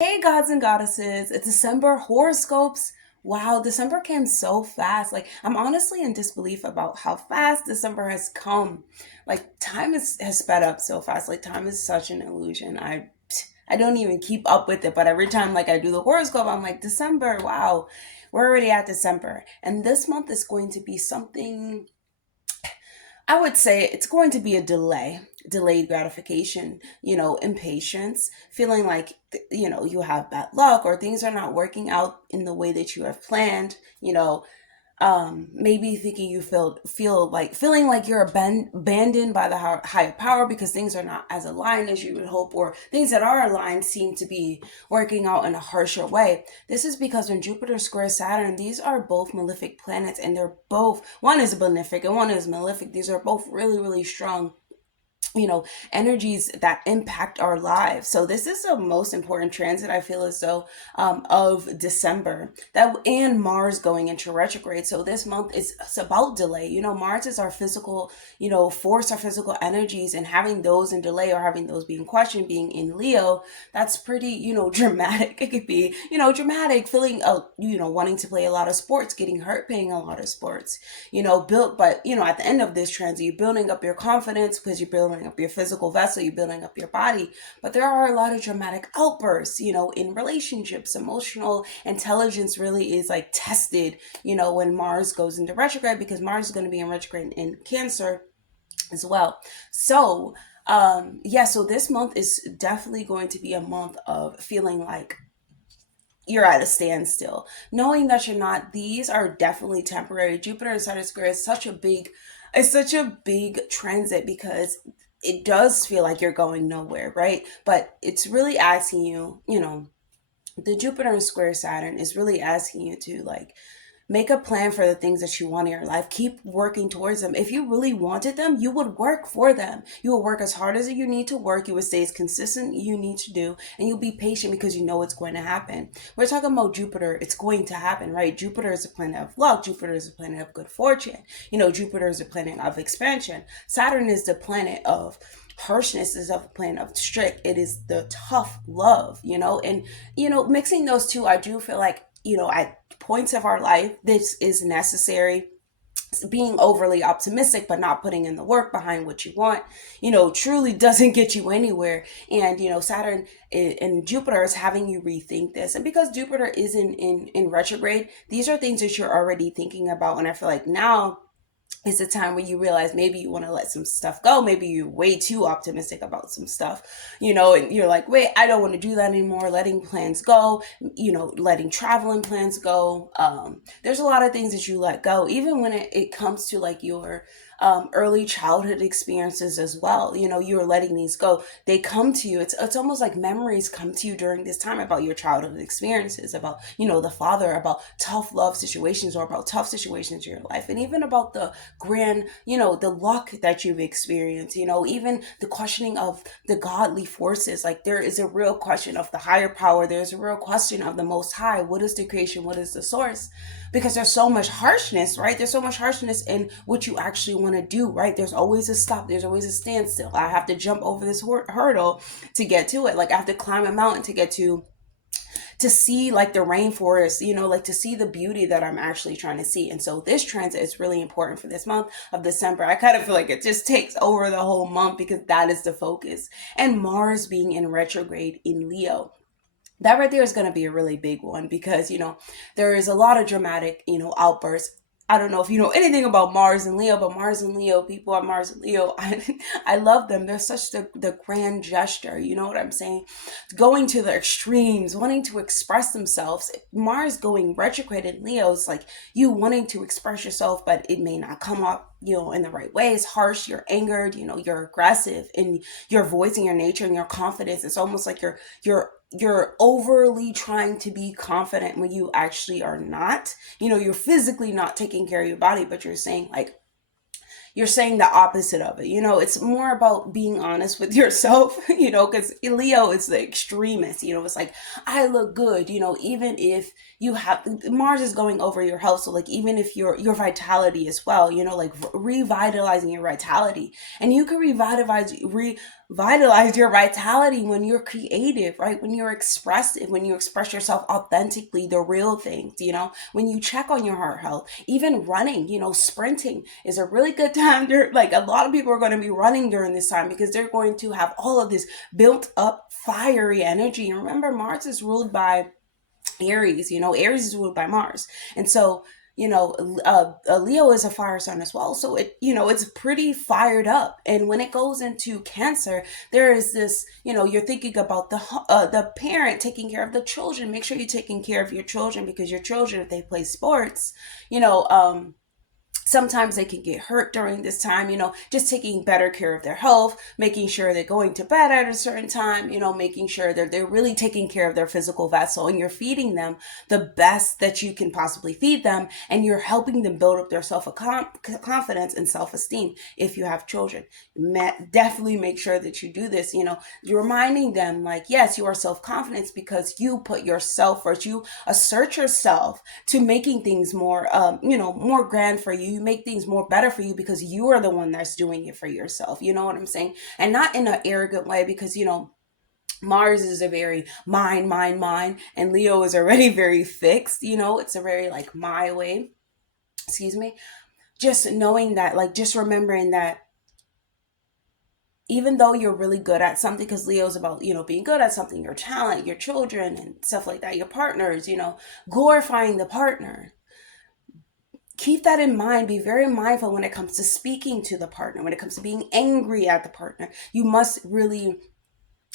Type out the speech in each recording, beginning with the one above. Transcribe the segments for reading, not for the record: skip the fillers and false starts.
Hey gods and goddesses, it's December horoscopes. Wow, December came so fast. Like, I'm honestly in disbelief about how fast December has come. Like, has sped up so fast. Like, time is such an illusion. I don't even keep up with it, but every time like I do the horoscope, I'm like, December, wow. We're already at December. And this month is going to be something, I would say it's going to be a delayed gratification, impatience, feeling like, you have bad luck or things are not working out in the way that you have planned, maybe thinking you feeling like you're abandoned by the higher power because things are not as aligned as you would hope, or things that are aligned seem to be working out in a harsher way. This is because when Jupiter squares Saturn, these are both malefic planets, and they're both, one is benefic and one is malefic. These are both really, really strong, energies that impact our lives. So this is the most important transit, I feel as though, of December, that and Mars going into retrograde. So this month is it's about delay. Mars is our physical, force, our physical energies, and having those in delay or having those being questioned, being in Leo, that's pretty, dramatic. It could be, dramatic, feeling, wanting to play a lot of sports, getting hurt playing a lot of sports, built, but at the end of this transit, you're building up your confidence because you're building up your physical vessel, you're building up your body. But there are a lot of dramatic outbursts, in relationships. Emotional intelligence really is like tested, when Mars goes into retrograde, because Mars is going to be in retrograde in Cancer as well. So, so this month is definitely going to be a month of feeling like you're at a standstill, knowing that you're not. These are definitely temporary. Jupiter and Saturn square is such a big transit, because it does feel like you're going nowhere, right? But it's really asking you, the Jupiter and square Saturn is really asking you to, like, make a plan for the things that you want in your life. Keep working towards them. If you really wanted them, you would work for them. You will work as hard as you need to work. You would stay as consistent you need to do. And you'll be patient because you know it's going to happen. We're talking about Jupiter. It's going to happen, right? Jupiter is a planet of luck. Jupiter is a planet of good fortune. Jupiter is a planet of expansion. Saturn is the planet of harshness, is a planet of strict. It is the tough love, and mixing those two, I do feel like, at points of our life, this is necessary. Being overly optimistic but not putting in the work behind what you want, truly doesn't get you anywhere. And Saturn and Jupiter is having you rethink this. And because Jupiter is in retrograde, these are things that you're already thinking about. And I feel like now it's a time where you realize maybe you want to let some stuff go. Maybe you're way too optimistic about some stuff, and you're like, wait, I don't want to do that anymore. Letting plans go, letting traveling plans go. There's a lot of things that you let go, even when it comes to like your early childhood experiences as well. You're letting these go. They come to you. It's almost like memories come to you during this time about your childhood experiences, about, the father, about tough love situations, or about tough situations in your life, and even about the grand, the luck that you've experienced, even the questioning of the godly forces. Like, there is a real question of the higher power. There's a real question of the most high. What is the creation? What is the source? Because there's so much harshness, right? There's so much harshness in what you actually want to do, right? There's always a stop. There's always a standstill. I have to jump over this hurdle to get to it. Like, I have to climb a mountain to get to see like the rainforest, like to see the beauty that I'm actually trying to see. And so this transit is really important for this month of December. I kind of feel like it just takes over the whole month because that is the focus. And Mars being in retrograde in Leo, that right there is going to be a really big one, because there is a lot of dramatic outbursts. I don't know if you know anything about Mars and Leo, but Mars and Leo, people on Mars and Leo, I love them. They're such the grand gesture, you know what I'm saying? Going to the extremes, wanting to express themselves. Mars going retrograde in Leo is like you wanting to express yourself, but it may not come up, in the right way. It's harsh, you're angered, you're aggressive in your voice and your nature and your confidence. It's almost like you're overly trying to be confident when you actually are not. You're physically not taking care of your body, but you're saying the opposite of it. It's more about being honest with yourself, because Leo is the extremist. It's like, I look good, even if you have, Mars is going over your health. So like, even if your vitality as well, like revitalizing your vitality, and you can vitalize your vitality when you're creative, right? When you're expressive, when you express yourself authentically, the real things, when you check on your heart health, even running, sprinting is a really good time. Like a lot of people are going to be running during this time because they're going to have all of this built up fiery energy. And remember, Mars is ruled by Aries. Aries is ruled by Mars. And so, Leo is a fire sign as well. So it's pretty fired up. And when it goes into Cancer, there is this, you're thinking about the parent taking care of the children. Make sure you're taking care of your children, because your children, if they play sports, sometimes they can get hurt during this time, just taking better care of their health, making sure they're going to bed at a certain time, making sure that they're really taking care of their physical vessel, and you're feeding them the best that you can possibly feed them, and you're helping them build up their self-confidence and self-esteem. If you have children, definitely make sure that you do this, you're reminding them, like, yes, you are self-confidence because you put yourself first. You assert yourself to making things more, more grand for you. You make things more better for you because you are the one that's doing it for yourself. You know what I'm saying? And not in an arrogant way, because, Mars is a very mind, and Leo is already very fixed. It's a very like my way. Excuse me. Just knowing that, like, just remembering that even though you're really good at something, because Leo's about, being good at something, your talent, your children and stuff like that, your partners, glorifying the partner. Keep that in mind. Be very mindful when it comes to speaking to the partner, when it comes to being angry at the partner. You must really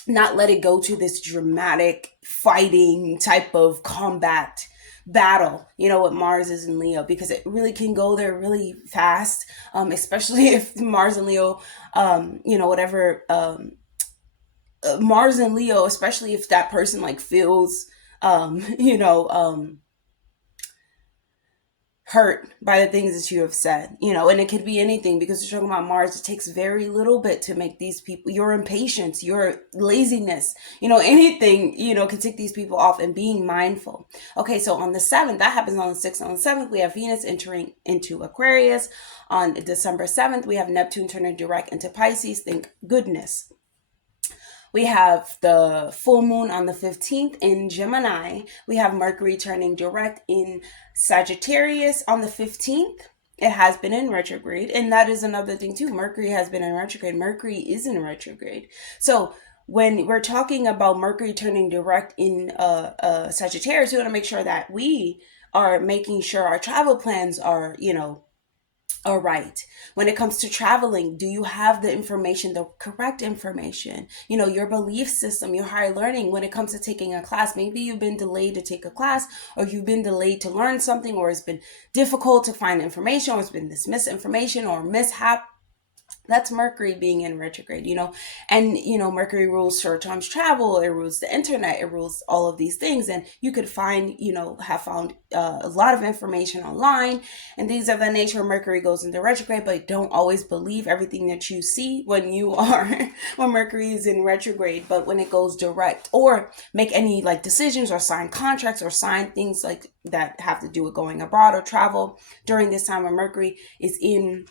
not let it go to this dramatic fighting type of combat battle, what Mars is in Leo, because it really can go there really fast, especially if Mars and Leo, whatever, Mars and Leo, especially if that person like feels, hurt by the things that you have said, and it could be anything, because you're talking about Mars. It takes very little bit to make these people, your impatience, your laziness, anything, can take these people off, and being mindful. Okay, so on the 7th, that happens on the 6th. On the 7th, we have Venus entering into Aquarius. On December 7th, we have Neptune turning direct into Pisces. Thank goodness. We have the full moon on the 15th in Gemini. We have Mercury turning direct in Sagittarius on the 15th. It has been in retrograde. And that is another thing too. Mercury has been in retrograde. Mercury is in retrograde. So when we're talking about Mercury turning direct in Sagittarius, we want to make sure that we are making sure our travel plans are, all right. When it comes to traveling, do you have the information, the correct information? Your belief system, your higher learning. When it comes to taking a class, maybe you've been delayed to take a class, or you've been delayed to learn something, or it's been difficult to find information, or it's been dismissed information or mishap. That's Mercury being in retrograde, and, Mercury rules short-term travel, it rules the internet, it rules all of these things. And you could find, have found a lot of information online and things of that nature. Mercury goes into retrograde, but don't always believe everything that you see when Mercury is in retrograde. But when it goes direct, or make any like decisions, or sign contracts, or sign things like that have to do with going abroad or travel during this time when Mercury is in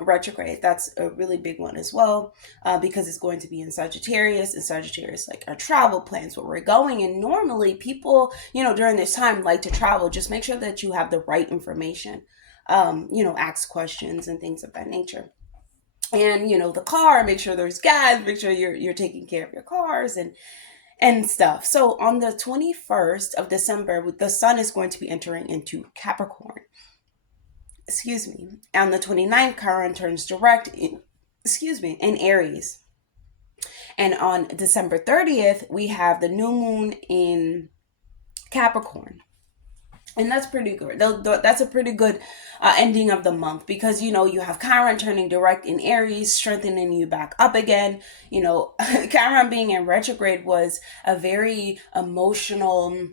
retrograde. That's a really big one as well, because it's going to be in Sagittarius, and Sagittarius, like, our travel plans, where we're going. And normally people, during this time like to travel. Just make sure that you have the right information, ask questions and things of that nature. And, the car, make sure there's gas, make sure you're taking care of your cars and stuff. So on the 21st of December, the sun is going to be entering into Capricorn. Excuse me. On the 29th, Chiron turns direct in Aries. And on December 30th, we have the new moon in Capricorn. And that's pretty good. That's a pretty good ending of the month, because, you have Chiron turning direct in Aries, strengthening you back up again. Chiron being in retrograde was a very emotional,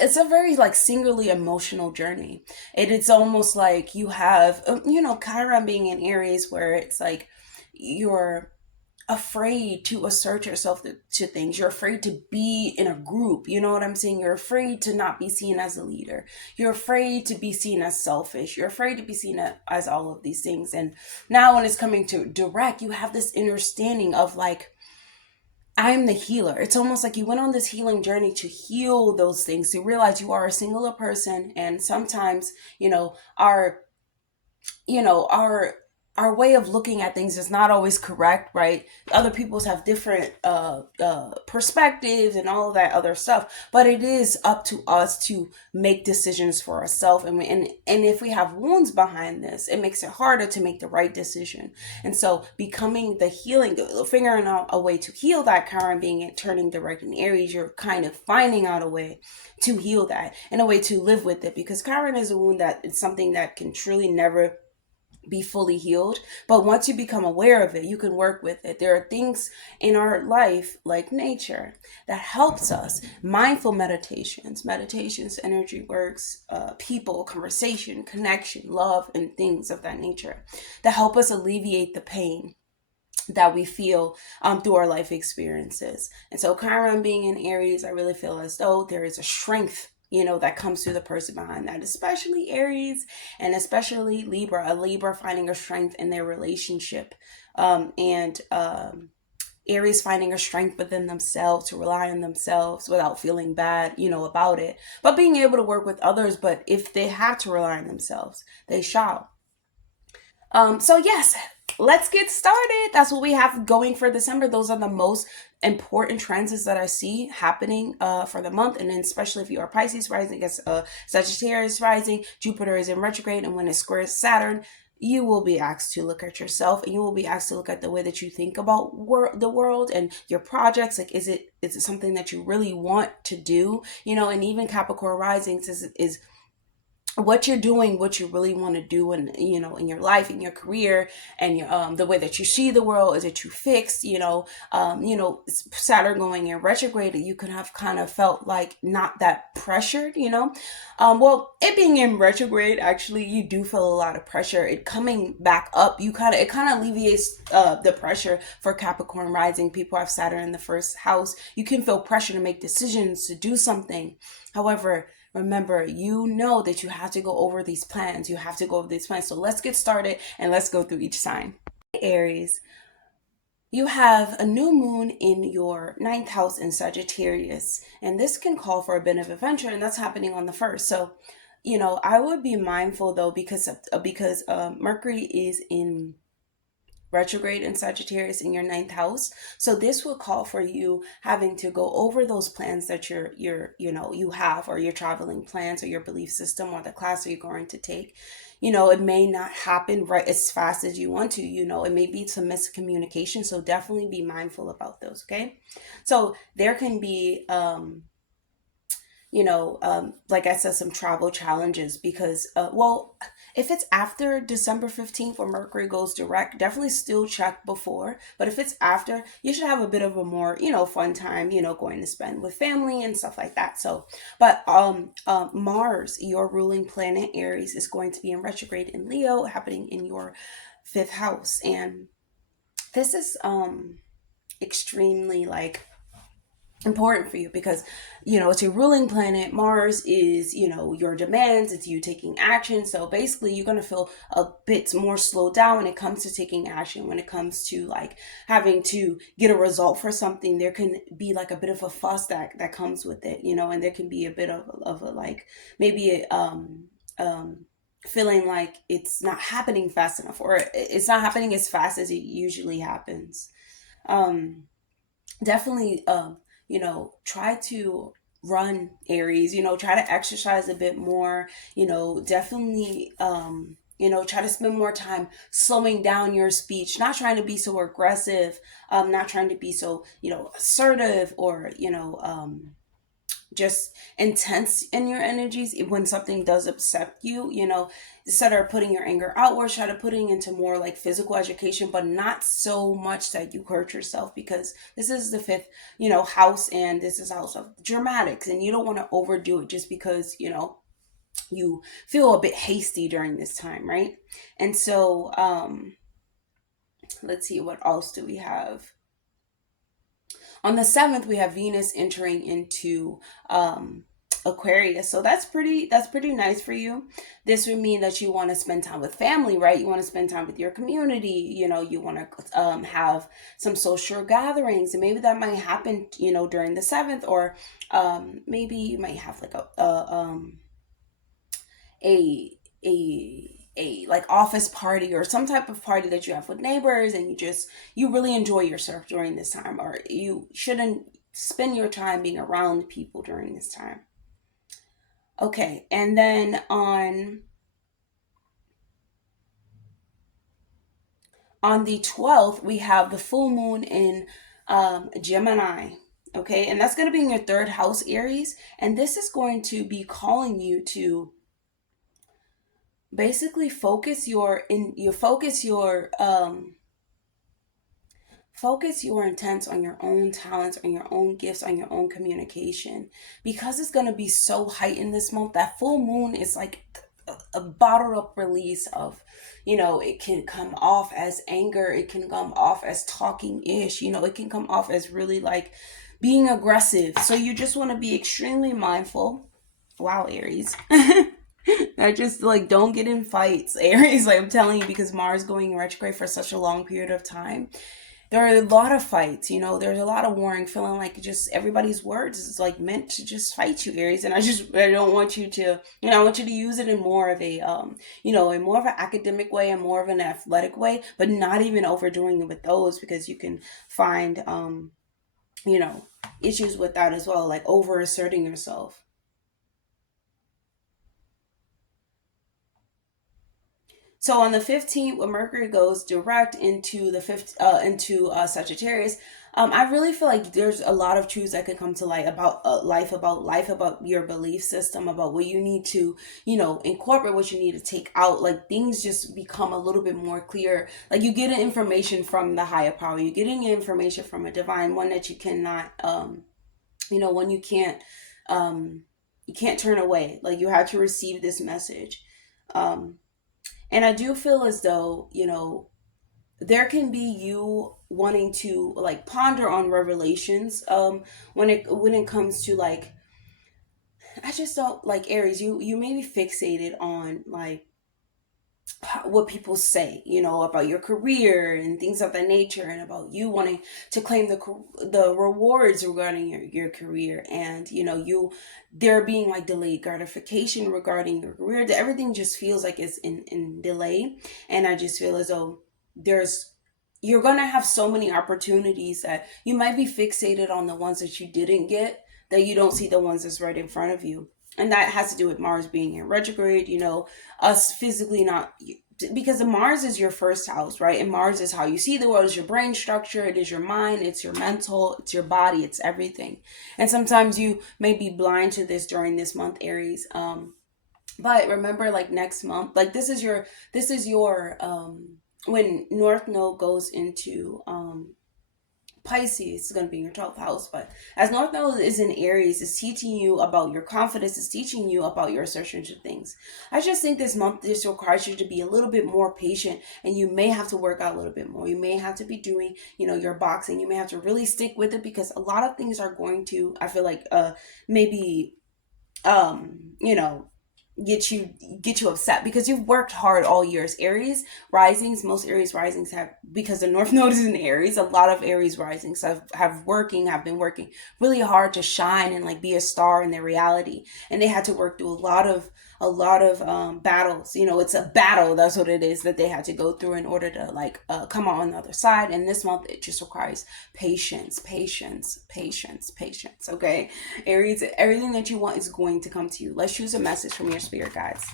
it's a very like singularly emotional journey. It's almost like you have, Chiron being in Aries, where it's like you're afraid to assert yourself to things. You're afraid to be in a group. You know what I'm saying? You're afraid to not be seen as a leader. You're afraid to be seen as selfish. You're afraid to be seen as all of these things. And now when it's coming to direct, you have this understanding of like, I'm the healer. It's almost like you went on this healing journey to heal those things, to realize you are a singular person. And sometimes, our way of looking at things is not always correct, right? Other people's have different perspectives and all of that other stuff, but it is up to us to make decisions for ourselves. And if we have wounds behind this, it makes it harder to make the right decision. And so becoming the healing, figuring out a way to heal that, Chiron being it turning direct in Aries, you're kind of finding out a way to heal that and a way to live with it, because Chiron is a wound that is something that can truly never be fully healed. But once you become aware of it, you can work with it. There are things in our life, like nature, that helps us. Mindful meditations, energy works, people, conversation, connection, love, and things of that nature that help us alleviate the pain that we feel through our life experiences. And so Chiron being in Aries, I really feel as though there is a strength, that comes through the person behind that, especially Aries and especially Libra. A Libra finding a strength in their relationship, and Aries finding a strength within themselves to rely on themselves without feeling bad, about it, but being able to work with others. But if they have to rely on themselves, they shall. So yes, let's get started. That's what we have going for December. Those are the most important transits that I see happening for the month. And then especially if you are Pisces rising, I guess Sagittarius rising, Jupiter is in retrograde, and when it squares Saturn, you will be asked to look at yourself, and you will be asked to look at the way that you think about the world and your projects. Like, is it something that you really want to do? And even Capricorn risings is what you're doing, what you really want to do in your life, in your career, and the way that you see the world. Is it you fixed? Saturn going in retrograde, you could have kind of felt like not that pressured. Well, it being in retrograde, actually, you do feel a lot of pressure. It coming back up, it kind of alleviates the pressure for Capricorn rising. People have Saturn in the first house. You can feel pressure to make decisions, to do something. However, remember, that you have to go over these plans. You have to go over these plans. So let's get started and let's go through each sign. Aries, you have a new moon in your ninth house in Sagittarius, and this can call for a bit of adventure, and that's happening on the 1st. So, I would be mindful though, because Mercury is in retrograde in Sagittarius in your ninth house. So this will call for you having to go over those plans that you have, or your traveling plans, or your belief system, or the class that you're going to take. It may not happen right as fast as you want to. It may be some miscommunication. So definitely be mindful about those. Okay. So there can be, like I said, some travel challenges because, if it's after December 15th when Mercury goes direct, definitely still check before. But if it's after, you should have a bit of a more, fun time, going to spend with family and stuff like that. So, but Mars, your ruling planet, Aries, is going to be in retrograde in Leo, happening in your 5th house. And this is extremely important for you because it's your ruling planet. Mars is your demands, it's you taking action. So basically you're going to feel a bit more slowed down when it comes to taking action, when it comes to having to get a result for something. There can be a bit of a fuss that comes with it, and there can be a bit of a maybe feeling like it's not happening fast enough, or it's not happening as fast as it usually happens. Definitely try to run, Aries, try to exercise a bit more, definitely try to spend more time slowing down your speech, not trying to be so aggressive, not trying to be so assertive, or just intense in your energies. When something does upset you, instead of putting your anger outwards, try to putting into more physical education, but not so much that you hurt yourself, because this is the 5th house, and this is house of dramatics, and you don't want to overdo it just because you feel a bit hasty during this time, right? And so Let's see, what else do we have? On the 7th, we have Venus entering into Aquarius. So that's pretty nice for you. This would mean that you want to spend time with family, right? You want to spend time with your community. You want to have some social gatherings, and maybe that might happen, during the 7th, or maybe you might have like a a like office party or some type of party that you have with neighbors, and you really enjoy yourself during this time, or you shouldn't spend your time being around people during this time. Okay, and then on the 12th, we have the full moon in Gemini. Okay, and that's going to be in your third house, Aries, and this is going to be calling you to basically focus your intents on your own talents, on your own gifts, on your own communication. Because it's going to be so heightened this month, that full moon is like a bottled up release of, it can come off as anger, it can come off as talking ish, it can come off as really like being aggressive. So you just want to be extremely mindful. Wow, Aries. I just like don't get in fights, Aries. Like I'm telling you, because Mars going retrograde for such a long period of time, there are a lot of fights. There's a lot of warring, feeling like just everybody's words is like meant to just fight you, Aries. And I don't want you to, I want you to use it in more of a in more of an academic way and more of an athletic way, but not even overdoing it with those, because you can find you know issues with that as well, like over asserting yourself. So on the 15th, when Mercury goes direct into the fifth into Sagittarius, I really feel like there's a lot of truths that could come to light about life, about your belief system, about what you need to, incorporate, what you need to take out. Like things just become a little bit more clear. Like you get information from the higher power, you're getting information from a divine one that you cannot, one you can't turn away. Like you have to receive this message. Um, and I do feel as though, there can be you wanting to like ponder on revelations when it comes to like, I just don't like, Aries, you may be fixated on like what people say, about your career and things of that nature, and about you wanting to claim the rewards regarding your career, and there being like delayed gratification regarding your career. Everything just feels like it's in delay, and I just feel as though there's you're gonna have so many opportunities that you might be fixated on the ones that you didn't get, that you don't see the ones that's right in front of you. And that has to do with Mars being in retrograde, us physically not, because the Mars is your first house, right? And Mars is how you see the world, is your brain structure, it is your mind, it's your mental, it's your body, it's everything. And sometimes you may be blind to this during this month, Aries. But remember, like next month, like this is your when North Node goes into Pisces, is going to be in your 12th house. But as North Node is in Aries, it's teaching you about your confidence, it's teaching you about your assertion to things. I just think this month, this requires you to be a little bit more patient, and you may have to work out a little bit more. You may have to be doing, your boxing. You may have to really stick with it, because a lot of things are going to, I feel like, maybe, you know, get you upset because you've worked hard all years. Aries risings, most Aries risings have, because the North Node is in Aries, a lot of Aries risings have been working really hard to shine and like be a star in their reality, and they had to work through a lot of battles. It's a battle, that's what it is, that they had to go through in order to like come out on the other side. And this month it just requires patience, patience, patience, patience. Okay, Aries, everything that you want is going to come to you. Let's choose a message from your spirit guides.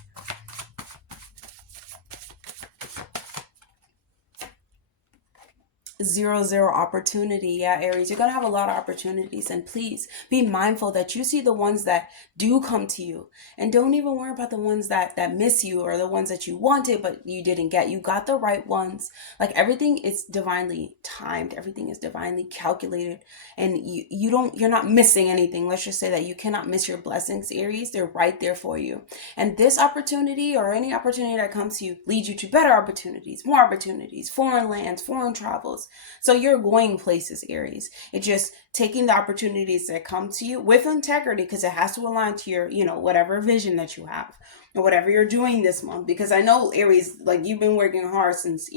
zero opportunity. Yeah, Aries, you're gonna have a lot of opportunities, and please be mindful that you see the ones that do come to you, and don't even worry about the ones that miss you, or the ones that you wanted but you didn't get. You got the right ones. Like, everything is divinely timed, everything is divinely calculated, and you're not missing anything. Let's just say that you cannot miss your blessings, Aries. They're right there for you. And this opportunity, or any opportunity that comes to you, leads you to better opportunities, more opportunities, foreign lands, foreign travels. So you're going places, Aries. It's just taking the opportunities that come to you with integrity, because it has to align to your, whatever vision that you have, or whatever you're doing this month. Because I know, Aries, like, you've been working hard since,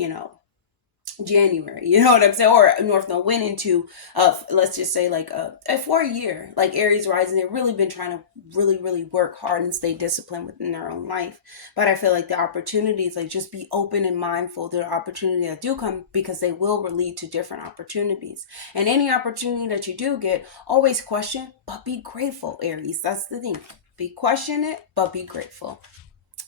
January, you know what I'm saying, or North Node went into, let's just say, like, for a year, like, Aries rising, they've really been trying to really work hard and stay disciplined within their own life. But I feel like the opportunities, like, just be open and mindful to the opportunities that do come, because they will lead to different opportunities. And any opportunity that you do get, always question, but be grateful, Aries. That's the thing. Be question it, but be grateful.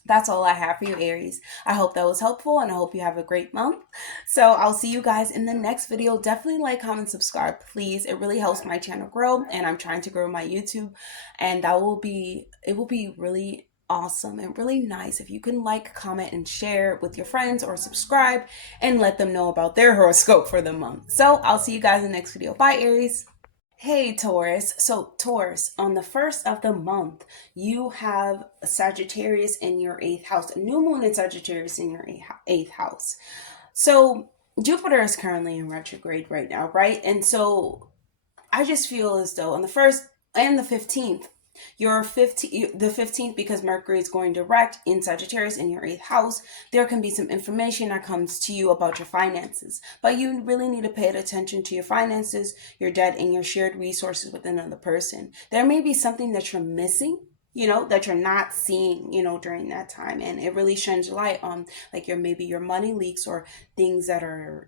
That's all I have for you, Aries. I hope that was helpful, and I hope you have a great month. So I'll see you guys in the next video. Definitely like, comment, subscribe, please. It really helps my channel grow, and I'm trying to grow my YouTube, and it will be really awesome and really nice if you can like, comment, and share with your friends, or subscribe and let them know about their horoscope for the month. So I'll see you guys in the next video. Bye, Aries. Hey, Taurus. So, Taurus, on the first of the month, you have a Sagittarius in your 8th house, a new moon in Sagittarius in your 8th house. So, Jupiter is currently in retrograde right now, right? And so, I just feel as though on the 1st and the 15th, the 15th, because Mercury is going direct in Sagittarius in your 8th house, there can be some information that comes to you about your finances. But you really need to pay attention to your finances, your debt, and your shared resources with another person. There may be something that you're missing, that you're not seeing, during that time. And it really shines light on, like, maybe your money leaks, or things that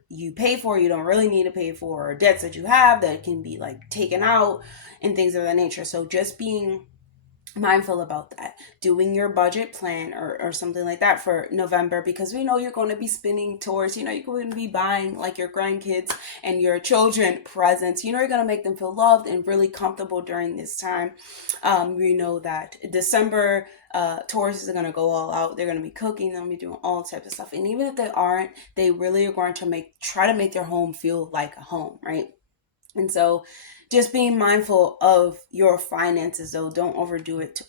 you pay for, you don't really need to pay for, or debts that you have that can be, like, taken out, and things of that nature. So just being mindful about that, doing your budget plan, or something like that for November, because we know you're going to be spending towards, you're going to be buying, like, your grandkids and your children presents. You're going to make them feel loved and really comfortable during this time. We know that December, Taurus is going to go all out. They're going to be cooking, they'll be doing all types of stuff. And even if they aren't, they really are going to try to make their home feel like a home, right? And so just being mindful of your finances, though. Don't overdo it,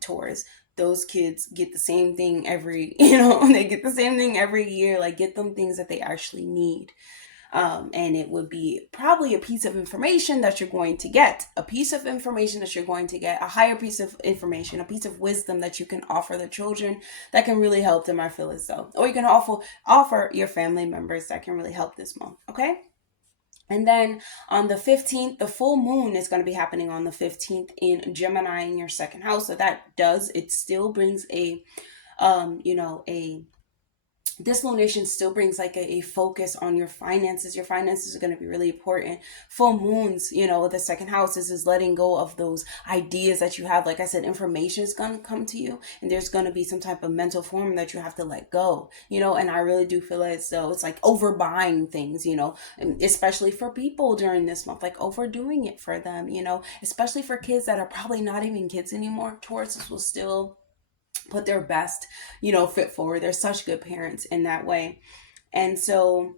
Taurus. Those kids get the same thing they get the same thing every year. Like, get them things that they actually need. And it would be probably a piece of information that you're going to get, a higher piece of information, a piece of wisdom that you can offer the children that can really help them, I feel as though. Or you can offer your family members that can really help this month, okay? And then on the 15th, the full moon is going to be happening on the 15th in Gemini in your 2nd house. So it still brings this lunation still brings, like, a focus on your finances. Your finances are going to be really important. Full moons, the 2nd house is letting go of those ideas that you have. Like I said, information is going to come to you, and there's going to be some type of mental form that you have to let go, and I really do feel as though it's like overbuying things, and especially for people during this month, like overdoing it for them, especially for kids that are probably not even kids anymore. Tauruses will still put their best, fit forward. They're such good parents in that way. And so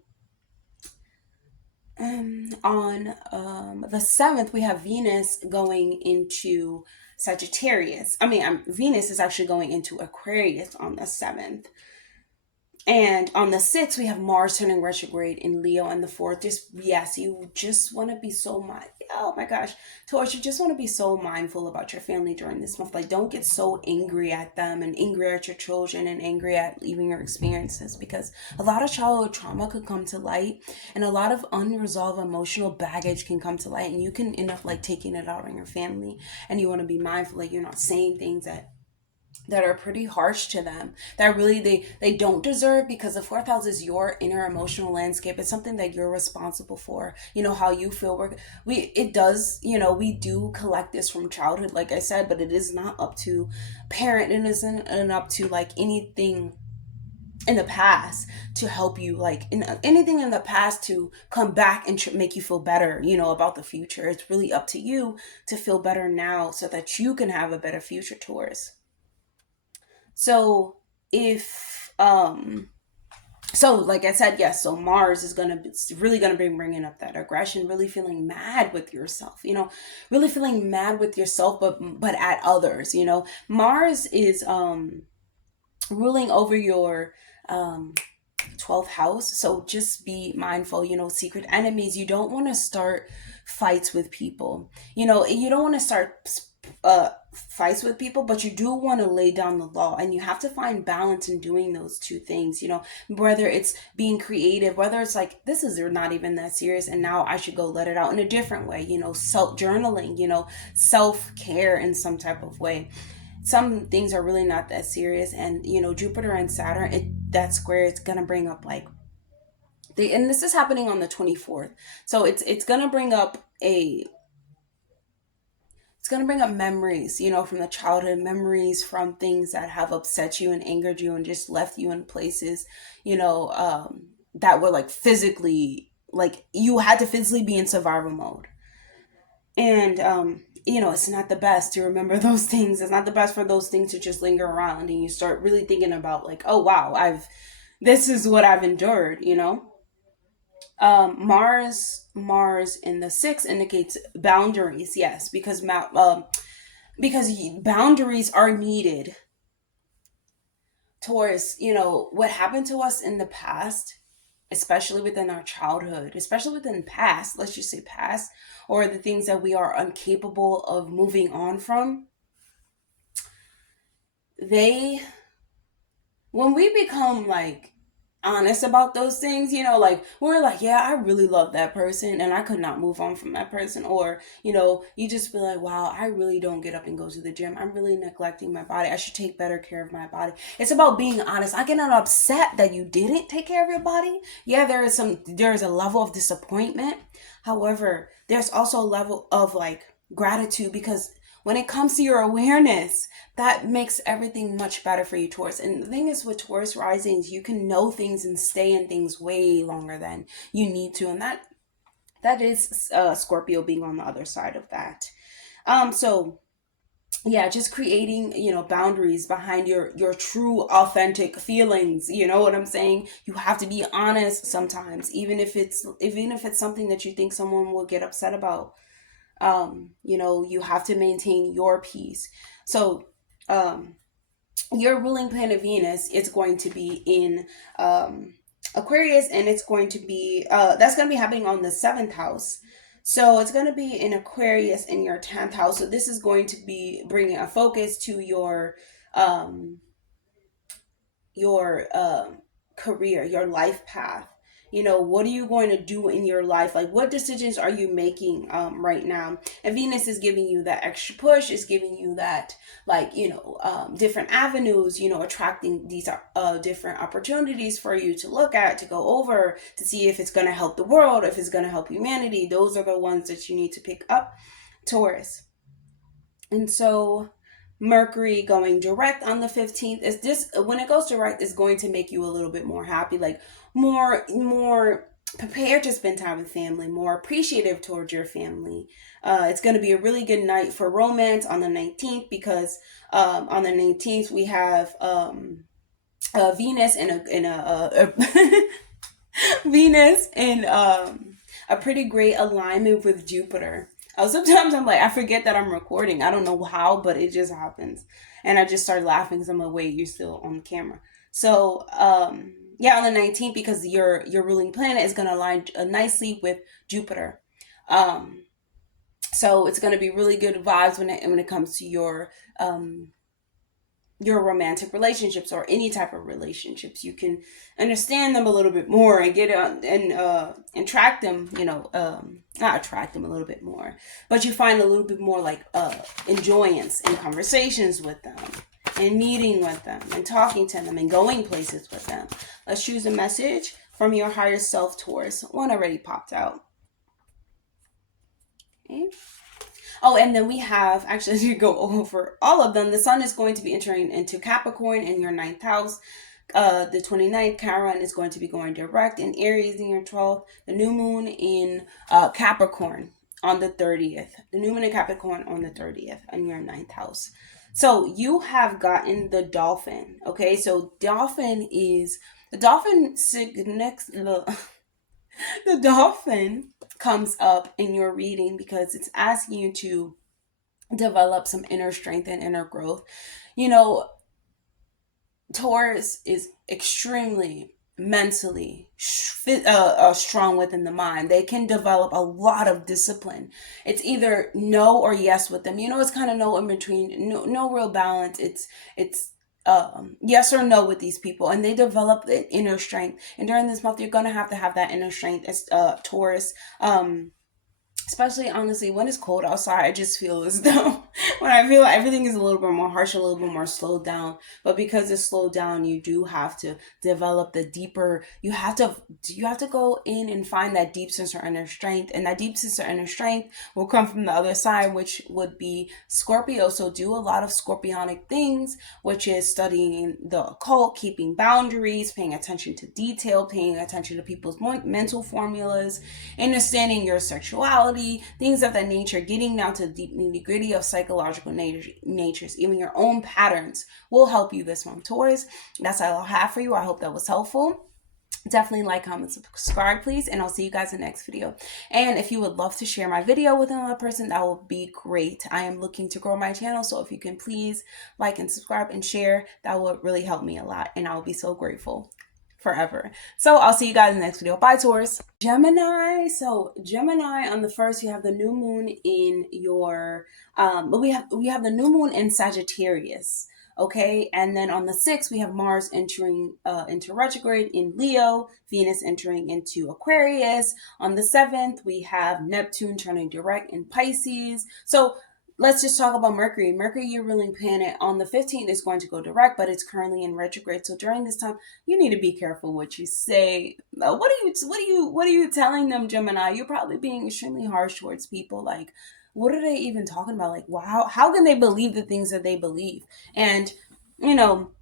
on the 7th, we have Venus going into Sagittarius. Venus is actually going into Aquarius on the 7th. And on the 6th, we have Mars turning retrograde in Leo. And the 4th, you just want to be oh my gosh, Taurus, you just want to be so mindful about your family during this month. Like, don't get so angry at them, and angry at your children, and angry at even your experiences, because a lot of childhood trauma could come to light, and a lot of unresolved emotional baggage can come to light, and you can end up, like, taking it out on your family. And you want to be mindful, like, you're not saying things that are pretty harsh to them, that really they don't deserve, because the 4th house is your inner emotional landscape. It's something that you're responsible for, how you feel. We do collect this from childhood, like I said, but it is not up to parent. It isn't up to, like, anything in the past to help you, like in anything in the past to come back and make you feel better, about the future. It's really up to you to feel better now so that you can have a better future, Taurus. So if so like I said, yes, so Mars is it's really gonna be bringing up that aggression, really feeling mad with yourself, really feeling mad with yourself, but at others. Mars is ruling over your 12th house. So just be mindful, secret enemies. You don't want to start fights with people. You don't want to start fights with people, but you do want to lay down the law, and you have to find balance in doing those two things. Whether it's being creative, whether it's like, this is not even that serious and now I should go let it out in a different way, self journaling, self-care in some type of way. Some things are really not that serious, and Jupiter and Saturn, that square, it's gonna bring up like and this is happening on the 24th, so it's gonna bring up memories, from the childhood, memories from things that have upset you and angered you and just left you in places, that were like physically, like you had to physically be in survival mode. And it's not the best to remember those things. It's not the best for those things to just linger around, and you start really thinking about like, oh wow, this is what I've endured. Mars in the 6th indicates boundaries. Yes, because boundaries are needed. Taurus, what happened to us in the past, especially within our childhood, especially within past, let's just say past, or the things that we are incapable of moving on from, they, when we become like honest about those things, like we're like, yeah, I really love that person and I could not move on from that person. Or, you just feel like, wow, I really don't get up and go to the gym. I'm really neglecting my body. I should take better care of my body. It's about being honest. I get not upset that you didn't take care of your body. Yeah, there is a level of disappointment. However, there's also a level of like gratitude, because when it comes to your awareness, that makes everything much better for you, Taurus. And the thing is, with Taurus risings, you can know things and stay in things way longer than you need to. And that is Scorpio being on the other side of that. So yeah, just creating, boundaries behind your true authentic feelings. You know what I'm saying? You have to be honest sometimes, even if it's something that you think someone will get upset about. You have to maintain your peace. So your ruling planet Venus is going to be in Aquarius, and it's going to be that's going to be happening on the 7th house. So it's going to be in Aquarius in your 10th house. So this is going to be bringing a focus to your career, your life path. What are you going to do in your life? Like, what decisions are you making right now? And Venus is giving you that extra push, is giving you that, like, different avenues, attracting these different opportunities for you to look at, to go over, to see if it's going to help the world, if it's going to help humanity. Those are the ones that you need to pick up, Taurus. And so Mercury going direct on the 15th is this, when it goes direct, is going to make you a little bit more happy, like more prepared to spend time with family, more appreciative towards your family. It's going to be a really good night for romance on the 19th, because on the 19th we have Venus in a Venus in a pretty great alignment with Jupiter. Sometimes I'm like, I forget that I'm recording. I don't know how, but it just happens. And I just started laughing because I'm like, wait, you're still on the camera. So, yeah, on the 19th, because your ruling planet is going to align nicely with Jupiter. So it's going to be really good vibes when it comes to your romantic relationships, or any type of relationships. You can understand them a little bit more and get on and track them, not attract them a little bit more, but you find a little bit more like enjoyance in conversations with them, and meeting with them, and talking to them, and going places with them. Let's choose a message from your higher self, Taurus. One already popped out. Okay. Oh, and then we have, actually, as you go over all of them, the sun is going to be entering into Capricorn in your 9th house. The 29th, Chiron is going to be going direct in Aries in your 12th. The new moon in Capricorn on the 30th. The new moon in Capricorn on the 30th in your 9th house. So you have gotten the dolphin. Okay, so the dolphin next the dolphin comes up in your reading because it's asking you to develop some inner strength and inner growth. You know, Taurus is extremely mentally strong within the mind. They can develop a lot of discipline. It's either no or yes with them. You know, it's kind of no in between, no real balance. It's yes or no with these people, and they develop the inner strength. And during this month, you're gonna have to have that inner strength as Taurus. Especially honestly when it's cold outside, I just feel as though when I feel everything is a little bit more harsh, a little bit more slowed down. But because it's slowed down, you do have to develop the deeper, you have to go in and find that deep sense of inner strength. And that deep sense of inner strength will come from the other side, which would be Scorpio. So do a lot of scorpionic things, which is studying the occult, keeping boundaries, paying attention to detail, paying attention to people's mental formulas, understanding your sexuality, things of that nature, getting down to the deep nitty gritty of psychological natures, even your own patterns will help you this month, Taurus. That's all I'll have for you. I hope that was helpful. Definitely like, comment, subscribe, please, and I'll see you guys in the next video. And if you would love to share my video with another person, that would be great. I am looking to grow my channel, so if you can please like and subscribe and share, that would really help me a lot, and I'll be so grateful forever. So I'll see you guys in the next video. Bye, Taurus. Gemini. So Gemini, on the 1st, you have the new moon in your but we have the new moon in Sagittarius. Okay, and then on the 6th, we have Mars entering into retrograde in Leo, Venus entering into Aquarius. On the 7th, we have Neptune turning direct in Pisces. So let's just talk about Mercury. Mercury, your ruling planet, on the 15th is going to go direct, but it's currently in retrograde. So during this time, you need to be careful what you say. What are you telling them, Gemini? You're probably being extremely harsh towards people. Like, what are they even talking about? Like, wow, how can they believe the things that they believe? And, you know,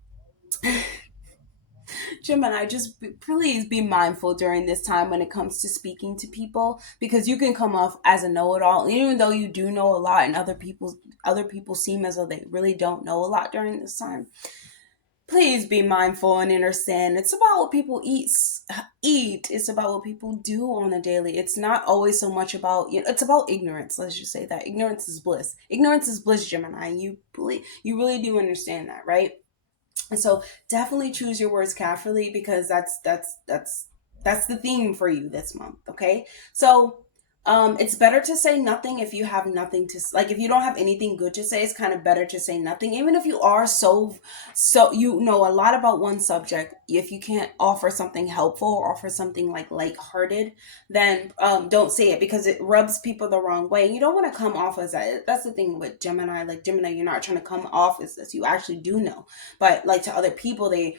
Gemini, just please be mindful during this time when it comes to speaking to people, because you can come off as a know-it-all, even though you do know a lot, and other people seem as though they really don't know a lot during this time. Please be mindful and understand it's about what people eat. It's about what people do on a daily. It's not always so much about, it's about ignorance. Let's just say that ignorance is bliss. Ignorance is bliss, Gemini. You really do understand that, right? And so definitely choose your words carefully, because that's the theme for you this month. Okay, so it's better to say nothing if you have nothing to, like, if you don't have anything good to say. It's kind of better to say nothing, even if you are so you know a lot about one subject. If you can't offer something helpful or offer something like lighthearted, then don't say it, because it rubs people the wrong way. You don't want to come off as that. That's the thing with Gemini. Like, Gemini, you're not trying to come off as you actually do know, but like to other people, they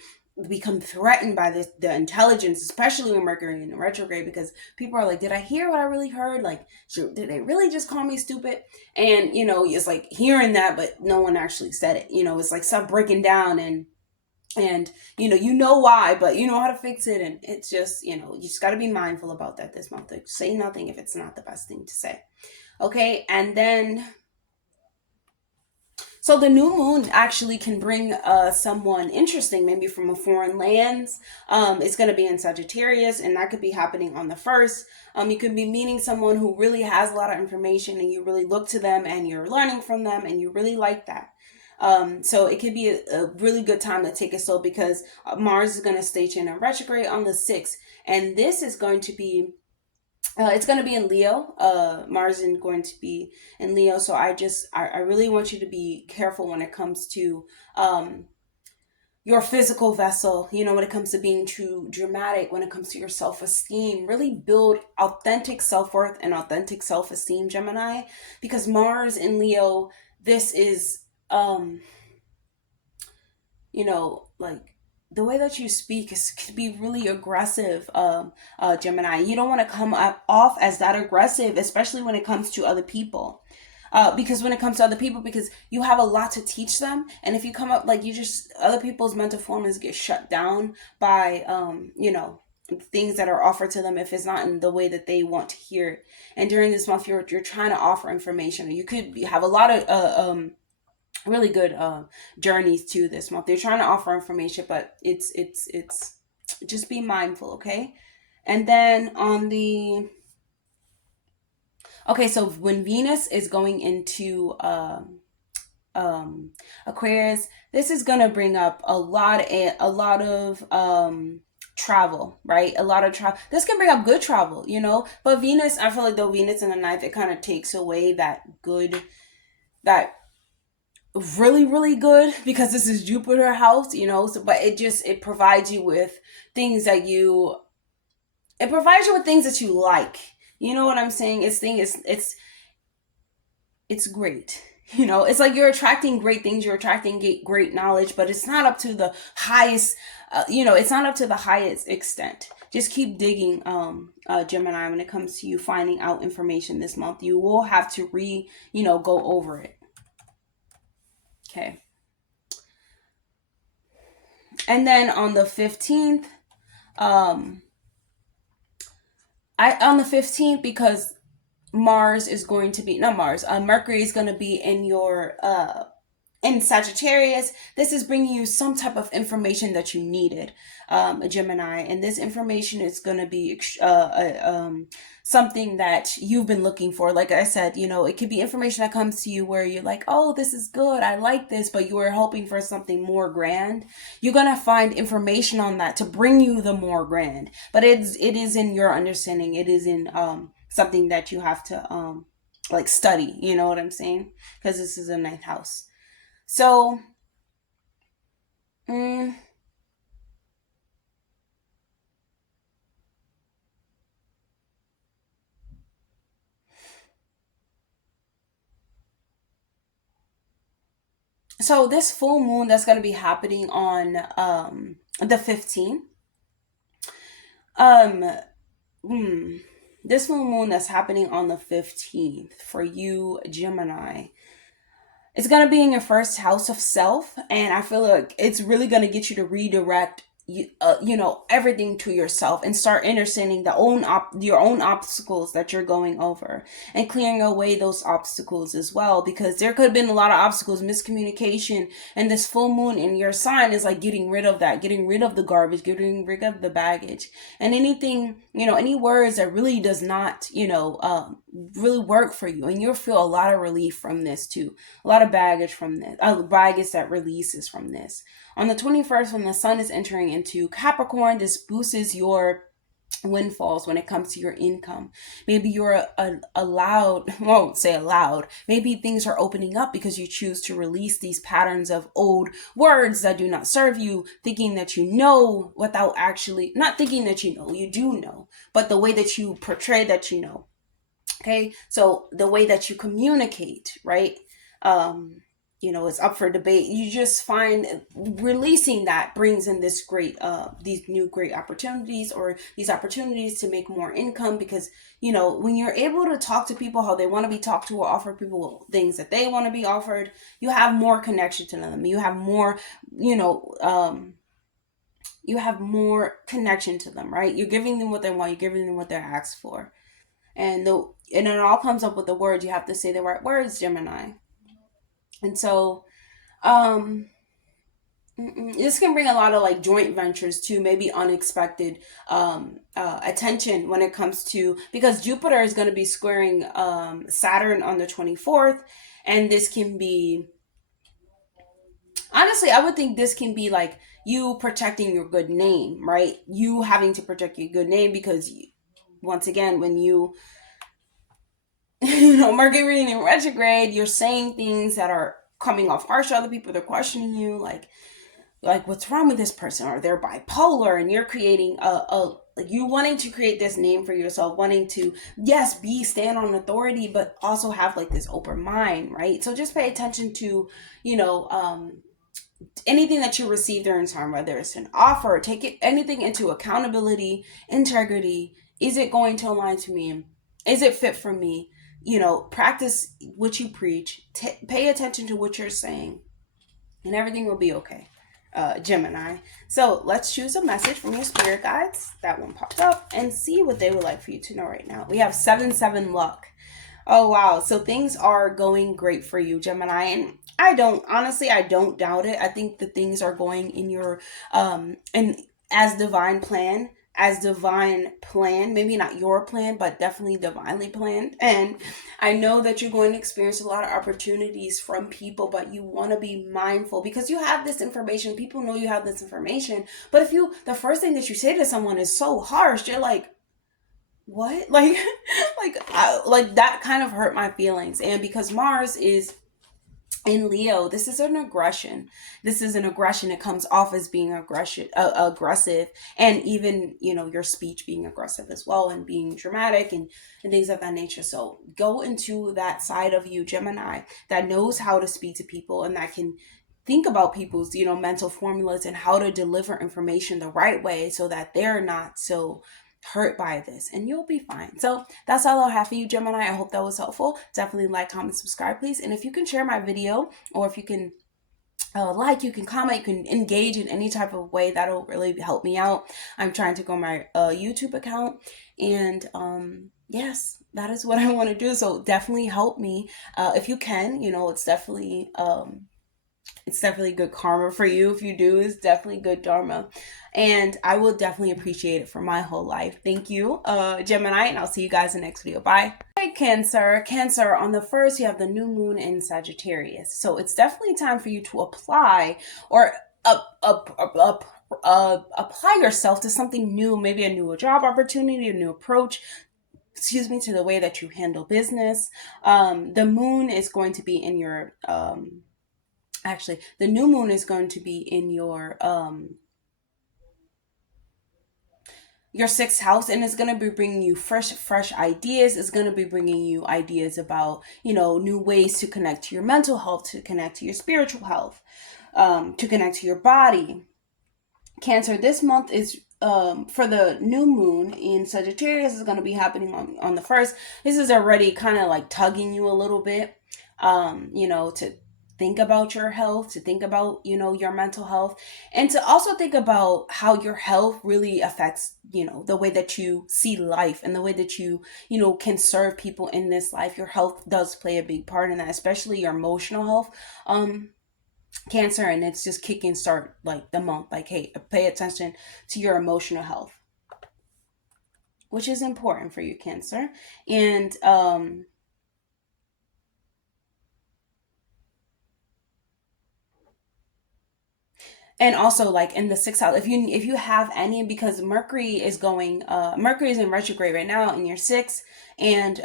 become threatened by the intelligence, especially when Mercury in retrograde, because people are like, did I hear what I really heard? Like, did they really just call me stupid? And it's like hearing that, but no one actually said it. It's like stuff breaking down, and you know why, but you know how to fix it. And it's just, you just got to be mindful about that this month. Like, say nothing if it's not the best thing to say. Okay, and then so the new moon actually can bring someone interesting, maybe from a foreign lands. It's going to be in Sagittarius, and that could be happening on the 1st. You could be meeting someone who really has a lot of information, and you really look to them, and you're learning from them, and you really like that. So it could be a really good time to take it slow, because Mars is going to station in retrograde on the 6th, and this is going to be it's going to be in Leo. Mars is going to be in Leo. So I really want you to be careful when it comes to your physical vessel, when it comes to being too dramatic, when it comes to your self-esteem. Really build authentic self-worth and authentic self-esteem, Gemini, because Mars in Leo, this is, like, the way that you speak could be really aggressive, Gemini. You don't want to come off as that aggressive, especially when it comes to other people. because when it comes to other people, because you have a lot to teach them, and if you come up like you just other people's mental formulas get shut down by things that are offered to them if it's not in the way that they want to hear it. And during this month, you're trying to offer information. You could have a lot of really good journeys to this month. They're trying to offer information, but it's just be mindful, okay? And then on the okay, so when Venus is going into Aquarius, this is gonna bring up a lot of travel, right? A lot of travel. This can bring up good travel, But Venus, I feel like though Venus in the ninth, it kind of takes away that good, that really really good, because this is Jupiter house, so, but it provides you with things that you it provides you with things that you like, you know what I'm saying? It's great. It's like you're attracting great things, you're attracting great knowledge, but it's not up to the highest, it's not up to the highest extent. Just keep digging, Gemini, when it comes to you finding out information this month. You will have to go over it. Okay. And then on the 15th, on the 15th, because Mars is going to be, not Mars, Mercury is going to be in your, in Sagittarius. This is bringing you some type of information that you needed, a Gemini. And this information is going to be something that you've been looking for. Like I said, it could be information that comes to you where you're like, oh, this is good, I like this, but you were hoping for something more grand. You're going to find information on that to bring you the more grand. But it is in your understanding. It is in something that you have to study. You know what I'm saying? Because this is a ninth house. So, so this full moon that's going to be happening on the 15th, this full moon that's happening on the 15th for you, Gemini, it's going to be in your first house of self, and I feel like it's really going to get you to redirect everything to yourself and start understanding your own obstacles that you're going over, and clearing away those obstacles as well, because there could have been a lot of obstacles, miscommunication, and this full moon in your sign is like getting rid of that, getting rid of the garbage, getting rid of the baggage, and anything, any words that really does not really work for you, and you'll feel a lot of relief from this too, a lot of baggage from this, baggage that releases from this. On the 21st, when the sun is entering into Capricorn, this boosts your windfalls when it comes to your income. Maybe you're won't say allowed, maybe things are opening up because you choose to release these patterns of old words that do not serve you, thinking that you know without actually, not thinking that you do know, but the way that you portray that you know. Okay, so the way that you communicate, right? It's up for debate. You just find releasing that brings in this great, these new great opportunities, or these opportunities to make more income, because, when you're able to talk to people how they want to be talked to, or offer people things that they want to be offered, you have more connection to them. You have more, you have more connection to them, right? You're giving them what they want. You're giving them what they're asked for. And it all comes up with the words. You have to say the right words, Gemini. And so, this can bring a lot of joint ventures too, maybe unexpected attention when it comes to, because Jupiter is going to be squaring Saturn on the 24th, and this can be, honestly, I would think this can be like you protecting your good name, right? You having to protect your good name, because once again, when Mercury in retrograde, you're saying things that are coming off harsh to other people. They're questioning you, like what's wrong with this person, or they're bipolar, and you're creating you wanting to create this name for yourself, wanting to, yes, stand on authority, but also have this open mind, right? So just pay attention to, anything that you receive during time, whether it's an offer, take anything into accountability, integrity. Is it going to align to me? Is it fit for me? practice what you preach, pay attention to what you're saying, and everything will be okay. Gemini. So let's choose a message from your spirit guides. That one popped up, and see what they would like for you to know right now. We have 7-7 luck. Oh, wow. So things are going great for you, Gemini. And I don't doubt it. I think that things are going in your, and as divine plan, maybe not your plan, but definitely divinely planned. And I know that you're going to experience a lot of opportunities from people, but you want to be mindful because you have this information. People know you have this information. But if the first thing that you say to someone is so harsh, they're like, what? Like that kind of hurt my feelings. And because Mars is in Leo, this is an aggression. It comes off as being aggressive, and even, your speech being aggressive as well, and being dramatic and things of that nature. So go into that side of you, Gemini, that knows how to speak to people and that can think about people's, mental formulas and how to deliver information the right way so that they're not so hurt by this, and you'll be fine. So that's all I'll have for you, Gemini. I hope that was helpful. Definitely like, comment, subscribe, please. And if you can share my video, or if you can you can comment, you can engage in any type of way, that'll really help me out. I'm trying to grow my YouTube account, and yes, that is what I want to do. So definitely help me if you can. It's definitely good karma for you. If you do, it's definitely good dharma. And I will definitely appreciate it for my whole life. Thank you, Gemini, and I'll see you guys in the next video. Bye. Hey, Cancer. Cancer, on the 1st, you have the new moon in Sagittarius. So it's definitely time for you to apply or apply yourself to something new, maybe a new job opportunity, a new approach, to the way that you handle business. The moon is going to be in your... Actually, the new moon is going to be in your 6th house, and it's going to be bringing you fresh ideas. It's going to be bringing you ideas about, new ways to connect to your mental health, to connect to your spiritual health, to connect to your body. Cancer, this month is for the new moon in Sagittarius is going to be happening on the 1st. This is already kind of like tugging you a little bit, to think about your health, to think about, your mental health, and to also think about how your health really affects, the way that you see life and the way that you, can serve people in this life. Your health does play a big part in that, especially your emotional health, Cancer. And it's just kicking start like the month, like, hey, pay attention to your emotional health, which is important for you, Cancer. And, also, like, in the 6th house, if you have any, because Mercury is in retrograde right now in your 6th, and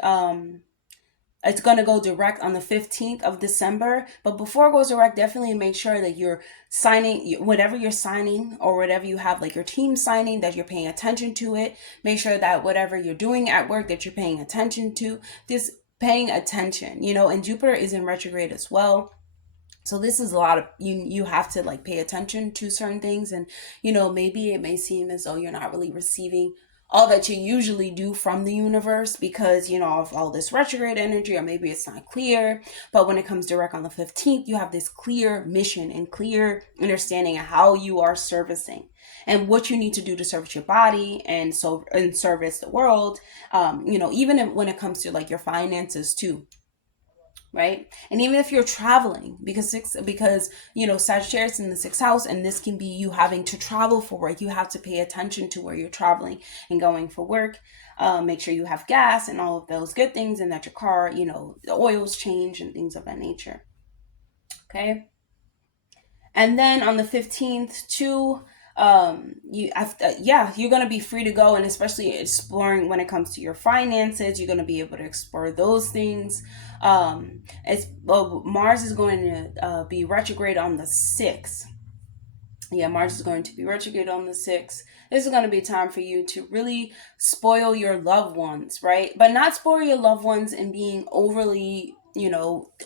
it's going to go direct on the 15th of December. But before it goes direct, definitely make sure that you're signing, whatever you're signing, or whatever you have, like your team signing, that you're paying attention to it. Make sure that whatever you're doing at work, that you're paying attention to. Just paying attention, and Jupiter is in retrograde as well. So this is a lot of, you have to like pay attention to certain things, and, maybe it may seem as though you're not really receiving all that you usually do from the universe because, of all this retrograde energy, or maybe it's not clear. But when it comes direct on the 15th, you have this clear mission and clear understanding of how you are servicing and what you need to do to service your body and service the world. Even when it comes to like your finances too. Right? And even if you're traveling, because Sagittarius in the 6th house, and this can be you having to travel for work. You have to pay attention to where you're traveling and going for work. Make sure you have gas and all of those good things, and that your car, the oils change and things of that nature. Okay. And then on the 15th too, you're going to be free to go, and especially exploring when it comes to your finances, you're going to be able to explore those things. Mars is going to be retrograde on the 6th. Yeah, Mars is going to be retrograde on the 6th. This is going to be time for you to really spoil your loved ones, right? But not spoil your loved ones in being overly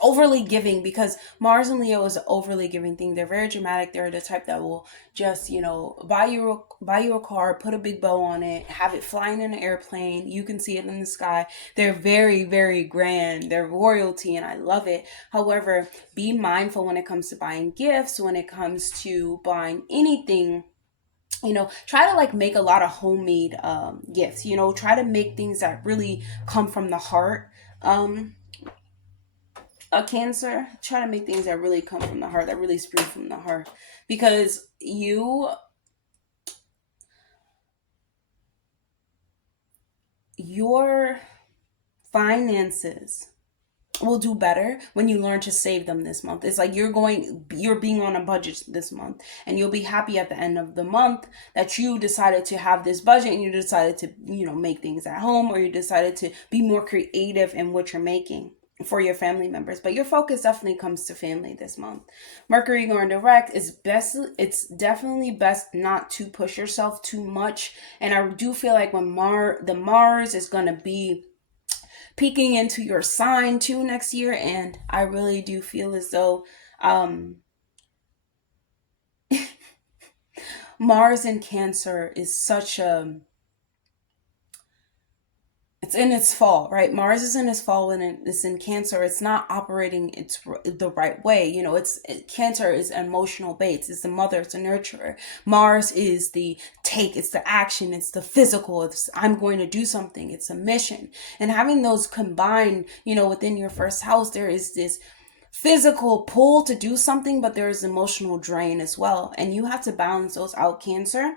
overly giving, because Mars and Leo is an overly giving thing. They're very dramatic. They're the type that will just, buy you a car, put a big bow on it, have it flying in an airplane. You can see it in the sky. They're very, very grand. They're royalty, and I love it. However, be mindful when it comes to buying gifts, when it comes to buying anything. Try to like make a lot of homemade gifts. Try to make things that really come from the heart. A Cancer, try to make things that really come from the heart, that really spring from the heart, because your finances will do better when you learn to save them this month. It's like you're being on a budget this month, and you'll be happy at the end of the month that you decided to have this budget, and you decided to, make things at home, or you decided to be more creative in what you're making for your family members. But your focus definitely comes to family this month. Mercury going direct is best. It's definitely best not to push yourself too much. And I do feel like when the Mars is going to be peeking into your sign too next year, and I really do feel as though Mars in Cancer is such a, it's in its fall, right? Mars is in its fall when it's in Cancer. It's not operating the right way. Cancer is emotional base. It's the mother. It's the nurturer. Mars is the take. It's the action. It's the physical. It's I'm going to do something. It's a mission. And having those combined, within your first house, there is this physical pull to do something, but there is emotional drain as well. And you have to balance those out, Cancer,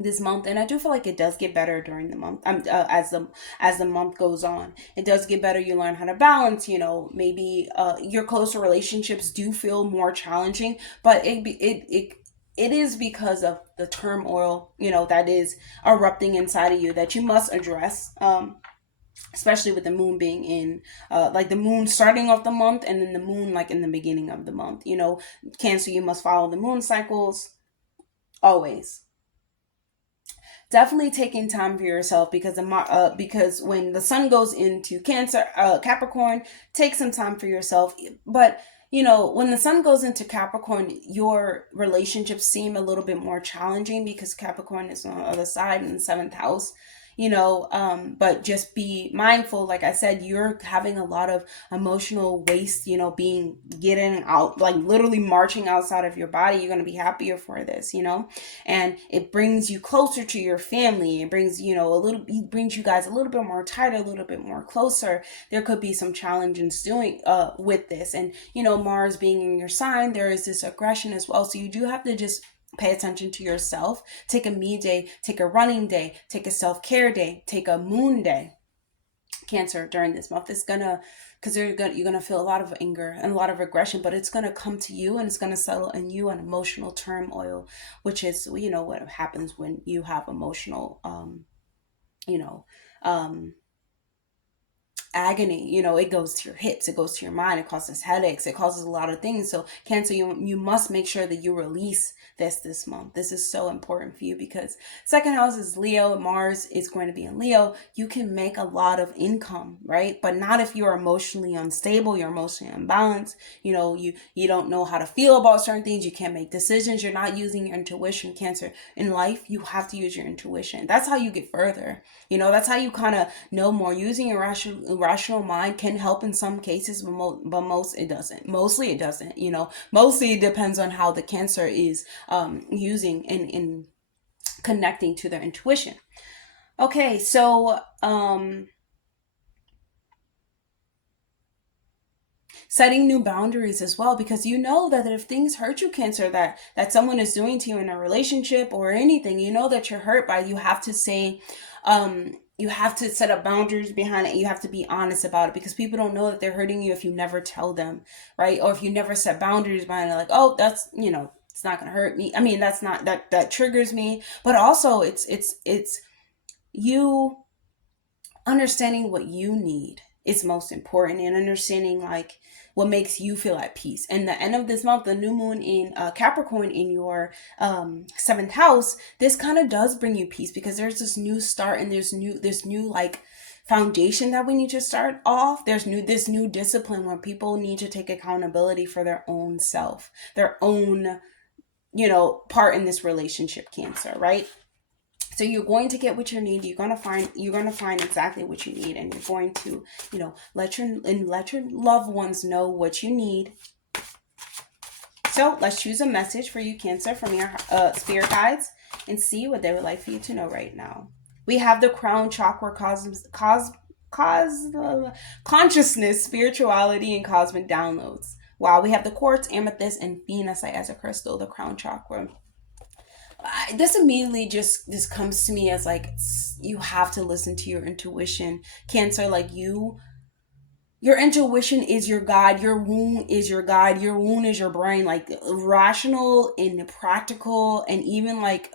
this month. And I do feel like it does get better during the month, as the month goes on. It does get better. You learn how to balance. Maybe your closer relationships do feel more challenging, but it is because of the turmoil that is erupting inside of you, that you must address, especially with the moon being in, like the moon starting off the month, and then the moon like in the beginning of the month. Cancer, you must follow the moon cycles always. Definitely taking time for yourself, because when the sun goes into Capricorn, take some time for yourself. But when the sun goes into Capricorn, your relationships seem a little bit more challenging, because Capricorn is on the other side in the seventh house. But just be mindful. Like I said, you're having a lot of emotional waste, being getting out, like literally marching outside of your body. You're going to be happier for this, and it brings you closer to your family. It brings, it brings you guys a little bit more tighter, a little bit more closer. There could be some challenges doing, with this. And, Mars being in your sign, there is this aggression as well. So you do have to just pay attention to yourself. Take a me day, take a running day, take a self-care day, take a moon day, Cancer, during this month. It's gonna, because you're gonna feel a lot of anger and a lot of aggression, but it's gonna come to you, and it's gonna settle in you an emotional turmoil, which is what happens when you have emotional you know agony. It goes to your hips, it goes to your mind, it causes headaches, it causes a lot of things. So Cancer, you must make sure that you release this month. This is so important for you, because second house is Leo. Mars is going to be in Leo. You can make a lot of income, right? But not if you're emotionally unstable, you're emotionally unbalanced. You don't know how to feel about certain things. You can't make decisions. You're not using your intuition, Cancer. In life, you have to use your intuition. That's how you get further. That's how you kind of know more. Using your rational mind can help in some cases, but most it doesn't. Mostly it doesn't. Mostly it depends on how the Cancer is using and connecting to their intuition. Okay, so setting new boundaries as well, because that if things hurt you, Cancer, that someone is doing to you in a relationship or anything, that you're hurt by, you have to say, you have to set up boundaries behind it. You have to be honest about it, because people don't know that they're hurting you if you never tell them, right? Or if you never set boundaries behind it, like, oh, that's, it's not going to hurt me. I mean, that's not, that triggers me. But also it's you understanding what you need is most important, and understanding like what makes you feel at peace. And the end of this month, the new moon in Capricorn in your seventh house, this kind of does bring you peace, because there's this new start, and there's new like foundation that we need to start off. There's this new discipline where people need to take accountability for their own self, their own, part in this relationship, Cancer, right? So you're going to get what you need. You're going to find exactly what you need, and you're going to, let your loved ones know what you need. So let's choose a message for you, Cancer, from your spirit guides, and see what they would like for you to know right now. We have the crown chakra, consciousness, spirituality, and cosmic downloads. Wow, we have the quartz, amethyst, and Venus as a crystal, the crown chakra. This immediately just comes to me as like, you have to listen to your intuition, Cancer. Like, your intuition is your guide. Your womb is your guide. Your womb is your brain, like rational and practical, and even like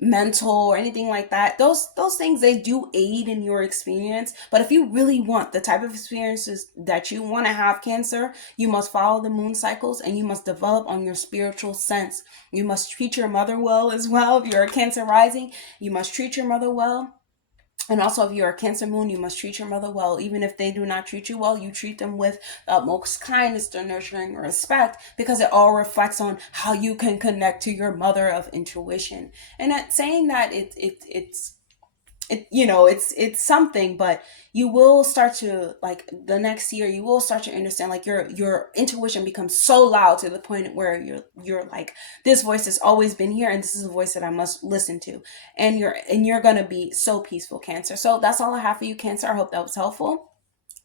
mental or anything like that. Those things, they do aid in your experience. But if you really want the type of experiences that you want to have, Cancer, you must follow the moon cycles, and you must develop on your spiritual sense. You must treat your mother well as well. If you're a Cancer rising, you must treat your mother well. And also, if you're a Cancer moon, you must treat your mother well. Even if they do not treat you well, you treat them with the utmost kindness, the nurturing, respect, because it all reflects on how you can connect to your mother of intuition. And saying that, it's something, but you will start to, like, the next year, you will start to understand, like, your intuition becomes so loud to the point where you're like, this voice has always been here, and this is a voice that I must listen to. And you're gonna be so peaceful, Cancer. So that's all I have for you, Cancer. I hope that was helpful.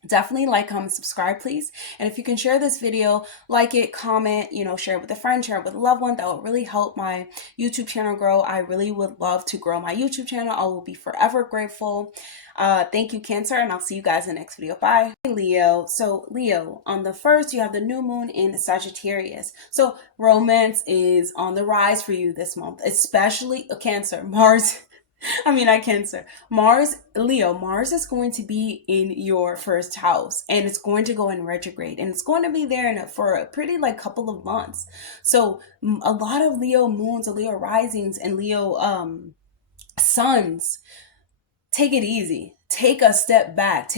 Definitely like, comment, subscribe, please. And if you can share this video, like it, comment, share it with a friend, share it with a loved one. That would really help my YouTube channel grow. I really would love to grow my YouTube channel. I will be forever grateful. Thank you, Cancer, and I'll see you guys in the next video. Bye. Leo. So Leo, on the 1st, you have the new moon in Sagittarius. So romance is on the rise for you this month, especially Cancer. Cancer. Mars is going to be in your 1st house, and it's going to go in retrograde, and it's going to be there for a pretty couple of months. So a lot of Leo moons, Leo risings, and Leo suns, take it easy. Take a step back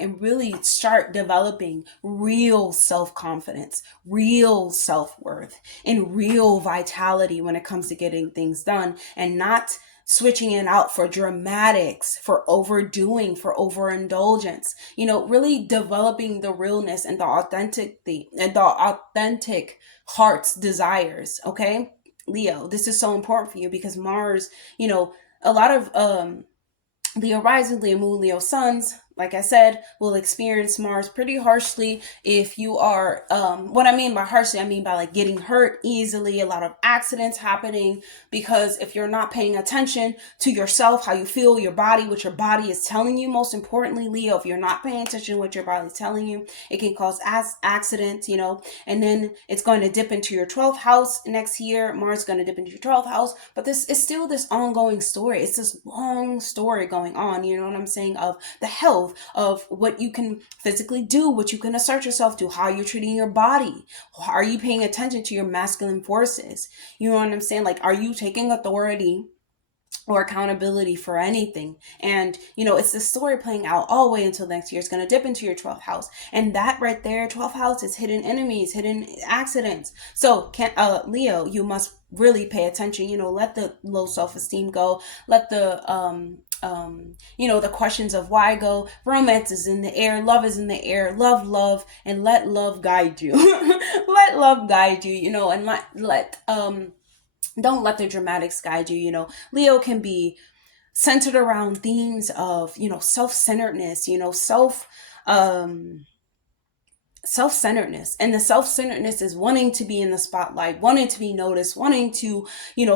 and really start developing real self-confidence, real self-worth, and real vitality when it comes to getting things done, and not switching it out for dramatics, for overdoing, for overindulgence. Really developing the realness and the authentic heart's desires. Okay, Leo, this is so important for you because Mars, a lot of Leo rising, Leo moon, Leo suns, like I said, will experience Mars pretty harshly if you are, what I mean by harshly, I mean by getting hurt easily, a lot of accidents happening, because if you're not paying attention to yourself, how you feel, your body, what your body is telling you, most importantly, Leo, if you're not paying attention to what your body is telling you, it can cause accidents, and then it's going to dip into your 12th house next year. Mars is going to dip into your 12th house, but this is still this ongoing story. It's this long story going on, you know what I'm saying, of the health, of what you can physically do, what you can assert yourself to, how you're treating your body. Are you paying attention to your masculine forces? You know what I'm saying? Are you taking authority or accountability for anything? And it's the story playing out all the way until next year. It's going to dip into your 12th house, and that right there, 12th house, is hidden enemies, hidden accidents. So Leo, you must really pay attention. Let the low self-esteem go. Let the the questions of why go. Romance is in the air, love is in the air. Love, and let love guide you. Let love guide you, and don't let the dramatics guide you. Leo can be centered around themes of, self-centeredness, self-centeredness. And the self-centeredness is wanting to be in the spotlight, wanting to be noticed, wanting to,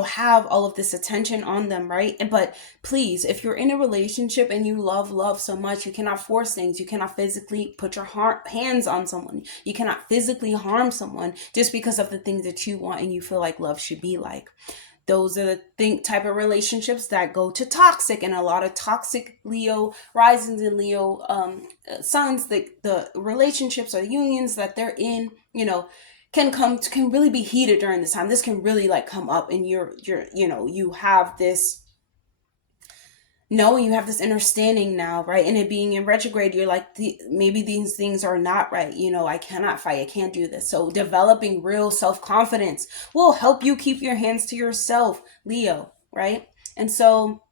have all of this attention on them, right? But please, if you're in a relationship and you love so much, you cannot force things. You cannot physically put your hands on someone. You cannot physically harm someone just because of the things that you want and you feel like love should be like. Those are the type of relationships that go to toxic, and a lot of toxic Leo risings and Leo suns, the relationships or the unions that they're in, can really be heated during this time. This can really come up, and you have this knowing you have this understanding now, right? And it being in retrograde, you're like, maybe these things are not right. I cannot fight. I can't do this. So developing real self-confidence will help you keep your hands to yourself, Leo, right? And so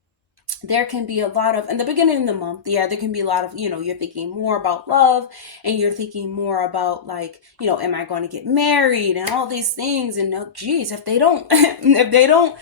there can be a lot of, in the beginning of the month, yeah, there can be a lot of, you're thinking more about love, and you're thinking more about, like, am I going to get married and all these things. And geez, if they don't, if they don't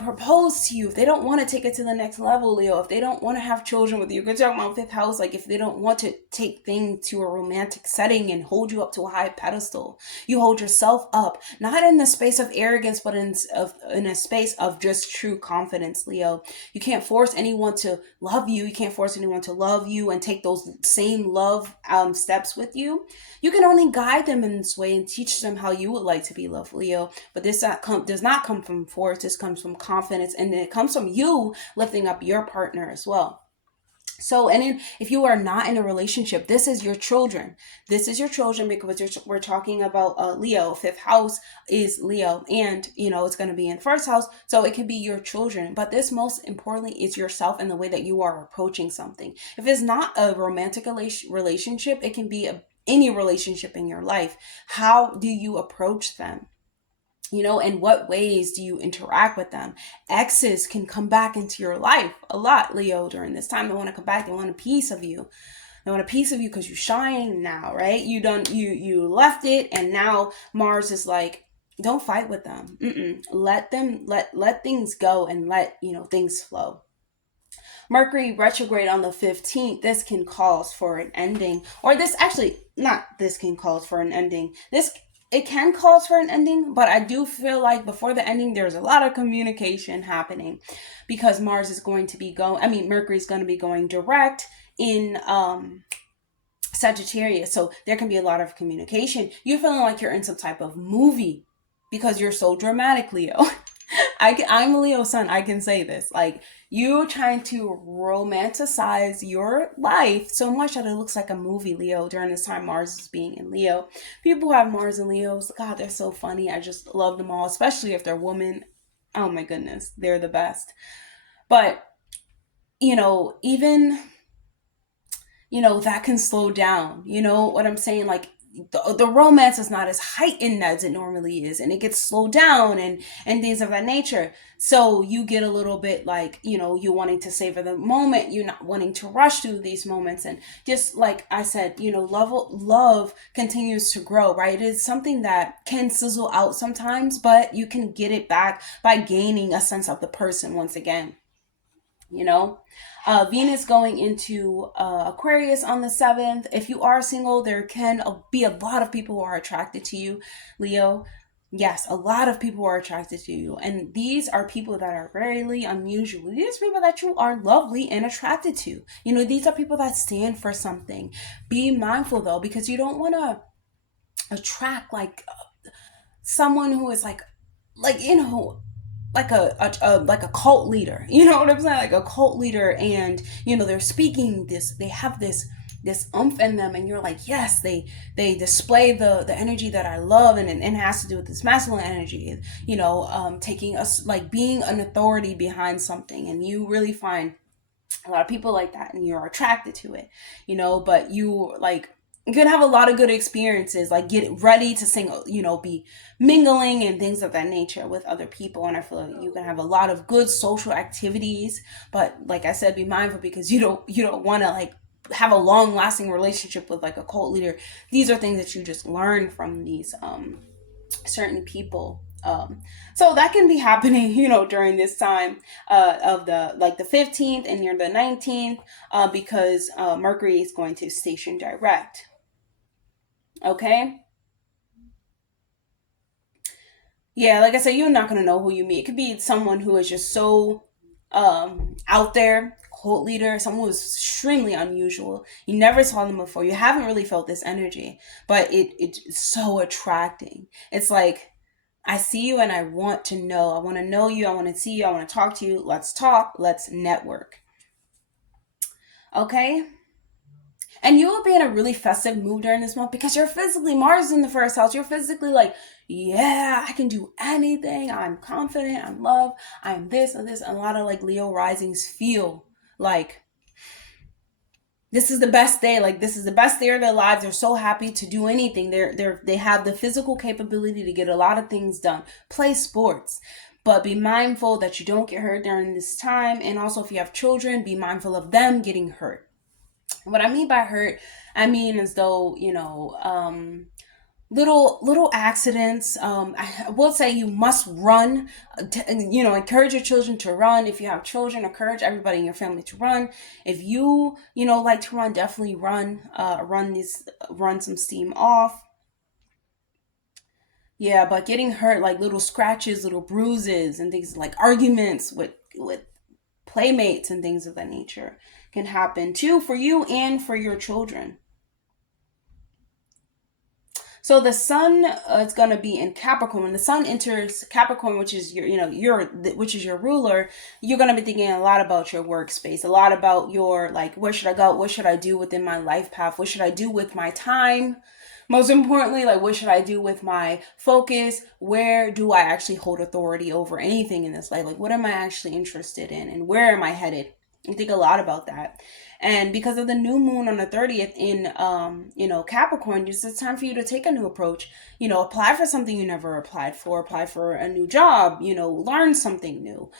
propose to you, if they don't want to take it to the next level, Leo, if they don't want to have children with you, good job on fifth house, like if they don't want to take things to a romantic setting and hold you up to a high pedestal, you hold yourself up, not in the space of arrogance, but in a space of just true confidence, Leo. You can't force anyone to love you. You can't force anyone to love you and take those same love steps with you. You can only guide them in this way and teach them how you would like to be loved, Leo. But this does not come from force. This comes from confidence, and it comes from you lifting up your partner as well. So, and then if you are not in a relationship, this is your children. This is your children, because we're talking about Leo. Fifth house is Leo, and it's going to be in first house, so it can be your children. But this, most importantly, is yourself and the way that you are approaching something. If it's not a romantic relationship, it can be any relationship in your life. How do you approach them? In what ways do you interact with them? Exes can come back into your life a lot, Leo, during this time. They want to come back. They want a piece of you. They want a piece of you because you shine now, right? You left it, and now Mars is like, don't fight with them. Let things go, and let things flow. Mercury retrograde on the 15th, this can cause for an ending. Or this actually, not this can cause for an ending. It can cause for an ending, but I do feel like before the ending, there's a lot of communication happening, because Mercury is going to be going direct in Sagittarius. So there can be a lot of communication. You're feeling like you're in some type of movie because you're so dramatic, Leo. I'm a Leo sun. I can say this. Like, you trying to romanticize your life so much that it looks like a movie, Leo, during this time Mars is being in Leo. People who have Mars and Leos, God, they're so funny. I just love them all, especially if they're women. Oh my goodness, they're the best. But, even, that can slow down. You know what I'm saying? Like, the romance is not as heightened as it normally is, and it gets slowed down and things of that nature. So you get a little bit like, you wanting to savor the moment, you're not wanting to rush through these moments. And just like I said, love continues to grow, right? It is something that can sizzle out sometimes, but you can get it back by gaining a sense of the person once again. Venus going into Aquarius on the 7th. If you are single, there can be a lot of people who are attracted to you, Leo. Yes, a lot of people are attracted to you. And these are people that are really unusual. These are people that you are lovely and attracted to. These are people that stand for something. Be mindful, though, because you don't want to attract like someone who is like like a cult leader. You know what I'm saying? Like a cult leader, and they're speaking this, they have this oomph in them, and you're like, yes, they display the energy that I love, and it has to do with this masculine energy, taking us, like, being an authority behind something. And you really find a lot of people like that, and you're attracted to it, but you can have a lot of good experiences, like get ready to sing, be mingling and things of that nature with other people. And I feel like you can have a lot of good social activities, but like I said, be mindful, because you don't want to like have a long lasting relationship with like a cult leader. These are things that you just learn from these certain people. So that can be happening, during this time of the 15th and near the 19th, because Mercury is going to station direct. Okay. Yeah, like I said, you're not gonna know who you meet. It could be someone who is just so out there, cult leader, someone who's extremely unusual. You never saw them before. You haven't really felt this energy, but it's so attracting. It's like, I see you and I want to know. I want to know you. I want to see you. I want to talk to you. Let's talk. Let's network. Okay. And you will be in a really festive mood during this month because you're physically, Mars is in the first house. You're physically like, yeah, I can do anything. I'm confident. I'm love. I'm this and this. And a lot of like Leo risings feel like this is the best day. Like this is the best day of their lives. They're so happy to do anything. They have the physical capability to get a lot of things done. Play sports. But be mindful that you don't get hurt during this time. And also if you have children, be mindful of them getting hurt. What I mean by hurt, I mean as though, little accidents. I will say you must run. Encourage your children to run. If you have children, encourage everybody in your family to run. If you like to run, definitely run. Run some steam off. Yeah, but getting hurt, like little scratches, little bruises, and things like arguments with playmates and things of that nature can happen too for you and for your children. So the sun is going to be in Capricorn. When the sun enters Capricorn, which is which is your ruler, you're going to be thinking a lot about your workspace, a lot about your, like, where should I go? What should I do within my life path? What should I do with my time? Most importantly, like, what should I do with my focus? Where do I actually hold authority over anything in this life? Like, what am I actually interested in? And where am I headed? I think a lot about that. And because of the new moon on the 30th in, Capricorn, it's time for you to take a new approach. Apply for something you never applied for. Apply for a new job. Learn something new.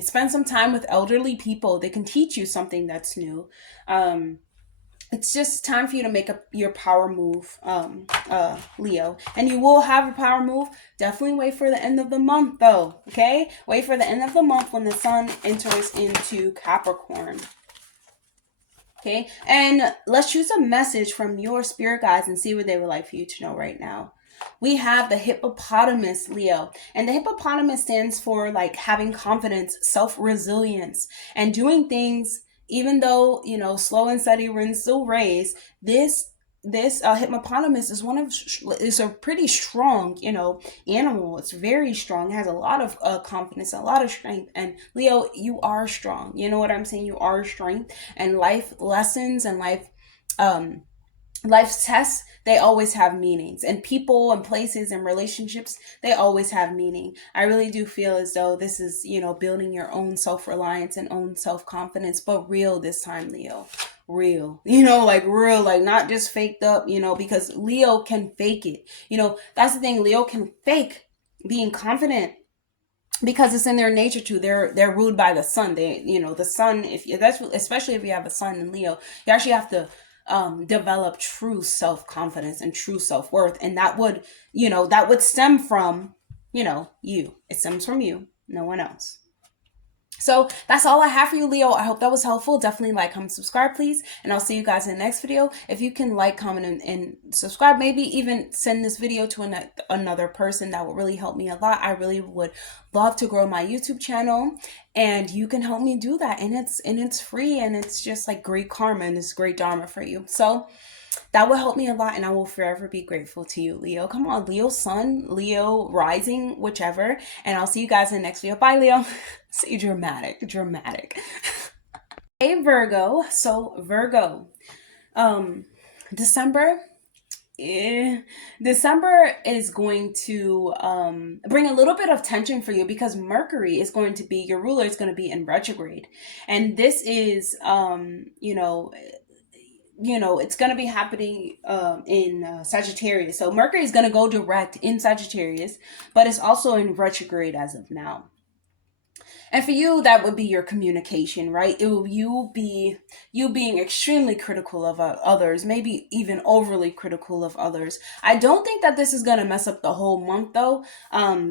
Spend some time with elderly people. They can teach you something that's new. It's just time for you to make your power move, Leo. And you will have a power move. Definitely wait for the end of the month, though, okay? Wait for the end of the month when the sun enters into Capricorn. Okay? And let's choose a message from your spirit guides and see what they would like for you to know right now. We have the hippopotamus, Leo. And the hippopotamus stands for, like, having confidence, self-resilience, and doing things even though, slow and steady wins the race. This hippopotamus is a pretty strong, animal. It's very strong. It has a lot of confidence, a lot of strength. And Leo, you are strong. You know what I'm saying? You are strength. And life lessons and life's tests, they always have meanings, and people and places and relationships, they always have meaning. I really do feel as though this is, building your own self-reliance and own self-confidence, but real this time, Leo. Real, real, like not just faked up, because Leo can fake it. That's the thing. Leo can fake being confident because it's in their nature to. They're ruled by the sun. The sun, especially if you have a sun in Leo, you actually have to develop true self-confidence and true self-worth. And that would stem from, you. It stems from you, no one else. So that's all I have for you, Leo. I hope that was helpful. Definitely like, comment, subscribe, please. And I'll see you guys in the next video. If you can like, comment, and subscribe, maybe even send this video to another person, that would really help me a lot. I really would love to grow my YouTube channel, and you can help me do that. And it's free, and it's just like great karma, and it's great dharma for you. So that will help me a lot, and I will forever be grateful to you, Leo. Come on, Leo sun, Leo rising, whichever. And I'll see you guys in the next video. Bye, Leo. See, dramatic. Hey, Virgo. So, Virgo. December is going to bring a little bit of tension for you, because Mercury is going to be, your ruler is going to be in retrograde. And this is, it's going to be happening in Sagittarius. So Mercury is going to go direct in Sagittarius, but it's also in retrograde as of now. And for you, that would be your communication, right? It will you being extremely critical of others, maybe even overly critical of others. I don't think that this is going to mess up the whole month, though,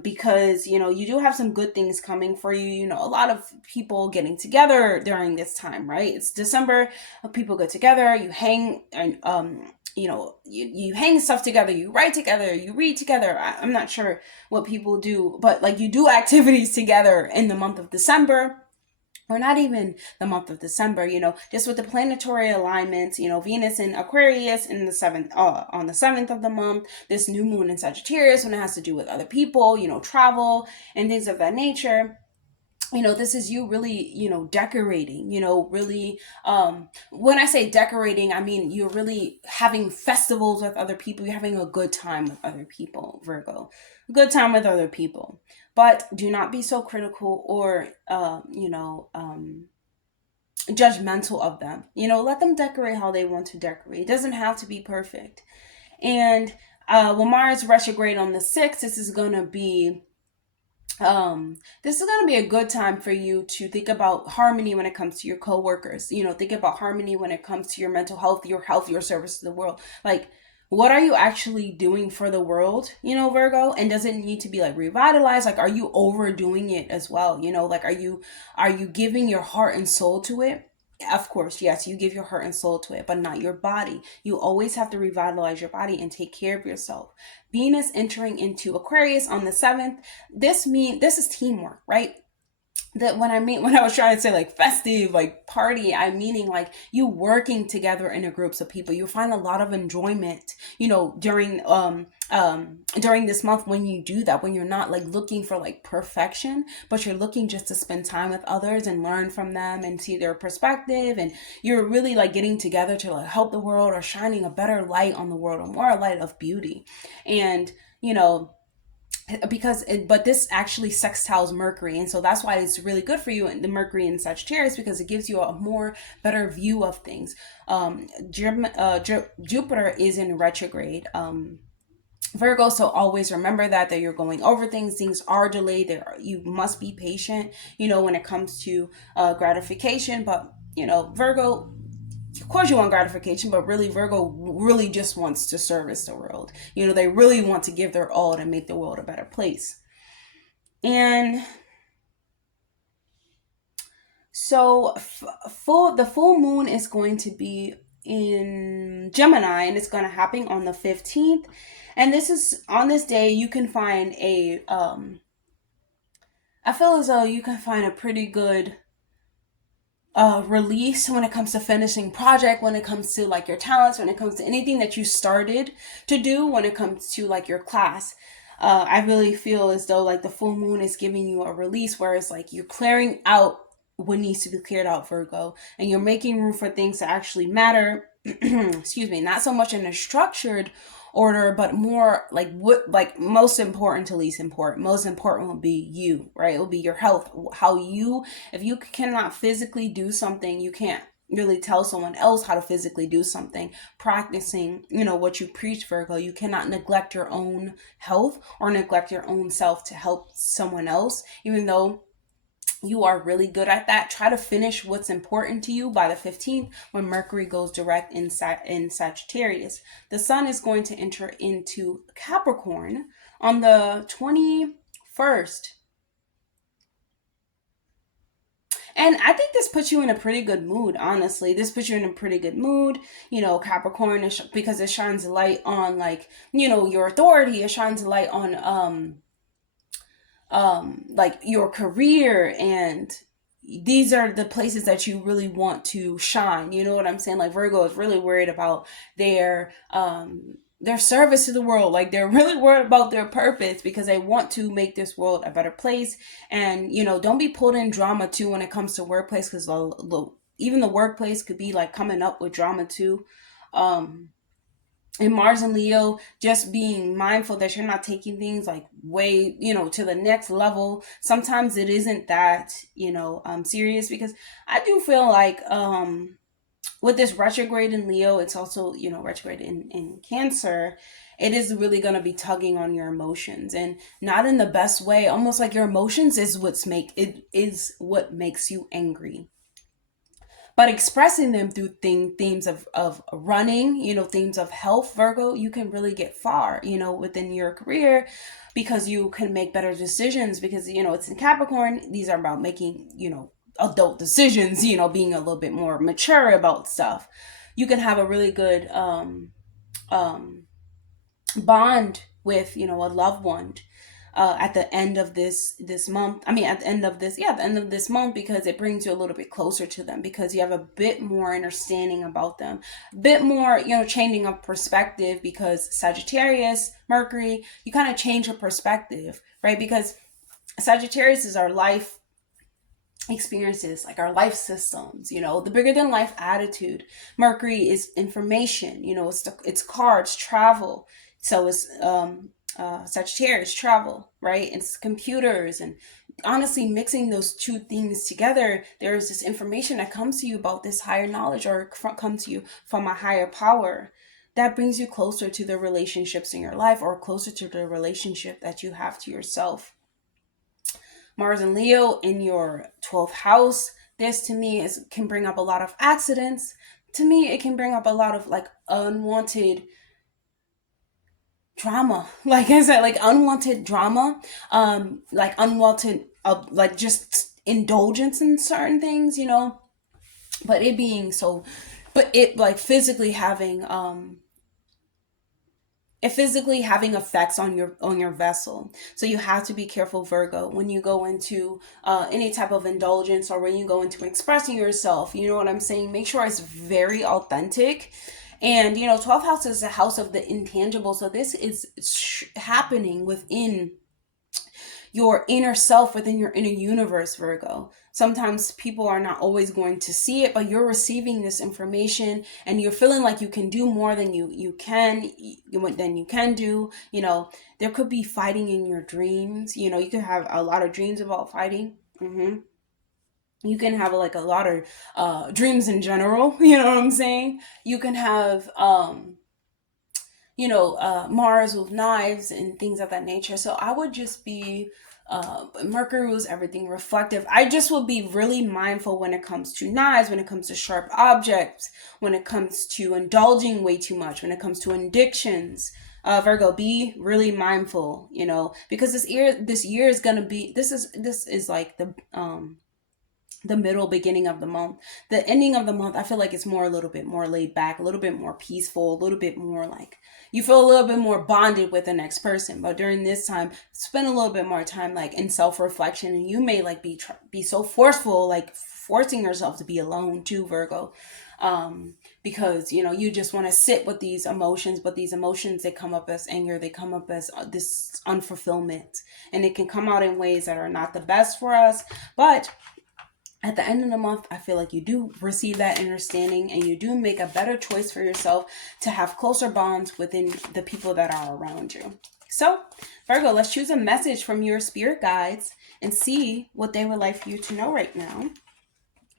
because, you do have some good things coming for you. A lot of people getting together during this time, right? It's December, people get together, you hang, and you hang stuff together, you write together, you read together. I'm not sure what people do, but like you do activities together in the month of December, or not even the month of December, just with the planetary alignments, Venus in Aquarius in the 7th, on the 7th of the month, this new moon in Sagittarius when it has to do with other people, travel and things of that nature. this is you really, decorating, really, when I say decorating, I mean, you're really having festivals with other people. You're having a good time with other people, Virgo. Good time with other people. But do not be so critical or, judgmental of them. Let them decorate how they want to decorate. It doesn't have to be perfect. And when Mars retrograde on the 6th, this is going to be a good time for you to think about harmony when it comes to your coworkers. Think about harmony when it comes to your mental health, your service to the world. Like, what are you actually doing for the world, Virgo? And does it need to be like revitalized? Like, are you overdoing it as well? Like, are you giving your heart and soul to it? Of course, yes, you give your heart and soul to it, but not your body. You always have to revitalize your body and take care of yourself. Venus entering into Aquarius on the 7th. This is teamwork, right? That when I was trying to say like festive, like party, I'm meaning like you working together in a groups of people. You find a lot of enjoyment, during this month when you do that, when you're not like looking for like perfection, but you're looking just to spend time with others and learn from them and see their perspective, and you're really like getting together to like help the world or shining a better light on the world, or more light of beauty. And but this actually sextiles Mercury, and so that's why it's really good for you in the Mercury in Sagittarius, because it gives you a more better view of things. Jupiter is in retrograde, Virgo, so always remember that you're going over things are delayed. You must be patient, when it comes to gratification. But Virgo, of course you want gratification, but really Virgo really just wants to service the world. They really want to give their all to make the world a better place. And so the full moon is going to be in Gemini, and it's going to happen on the 15th. And this is on this day you can find I feel as though you can find a pretty good release when it comes to finishing project, when it comes to like your talents, when it comes to anything that you started to do, when it comes to like your class. I really feel as though like the full moon is giving you a release, where it's like you're clearing out what needs to be cleared out, Virgo, and you're making room for things to actually matter. Excuse me, not so much in a structured order, but more like most important to least important. Most important will be you, right? It will be your health. If you cannot physically do something, you can't really tell someone else how to physically do something. Practicing, what you preach, Virgo. You cannot neglect your own health or neglect your own self to help someone else, even though you are really good at that. Try to finish what's important to you by the 15th, when Mercury goes direct in Sagittarius. The sun is going to enter into Capricorn on the 21st. And I think this puts you in a pretty good mood, honestly. This puts you in a pretty good mood. Capricorn, because it shines a light on like, your authority. It shines a light on like your career, and these are the places that you really want to shine. You know what I'm saying? Like Virgo is really worried about their service to the world. Like they're really worried about their purpose, because they want to make this world a better place. And don't be pulled in drama too when it comes to workplace, because even the workplace could be like coming up with drama too. In Mars and Leo, just being mindful that you're not taking things like way, to the next level. Sometimes it isn't that, serious, because I do feel like with this retrograde in Leo, it's also, retrograde in Cancer. It is really going to be tugging on your emotions, and not in the best way. Almost like your emotions is what makes you angry. But expressing them through themes of running, themes of health, Virgo, you can really get far, within your career, because you can make better decisions, because, it's in Capricorn. These are about making, adult decisions, being a little bit more mature about stuff. You can have a really good bond with, a loved one. At the end of this month, at the end of this month, because it brings you a little bit closer to them, because you have a bit more understanding about them, a bit more, changing of perspective, because Sagittarius, Mercury, you kind of change your perspective, right? Because Sagittarius is our life experiences, like our life systems, the bigger than life attitude. Mercury is information, it's cards, travel. So it's Sagittarius, travel, right? It's computers. And honestly, mixing those two things together, there's this information that comes to you about this higher knowledge, or comes to you from a higher power that brings you closer to the relationships in your life, or closer to the relationship that you have to yourself. Mars and Leo in your 12th house, this to me can bring up a lot of accidents. To me, it can bring up a lot of like unwanted drama. Like I said, like unwanted drama, like unwanted, like just indulgence in certain things, but it being so, but it like physically having effects on your vessel. So you have to be careful, Virgo, when you go into any type of indulgence, or when you go into expressing yourself. You know what I'm saying? Make sure it's very authentic. And 12th house is the house of the intangible. So this is happening within your inner self, within your inner universe, Virgo. Sometimes people are not always going to see it, but you're receiving this information and you're feeling like you can do more than you can do. There could be fighting in your dreams. You could have a lot of dreams about fighting. You can have like a lot of dreams in general. You know what I'm saying? You can have Mars with knives and things of that nature. So I would just be, Mercury was everything reflective. I just will be really mindful when it comes to knives, when it comes to sharp objects, when it comes to indulging way too much, when it comes to addictions. Virgo, be really mindful, because this year is gonna be, this is like the middle beginning of the month. The ending of the month, I feel like it's a little bit more laid back, a little bit more peaceful, a little bit more like you feel a little bit more bonded with the next person. But during this time, spend a little bit more time like in self-reflection, and you may like be so forceful, like forcing yourself to be alone too, Virgo. Because you just want to sit with these emotions, but these emotions, they come up as anger, they come up as this unfulfillment, and it can come out in ways that are not the best for us. But at the end of the month, I feel like you do receive that understanding, and you do make a better choice for yourself to have closer bonds within the people that are around you. So, Virgo, let's choose a message from your spirit guides and see what they would like for you to know right now.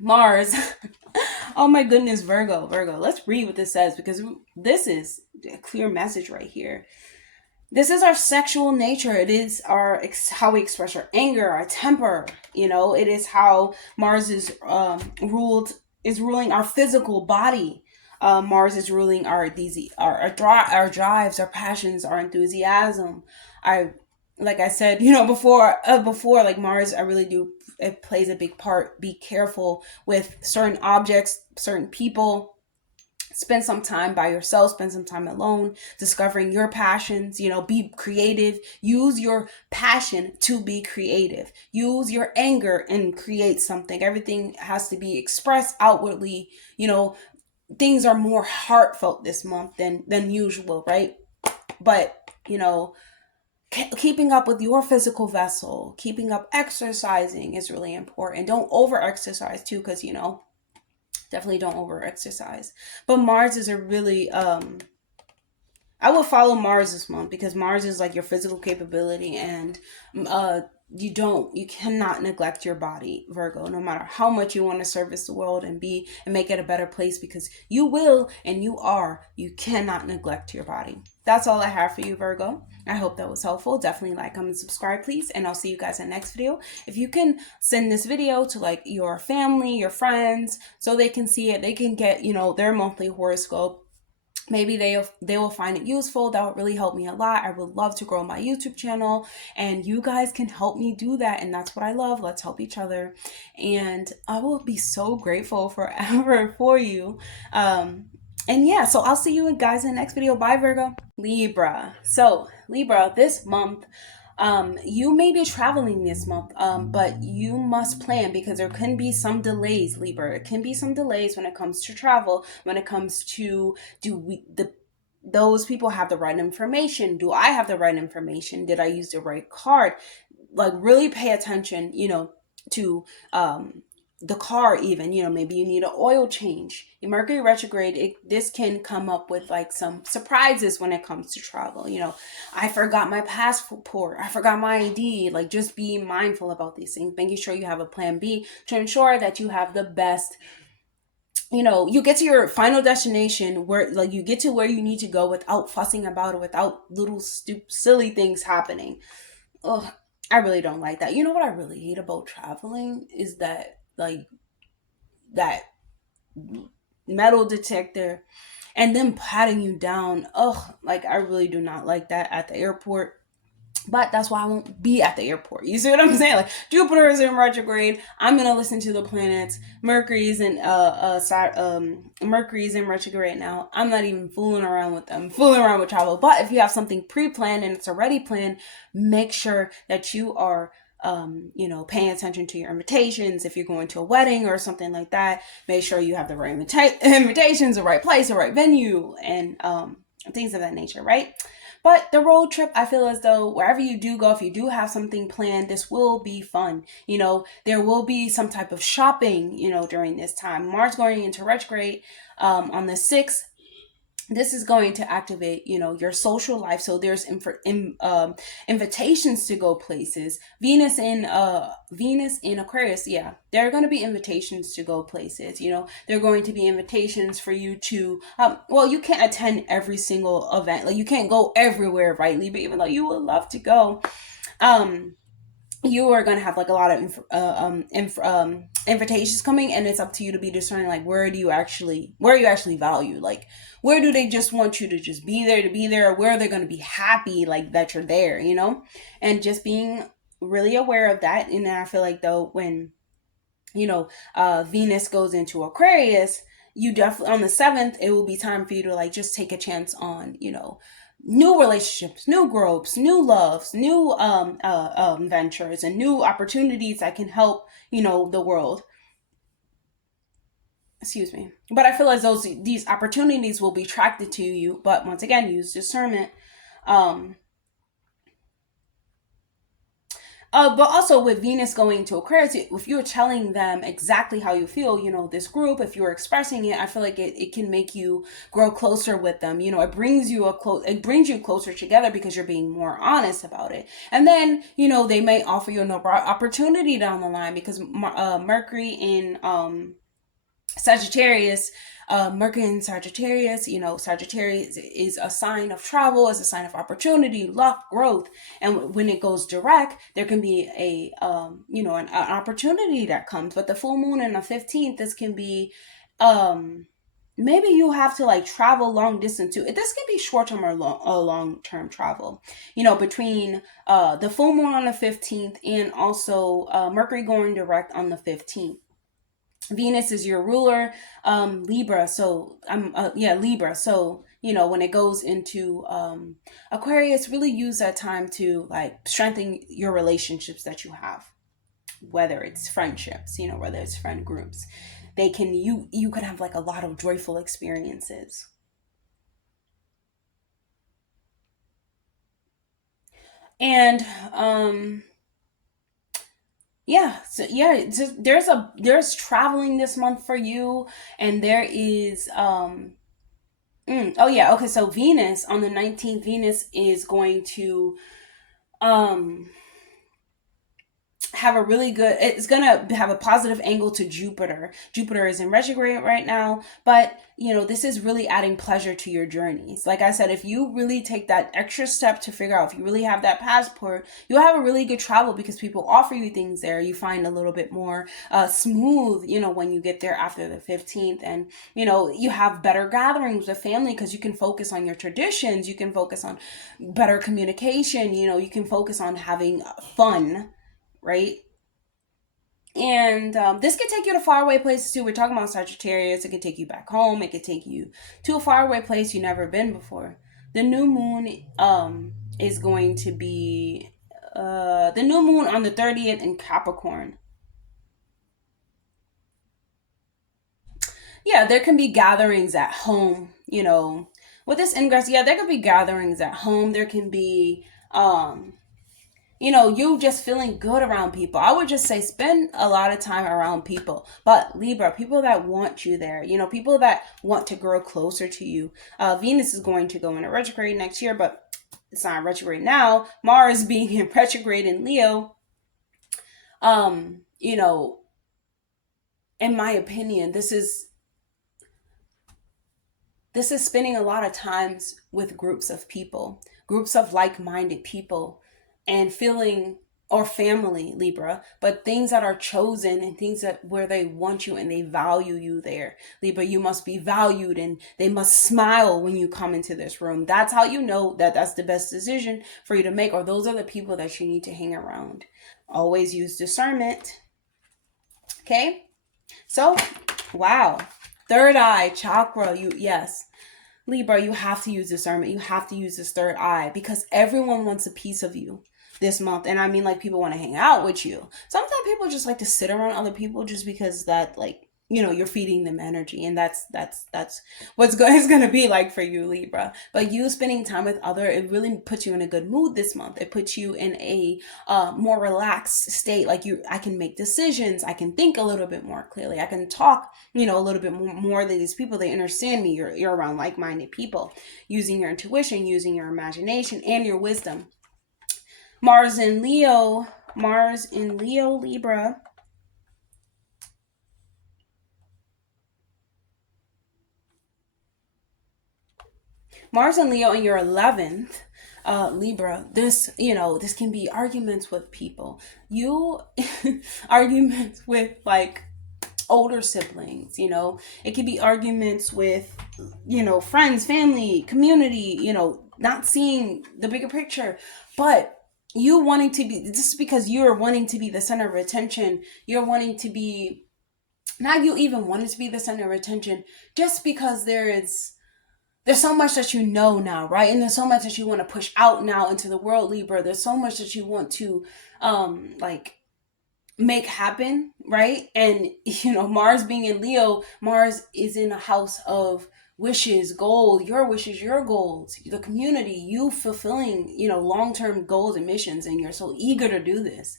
Mars. Oh my goodness, Virgo. Let's read what this says, because this is a clear message right here. This is our sexual nature. It is how we express our anger, our temper. It is how Mars is ruling our physical body. Mars is ruling our drives, our passions, our enthusiasm. Like I said, before, like Mars, I really do. It plays a big part. Be careful with certain objects, certain people. Spend some time by yourself, spend some time alone, discovering your passions. Be creative. Use your passion to be creative. Use your anger and create something. Everything has to be expressed outwardly. Things are more heartfelt this month than usual, right? But keeping up with your physical vessel, keeping up exercising is really important. Don't over exercise too, because definitely don't over exercise. But Mars is a really I will follow Mars this month, because Mars is like your physical capability, and you cannot neglect your body, Virgo, no matter how much you want to service the world and make it a better place, because you will, and you cannot neglect your body. That's all I have for you, Virgo. I hope that was helpful. Definitely like, comment, subscribe, please, and I'll see you guys in the next video. If you can send this video to like your family, your friends, so they can see it, they can get their monthly horoscope. Maybe they will find it useful. That would really help me a lot. I would love to grow my YouTube channel, and you guys can help me do that, and that's what I love. Let's help each other, and I will be so grateful forever for you. And yeah, so I'll see you guys in the next video. Bye, Virgo. Libra. So Libra, this month, you may be traveling this month, but you must plan, because there can be some delays, Libra. It can be some delays when it comes to travel, when it comes to those people have the right information? Do I have the right information? Did I use the right card? Like, really pay attention, to the car even, maybe you need an oil change. Mercury retrograde, this can come up with like some surprises when it comes to travel. I forgot my passport, I forgot my ID. Like, just be mindful about these things, making sure you have a plan B to ensure that you have the best, you get to your final destination, where like you get to where you need to go without fussing about it, without little stupid silly things happening. Ugh, I really don't like that. You know what I really hate about traveling is that, like, that metal detector and them patting you down. Ugh, like, I really do not like that at the airport. But that's why I won't be at the airport. You see what I'm saying? Like, Jupiter is in retrograde. I'm gonna listen to the planets. Mercury's in Mercury's in retrograde now. I'm not even fooling around with them, fooling around with travel. But if you have something pre-planned and it's already planned, make sure that you are paying attention to your invitations. If you're going to a wedding or something like that, make sure you have the right invitations, the right place, the right venue, and things of that nature, right? But the road trip, I feel as though wherever you do go, if you do have something planned, this will be fun. There will be some type of shopping, during this time. Mars going into retrograde on the 6th. This is going to activate, your social life. So there's invitations to go places. Venus in Aquarius, yeah, there are going to be invitations to go places. There are going to be invitations for you to. Well, you can't attend every single event. Like, you can't go everywhere, right, Libra? Even though you would love to go. You are going to have like a lot of invitations coming, and it's up to you to be discerning, like, where you actually value, like, where do they just want you to just be there, or where are they going to be happy, like, that you're there, and just being really aware of that. And I feel like, though, when Venus goes into Aquarius, you definitely, on the 7th, it will be time for you to, like, just take a chance on, new relationships, new groups, new loves, new ventures, and new opportunities that can help, the world. Excuse me. But I feel as though these opportunities will be attracted to you. But once again, use discernment. But also with Venus going to Aquarius, if you're telling them exactly how you feel, this group, if you're expressing it, I feel like it can make you grow closer with them. It brings you closer together because you're being more honest about it. And then, they may offer you another opportunity down the line, because Mercury in Sagittarius, Mercury in Sagittarius, Sagittarius is a sign of travel, is a sign of opportunity, luck, growth. And when it goes direct, there can be an opportunity that comes. But the full moon on the 15th, this can be, maybe you have to, like, travel long distance too. This can be short-term or long-term travel, between the full moon on the 15th and also Mercury going direct on the 15th. Venus is your ruler, Libra. So Libra. So, when it goes into Aquarius, really use that time to, like, strengthen your relationships that you have, whether it's friendships, whether it's friend groups. You can have, like, a lot of joyful experiences. And there's traveling this month for you, and there is okay, so Venus on the 19th, Venus is going to have a really good, it's gonna have a positive angle to Jupiter. Jupiter is in retrograde right now, but this is really adding pleasure to your journeys. Like I said, if you really take that extra step to figure out if you really have that passport, you'll have a really good travel, because people offer you things there. You find a little bit more smooth, when you get there after the 15th. And you have better gatherings with family, because you can focus on your traditions, you can focus on better communication, you can focus on having fun, right? And this could take you to faraway places too. We're talking about Sagittarius. It could take you back home. It could take you to a faraway place you've never been before. The new moon is going to be the new moon on the 30th in Capricorn. Yeah, there can be gatherings at home, with this ingress. Yeah, there could be gatherings at home. There can be you just feeling good around people. I would just say spend a lot of time around people. But Libra, people that want you there, people that want to grow closer to you. Venus is going to go into retrograde next year, but it's not retrograde now. Mars being in retrograde in Leo, in my opinion, this is spending a lot of times with groups of people, groups of like-minded people, and feeling, or family, Libra, but things that are chosen and things that where they want you and they value you there. Libra, you must be valued and they must smile when you come into this room. That's how you know that that's the best decision for you to make, or those are the people that you need to hang around. Always use discernment. Okay? So, wow. Third eye chakra, yes. Libra, you have to use discernment. You have to use this third eye because everyone wants a piece of you this month. And I mean, like, people want to hang out with you. Sometimes people just like to sit around other people just because that, like, you're feeding them energy, and that's what's it's going to be like for you, Libra. But you spending time with it really puts you in a good mood this month. It puts you in a more relaxed state. Like, I can make decisions. I can think a little bit more clearly. I can talk, a little bit more than these people. They understand me. You're around like-minded people, using your intuition, using your imagination and your wisdom. Mars in Leo, Libra. Mars and Leo in your 11th, Libra, this can be arguments with people. Arguments with, like, older siblings, it could be arguments with, friends, family, community, not seeing the bigger picture. But you wanting to be, just because you're wanting to be the center of attention, you're wanting to be, not you even wanting to be the center of attention, just because there's so much that now, right? And there's so much that you want to push out now into the world, Libra. There's so much that you want to, make happen, right? And, Mars being in Leo, Mars is in a house of wishes, goal, your wishes, your goals, the community, you fulfilling, long-term goals and missions. And you're so eager to do this.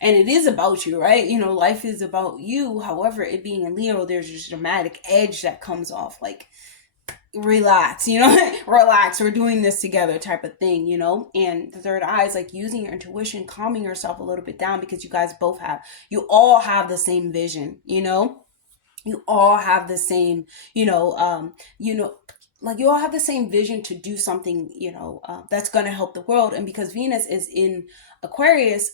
And it is about you, right? Life is about you. However, it being in Leo, there's this dramatic edge that comes off, like, relax, relax, we're doing this together type of thing, and the third eye is like using your intuition, calming yourself a little bit down, because you all have the same vision, you all have the same, like, you all have the same vision to do something, that's going to help the world. And because Venus is in Aquarius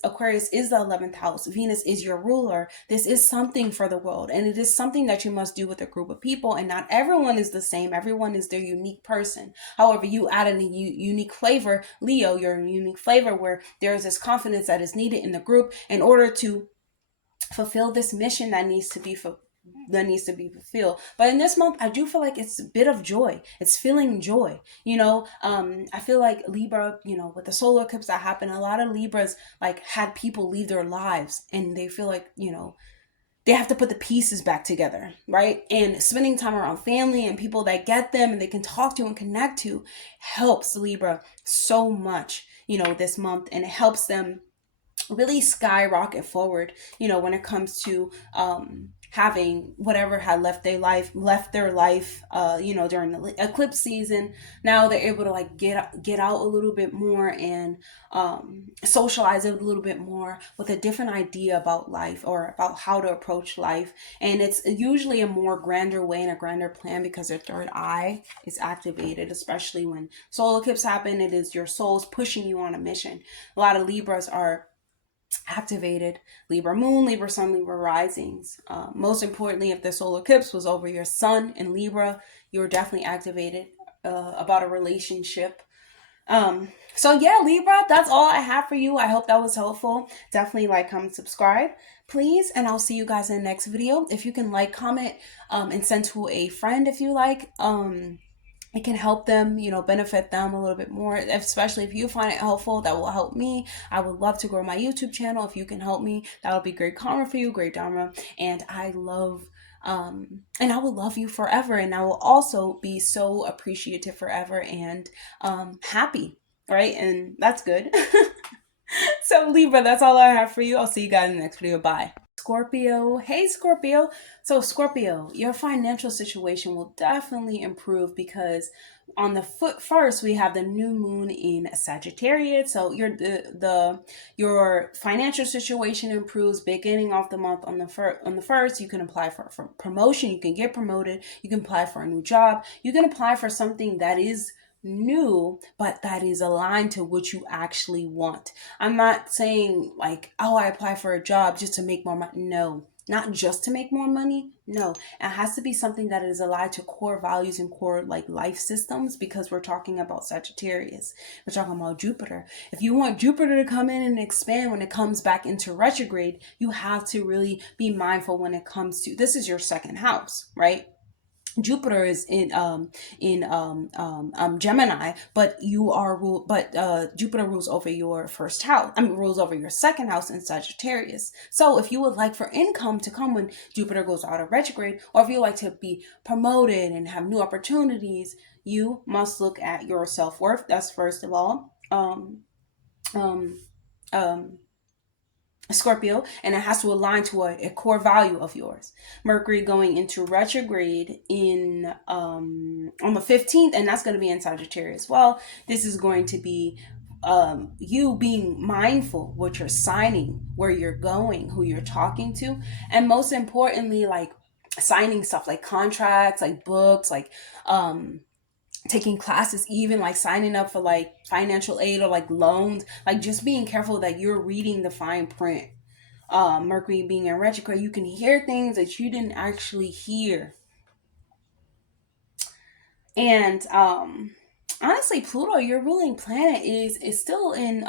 is the 11th house. Venus is your ruler. This is something for the world. And it is something that you must do with a group of people. And not everyone is the same. Everyone is their unique person. However, you add a unique flavor. Leo, you're a unique flavor where there is this confidence that is needed in the group in order to fulfill this mission that needs to be fulfilled. But in this month, I do feel like it's a bit of joy. It's feeling joy. I feel like Libra, with the solar eclipse that happened, a lot of Libras like had people leave their lives, and they feel like, they have to put the pieces back together, right? And spending time around family and people that get them and they can talk to and connect to helps Libra so much, this month. And it helps them really skyrocket forward, when it comes to having whatever had left their life, during the eclipse season. Now they're able to, like, get out a little bit more and socialize a little bit more with a different idea about life, or about how to approach life. And it's usually a more grander way and a grander plan, because their third eye is activated, especially when solar eclipse happen. It is your soul's pushing you on a mission. A lot of Libras are activated. Libra moon, Libra sun, Libra risings. Most importantly, if the solar eclipse was over your sun in Libra, you were definitely activated about a relationship. So yeah, Libra, that's all I have for you. I hope that was helpful. Definitely like, comment, subscribe, please. And I'll see you guys in the next video. If you can like, comment, and send to a friend if you like. It can help them, benefit them a little bit more, especially if you find it helpful. That will help me. I would love to grow my YouTube channel. If you can help me, that would be great karma for you, great dharma. And I will love you forever. And I will also be so appreciative forever and happy, right? And that's good. So Libra, that's all I have for you. I'll see you guys in the next video. Bye. Scorpio. Hey Scorpio. So Scorpio, your financial situation will definitely improve because on the first we have the new moon in Sagittarius. So your financial situation improves beginning off the month on the first. You can apply for promotion, you can get promoted, you can apply for a new job, you can apply for something that is new but that is aligned to what you actually want. I'm not saying like, oh, I apply for a job just to make more money. No, not just to make more money. No, it has to be something that is aligned to core values and core like life systems, because we're talking about Sagittarius. We're talking about Jupiter. If you want Jupiter to come in and expand when it comes back into retrograde, you have to really be mindful when it comes to, this is your second house, right? Jupiter is in Gemini, but Jupiter rules over your first house. Rules over your second house in Sagittarius. So if you would like for income to come when Jupiter goes out of retrograde, or if you like to be promoted and have new opportunities, you must look at your self-worth. That's first of all. Scorpio, and it has to align to a core value of yours. Mercury going into retrograde in on the 15th, and that's going to be in Sagittarius. Well, this is going to be you being mindful what you're signing, where you're going, who you're talking to, and most importantly, like signing stuff like contracts, like books, like taking classes, even like signing up for like financial aid or like loans, like just being careful that you're reading the fine print. Mercury being in retrograde, you can hear things that you didn't actually hear. And honestly, Pluto, your ruling planet, is still in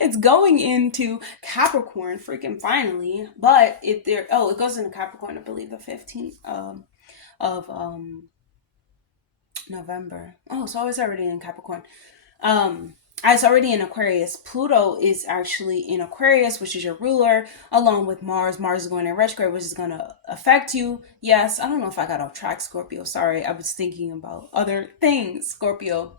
it's going into Capricorn freaking finally. But if there it goes into Capricorn, I believe the 15th of November. Oh, so it's already in Capricorn. It's already in Aquarius. Pluto is actually in Aquarius, which is your ruler, along with Mars. Mars is going in retrograde, which is going to affect you. Yes, I don't know if I got off track, Scorpio. Sorry, I was thinking about other things, Scorpio.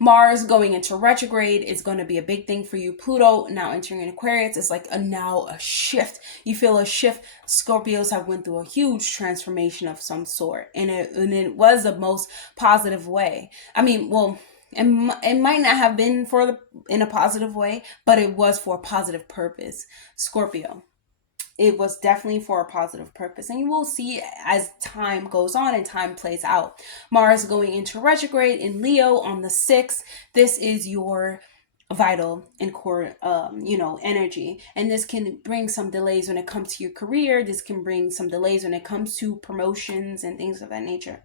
Mars going into retrograde is going to be a big thing for you. Pluto now entering in Aquarius is like a shift. You feel a shift. Scorpios have went through a huge transformation of some sort, and it was the most positive way. I mean, well, it might not have been in a positive way, but it was for a positive purpose. Scorpio. It was definitely for a positive purpose, and you will see as time goes on and time plays out. Mars going into retrograde in Leo on the 6th. This is your vital and core energy, and this can bring some delays when it comes to your career. This can bring some delays when it comes to promotions and things of that nature.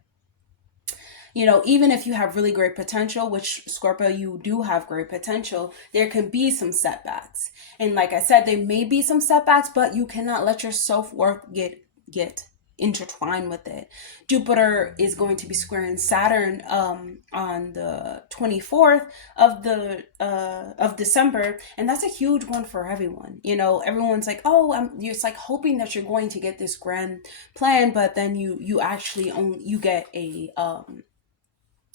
Even if you have really great potential, which Scorpio, you do have great potential, there can be some setbacks. And like I said, there may be some setbacks, but you cannot let your self-worth get intertwined with it. Jupiter is going to be squaring Saturn on the 24th of December, and that's a huge one for everyone. Everyone's like, oh, it's like hoping that you're going to get this grand plan, but then you actually you get a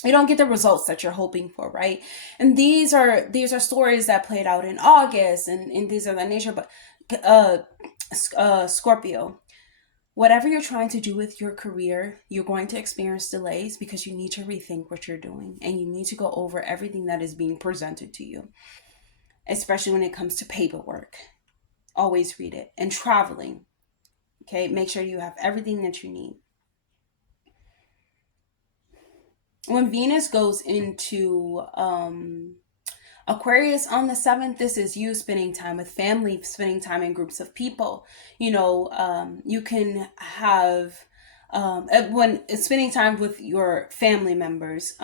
you don't get the results that you're hoping for, right? And these are stories that played out in August, and these are the nature. But Scorpio, whatever you're trying to do with your career, you're going to experience delays because you need to rethink what you're doing, and you need to go over everything that is being presented to you, especially when it comes to paperwork. Always read it. And traveling, okay? Make sure you have everything that you need. When Venus goes into Aquarius on the 7th, this is you spending time with family, spending time in groups of people. You can have when spending time with your family members.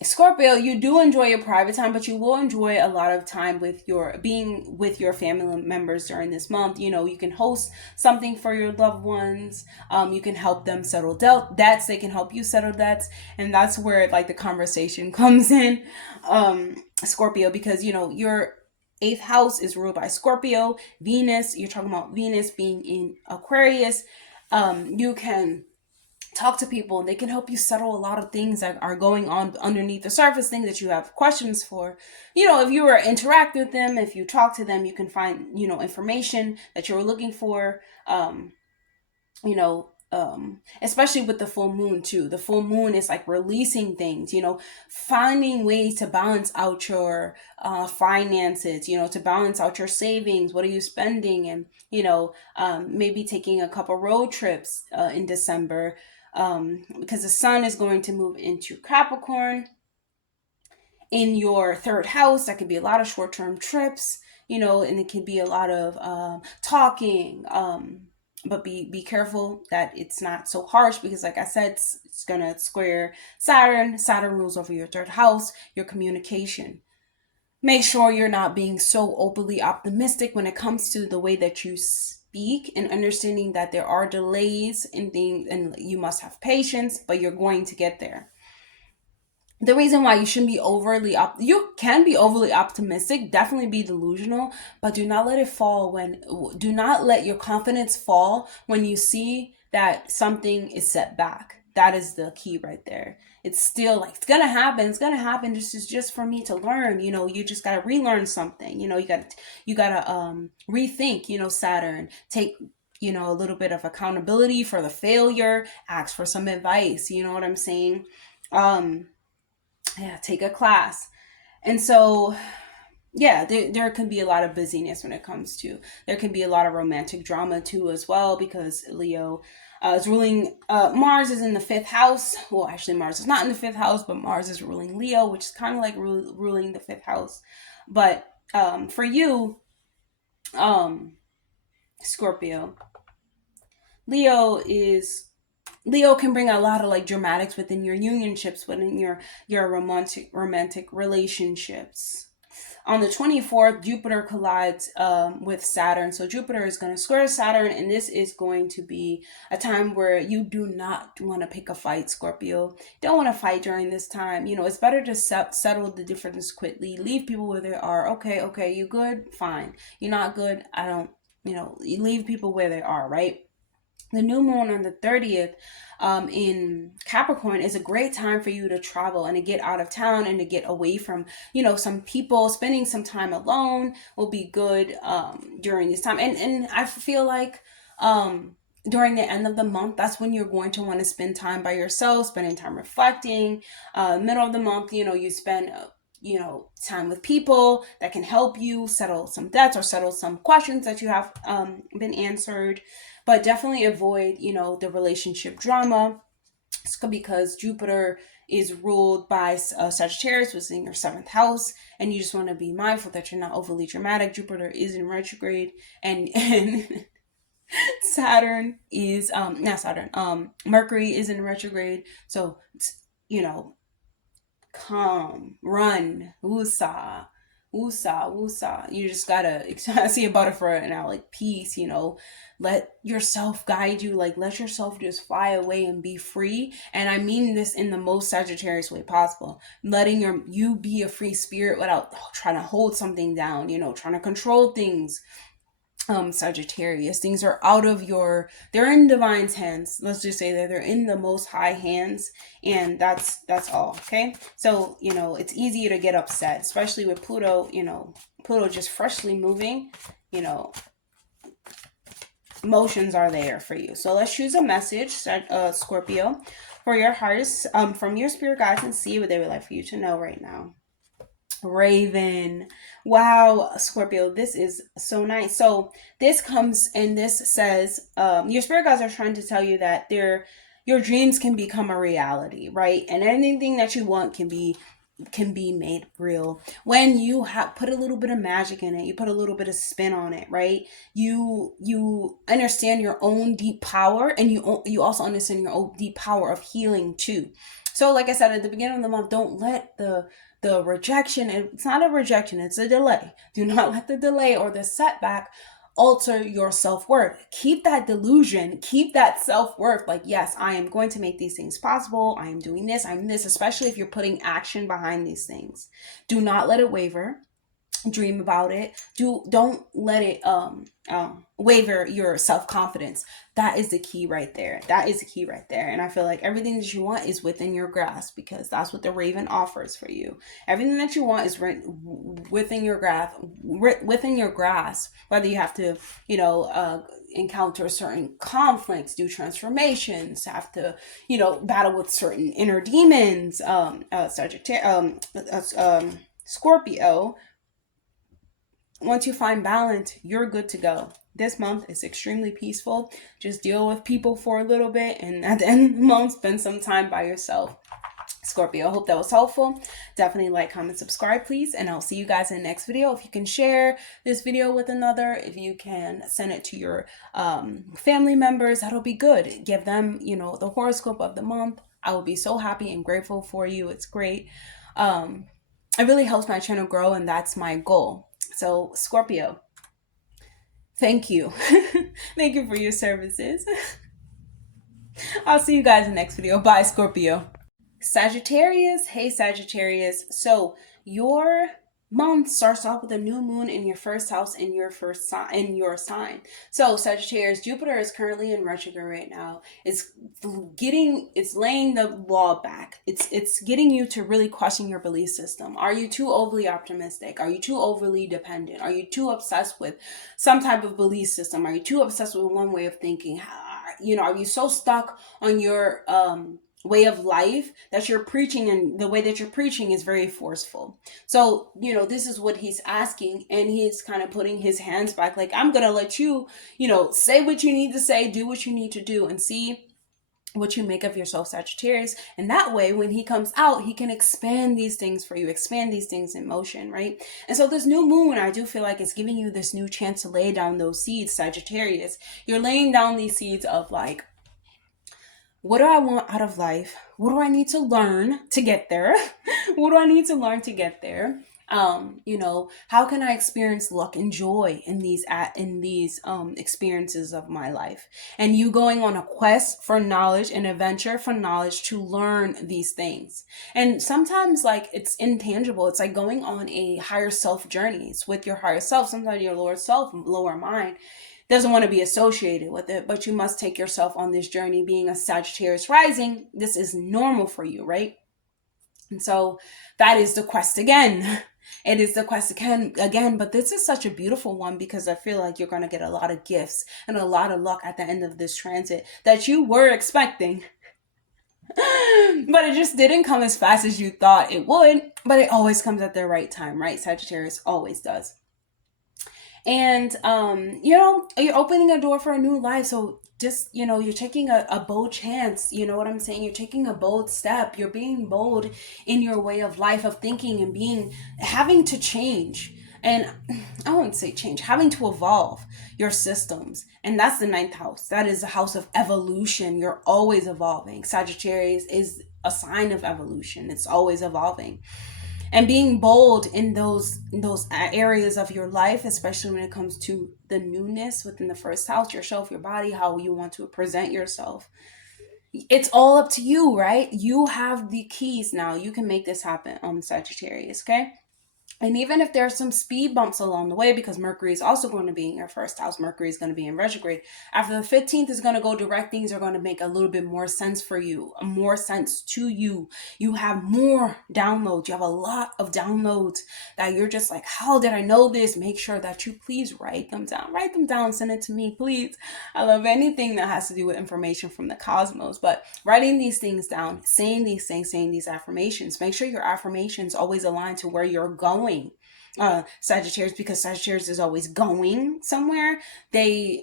Scorpio, you do enjoy your private time, but you will enjoy a lot of time with your family members during this month. You can host something for your loved ones. You can help them settle debts. They can help you settle debts. And that's where like the conversation comes in, Scorpio, because, your 8th house is ruled by Scorpio. Venus, you're talking about Venus being in Aquarius. You can talk to people, and they can help you settle a lot of things that are going on underneath the surface, things that you have questions for. If you were interact with them, if you talk to them, you can find, information that you were looking for. Especially with the full moon too. The full moon is like releasing things, finding ways to balance out your finances, to balance out your savings. What are you spending? And, maybe taking a couple road trips in December, because the sun is going to move into Capricorn in your third house. That could be a lot of short-term trips, and it could be a lot of talking, but be careful that it's not so harsh, because like I said, it's gonna square Saturn rules over your third house, your communication. Make sure you're not being so openly optimistic when it comes to the way that you speak, and understanding that there are delays in things and you must have patience, but you're going to get there. The reason why you shouldn't be you can be overly optimistic, definitely be delusional, but do not let your confidence fall when you see that something is set back. That is the key right there. It's still like, it's gonna happen. This is just for me to learn. You just gotta relearn something. You gotta rethink. Saturn, take a little bit of accountability for the failure. Ask for some advice. You know what I'm saying? Take a class. And so, there can be a lot of busyness when it comes to, there can be a lot of romantic drama too as well, because Leo is ruling, Mars is in the 5th house. Well, actually Mars is not in the 5th house, but Mars is ruling Leo, which is kind of like ruling the 5th house. But for you, Scorpio, Leo can bring a lot of like dramatics within your unionships, within your romantic relationships. On the 24th, Jupiter collides with Saturn. So Jupiter is going to square Saturn, and this is going to be a time where you do not want to pick a fight, Scorpio. Don't want to fight during this time. It's better to settle the difference quickly. Leave people where they are. Okay, you good? Fine. You're not good? I don't, you leave people where they are, right? The new moon on the 30th in Capricorn is a great time for you to travel and to get out of town and to get away from, some people. Spending some time alone will be good during this time. And I feel like during the end of the month, that's when you're going to want to spend time by yourself, spending time reflecting. Middle of the month, you spend time with people that can help you settle some debts or settle some questions that you have been answered. But definitely avoid, the relationship drama, because Jupiter is ruled by Sagittarius, which is in your 7th house, and you just want to be mindful that you're not overly dramatic. Jupiter is in retrograde, and Saturn is Mercury is in retrograde, so calm, run, woosah. You just gotta, I see a butterfly now, like peace, let yourself guide you, like let yourself just fly away and be free. And I mean this in the most Sagittarius way possible. Letting you be a free spirit without trying to hold something down, trying to control things. Sagittarius, things are they're in divine's hands. Let's just say that they're in the most high hands, and that's all. Okay, so it's easier to get upset, especially with Pluto. Pluto just freshly moving. Emotions are there for you. So let's choose a message, Scorpio, for your hearts, from your spirit guides, and see what they would like for you to know right now. Raven. Wow, Scorpio, this is so nice. So this comes and this says, your spirit guides are trying to tell you that your dreams can become a reality, right? And anything that you want can be made real when you put a little bit of magic in it. You put a little bit of spin on it, right? You understand your own deep power, and you also understand your own deep power of healing too. So like I said at the beginning of the month, don't let the rejection, it's not a rejection, it's a delay. Do not let the delay or the setback alter your self-worth. Keep that delusion, keep that self-worth. Like, yes, I am going to make these things possible. I am doing this, I'm this, especially if you're putting action behind these things. Do not let it waver. dream about it. Don't let it waver your self-confidence. That is the key right there. That is the key right there. And I feel like everything that you want is within your grasp, because that's what the raven offers for you. Everything that you want is within your grasp, whether you have to, encounter certain conflicts, do transformations, have to, battle with certain inner demons, Scorpio. Once you find balance, you're good to go. This month is extremely peaceful. Just deal with people for a little bit, and at the end of the month, spend some time by yourself. Scorpio, I hope that was helpful. Definitely like, comment, subscribe, please, and I'll see you guys in the next video. If you can share this video with another, if you can send it to your family members, that'll be good. Give them, the horoscope of the month. I will be so happy and grateful for you. It's great. It really helps my channel grow, and that's my goal. So, Scorpio, thank you. Thank you for your services. I'll see you guys in the next video. Bye, Scorpio. Sagittarius. Hey, Sagittarius. So, your month starts off with a new moon in your first house in your sign. So Sagittarius, Jupiter is currently in retrograde right now. It's laying the law back. It's getting you to really question your belief system. Are you too overly optimistic? Are you too overly dependent? Are you too obsessed with some type of belief system? Are you too obsessed with one way of thinking? Are you so stuck on your way of life that you're preaching, and the way that you're preaching is very forceful? So, this is what he's asking, and he's kind of putting his hands back, like, I'm gonna let you, say what you need to say, do what you need to do, and see what you make of yourself, Sagittarius. And that way, when he comes out, he can expand these things for you, expand these things in motion, right? And so this new moon, I do feel like it's giving you this new chance to lay down those seeds, Sagittarius. You're laying down these seeds of like, what do I want out of life? What do I need to learn to get there? What do I need to learn to get there? How can I experience luck and joy in these experiences of my life? And you going on a quest for knowledge and adventure for knowledge to learn these things. And sometimes, like, it's intangible. It's like going on a higher self journey. It's with your higher self. Sometimes your lower self, lower mind, doesn't want to be associated with it, but you must take yourself on this journey. Being a Sagittarius rising, this is normal for you, right? And so that is the quest again. It is the quest again, but this is such a beautiful one, because I feel like you're going to get a lot of gifts and a lot of luck at the end of this transit that you were expecting. But it just didn't come as fast as you thought it would, but it always comes at the right time, right? Sagittarius always does. And, you're opening a door for a new life. So just, you're taking a bold chance. You know what I'm saying? You're taking a bold step. You're being bold in your way of life, of thinking, and having to change. And I wouldn't say change, having to evolve your systems. And that's the 9th house. That is the house of evolution. You're always evolving. Sagittarius is a sign of evolution. It's always evolving. And being bold in those areas of your life, especially when it comes to the newness within the first house, yourself, your body, how you want to present yourself. It's all up to you, right? You have the keys now. You can make this happen, Sagittarius, okay? And even if there's some speed bumps along the way, because Mercury is also going to be in your first house, Mercury is going to be in retrograde. After the 15th is going to go direct, things are going to make a little bit more sense for you, more sense to you. You have more downloads. You have a lot of downloads that you're just like, how did I know this? Make sure that you please write them down. Write them down. Send it to me, please. I love anything that has to do with information from the cosmos. But writing these things down, saying these things, saying these affirmations. Make sure your affirmations always align to where you're going. Sagittarius, because Sagittarius is always going somewhere. They,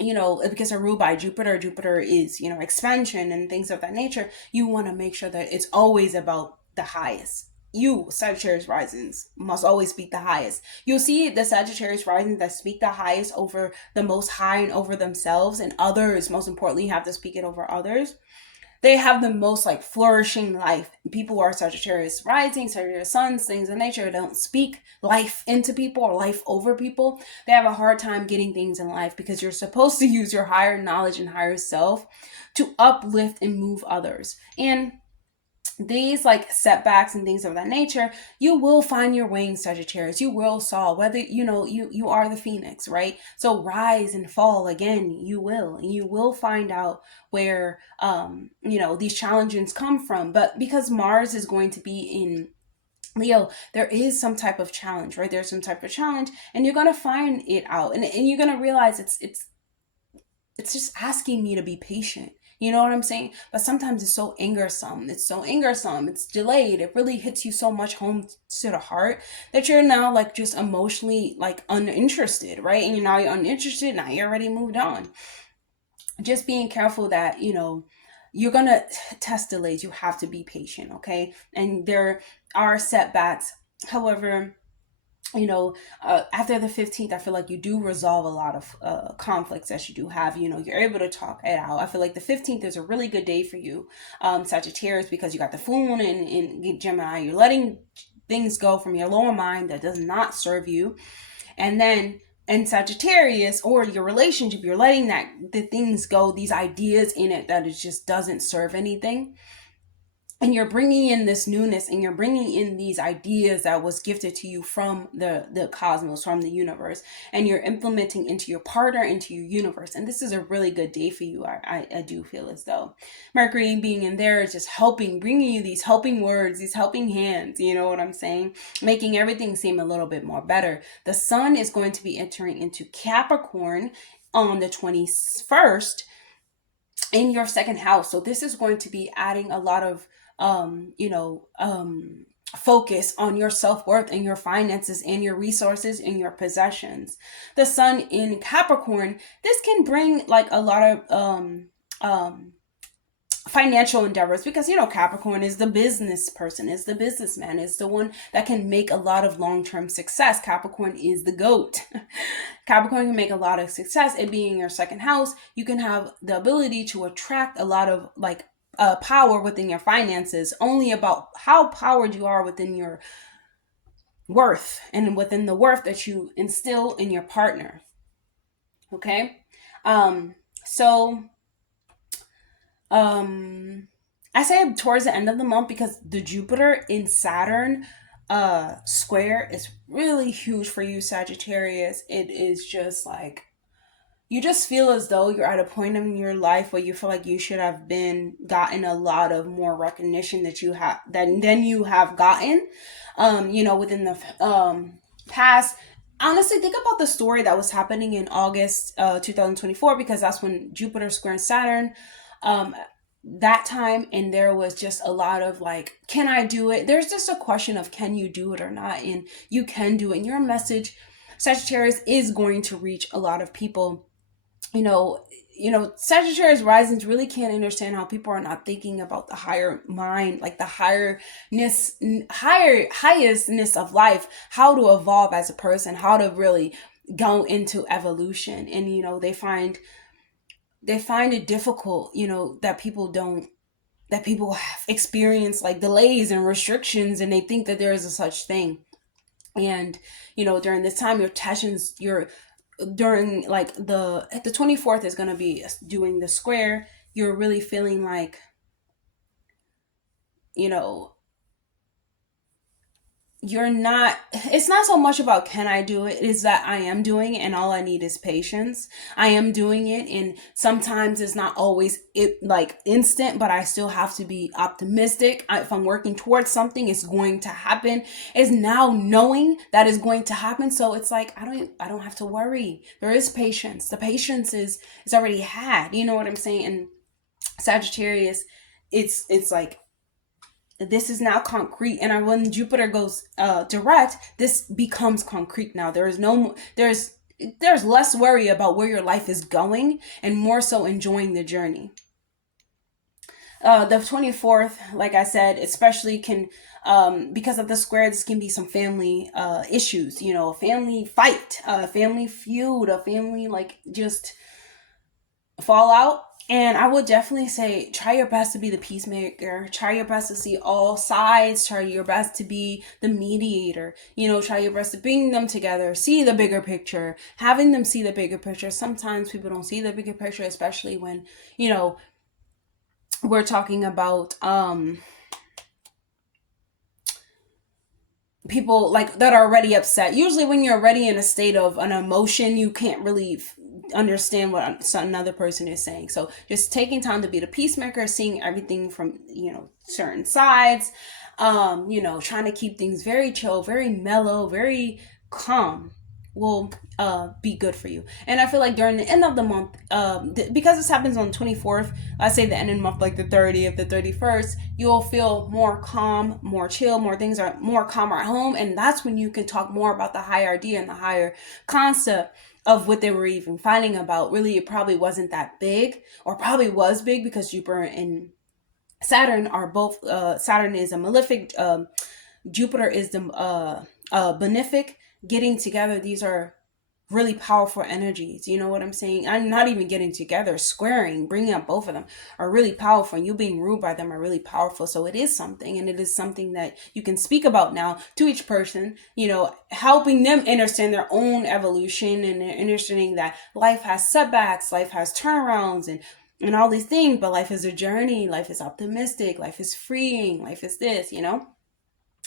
because they're ruled by Jupiter. Jupiter is, expansion and things of that nature. You want to make sure that it's always about the highest. You, Sagittarius risings, must always speak the highest. You'll see the Sagittarius risings that speak the highest over the most high and over themselves, and others, most importantly, have to speak it over others. They have the most flourishing life. People who are Sagittarius rising, Sagittarius suns, things of nature, don't speak life into people or life over people. They have a hard time getting things in life, because you're supposed to use your higher knowledge and higher self to uplift and move others. And these like setbacks and things of that nature, you will find your wings, Sagittarius. You will soar, whether you are the phoenix, right? So rise and fall again, you will, and you will find out where these challenges come from. But because Mars is going to be in Leo, there is some type of challenge, right? There's some type of challenge, and you're gonna find it out, and you're gonna realize it's just asking me to be patient. You know what I'm saying? But sometimes it's so angersome. It's delayed. It really hits you so much home to the heart that you're now like just emotionally like uninterested, right? And you're uninterested. Now you're already moved on. Just being careful that, you're going to test delays. You have to be patient, okay? And there are setbacks. However, after the 15th, I feel like you do resolve a lot of conflicts that you do have. You're able to talk it out. I feel like the 15th is a really good day for you, Sagittarius, because you got the full moon in Gemini. You're letting things go from your lower mind that does not serve you. And then in Sagittarius, or your relationship, you're letting the things go, these ideas in it that it just doesn't serve anything. And you're bringing in this newness, and you're bringing in these ideas that was gifted to you from the cosmos, from the universe, and you're implementing into your partner, into your universe. And this is a really good day for you. I do feel as though Mercury being in there is just helping, bringing you these helping words, these helping hands, you know what I'm saying? Making everything seem a little bit more better. The sun is going to be entering into Capricorn on the 21st in your second house. So this is going to be adding a lot of focus on your self-worth and your finances and your resources and your possessions. The sun in Capricorn, this can bring like a lot of financial endeavors, because Capricorn is the business person, is the businessman, is the one that can make a lot of long-term success. Capricorn is the goat. Capricorn can make a lot of success. It being your second house, you can have the ability to attract a lot of like power within your finances, only about how powered you are within your worth and within the worth that you instill in your partner. Okay. So I say towards the end of the month, because the Jupiter in Saturn square is really huge for you, Sagittarius. It is just like, you just feel as though you're at a point in your life where you feel like you should have gotten a lot of more recognition than you have gotten, within the past. Honestly, think about the story that was happening in August 2024, because that's when Jupiter squared Saturn. That time, and there was just a lot of like, can I do it? There's just a question of, can you do it or not? And you can do it. And your message, Sagittarius, is going to reach a lot of people. Sagittarius risings really can't understand how people are not thinking about the higher mind, like the highestness of life, how to evolve as a person, how to really go into evolution. And they find it difficult, that people experience like delays and restrictions, and they think that there is a such thing. And during this time, during like the 24th is going to be doing the square. You're really feeling like, it's not so much about can I do it, is that I am doing it, and all I need is patience. I am doing it, and sometimes it's not always like instant, but I still have to be optimistic. If I'm working towards something, it's going to happen. It's now knowing that it's going to happen, so it's like I don't have to worry. There is patience. The patience is already had, you know what I'm saying? And Sagittarius, it's like, this is now concrete. And when Jupiter goes direct, this becomes concrete now. There's less worry about where your life is going, and more so enjoying the journey. The 24th, like I said, especially can, because of the square, this can be some family issues, a family fight, a family feud, a family like just fallout. And I would definitely say, try your best to be the peacemaker. Try your best to see all sides. Try your best to be the mediator. Try your best to bring them together. See the bigger picture. Having them see the bigger picture. Sometimes people don't see the bigger picture, especially when, we're talking about, people like that are already upset. Usually when you're already in a state of an emotion, you can't really understand what another person is saying. So just taking time to be the peacemaker, seeing everything from, certain sides, trying to keep things very chill, very mellow, very calm will be good for you. And I feel like during the end of the month, because this happens on the 24th, I say the end of the month, like the 30th, the 31st, you'll feel more calm, more chill, more things are more calmer at home. And that's when you can talk more about the higher idea and the higher concept of what they were even fighting about. Really, it probably wasn't that big, or probably was big, because Jupiter and Saturn are both, Saturn is a malefic, Jupiter is the benefic. Getting together, these are really powerful energies. You know what I'm saying? I'm not even getting together, squaring, bringing up both of them are really powerful. And you being ruled by them are really powerful. So it is something, and it is something that you can speak about now to each person, helping them understand their own evolution, and understanding that life has setbacks, life has turnarounds, and all these things, but life is a journey, life is optimistic, life is freeing, life is this.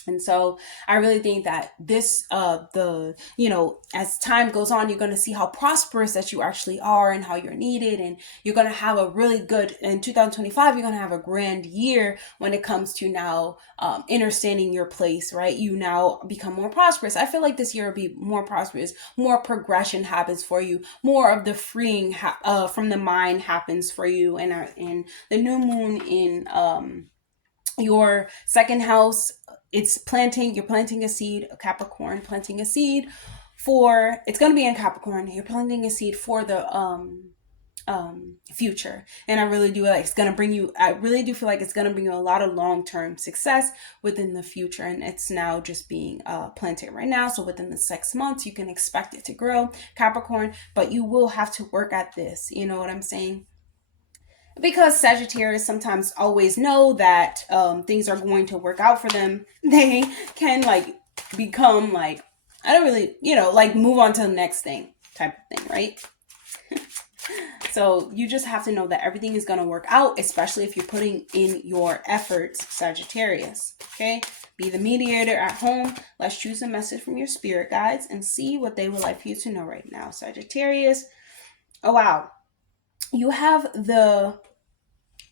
And so I really think that this, as time goes on, you're going to see how prosperous that you actually are, and how you're needed. And you're going to have a really good, in 2025, you're going to have a grand year when it comes to now understanding your place, right? You now become more prosperous. I feel like this year will be more prosperous, more progression happens for you, more of the freeing from the mind happens for you. And the new moon in your second house, you're planting a seed, a Capricorn, planting a seed for, it's going to be in Capricorn, you're planting a seed for the future. And I really do feel like it's going to bring you a lot of long-term success within the future. And it's now just being planted right now. So within the 6 months, you can expect it to grow, Capricorn, but you will have to work at this. You know what I'm saying? Because Sagittarius sometimes always know that things are going to work out for them, they can become I don't really, move on to the next thing type of thing, right? So you just have to know that everything is going to work out, especially if you're putting in your efforts, Sagittarius. Okay? Be the mediator at home. Let's choose a message from your spirit guides and see what they would like for you to know right now, Sagittarius. Oh, wow. You have the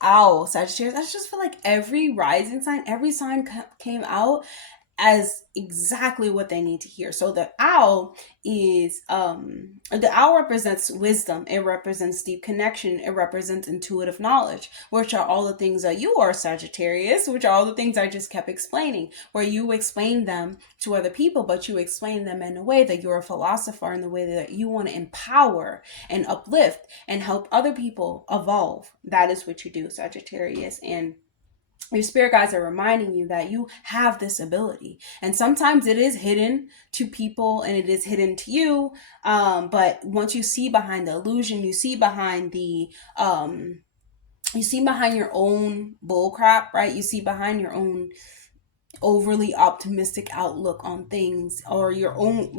owl, Sagittarius. I just feel like every rising sign, every sign came out as exactly what they need to hear. So the owl represents wisdom. It represents deep connection. It represents intuitive knowledge, which are all the things that you are, Sagittarius, which are all the things I just kept explaining, where you explain them to other people, but you explain them in a way that you're a philosopher, in the way that you want to empower and uplift and help other people evolve. That is what you do, Sagittarius. And your spirit guides are reminding you that you have this ability, and sometimes it is hidden to people and it is hidden to you, but once you see behind the illusion, you see behind your own bullcrap, right? You see behind your own overly optimistic outlook on things, or your own,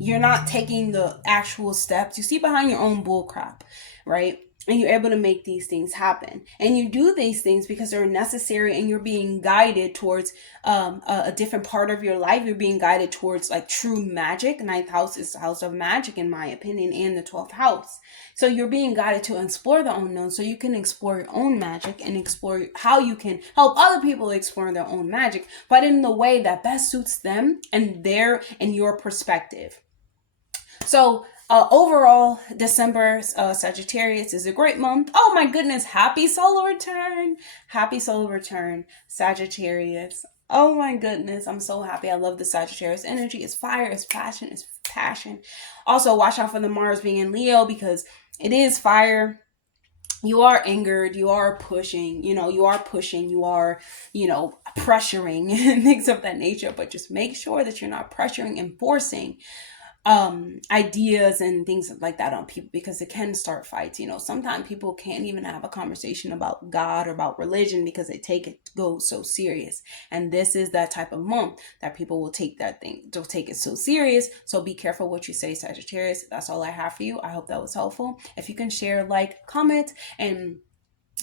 you're not taking the actual steps. You see behind your own bullcrap, right? And you're able to make these things happen. And you do these things because they're necessary, and you're being guided towards a different part of your life. You're being guided towards true magic. The 9th house is the house of magic, in my opinion, and the 12th house. So you're being guided to explore the unknown, so you can explore your own magic and explore how you can help other people explore their own magic, but in the way that best suits them and your perspective. So overall, December, Sagittarius, is a great month. Oh my goodness, happy solar return. Happy solar return, Sagittarius. Oh my goodness, I'm so happy. I love the Sagittarius energy. It's fire, it's passion, it's passion. Also, watch out for the Mars being in Leo, because it is fire. You are angered, you are pushing, you are pressuring and things of that nature, but just make sure that you're not pressuring and forcing ideas and things like that on people, because it can start fights. Sometimes people can't even have a conversation about God or about religion because they go so serious. And this is that type of month that people will take it so serious. So be careful what you say, Sagittarius. That's all I have for you. I hope that was helpful. If you can share, comment, and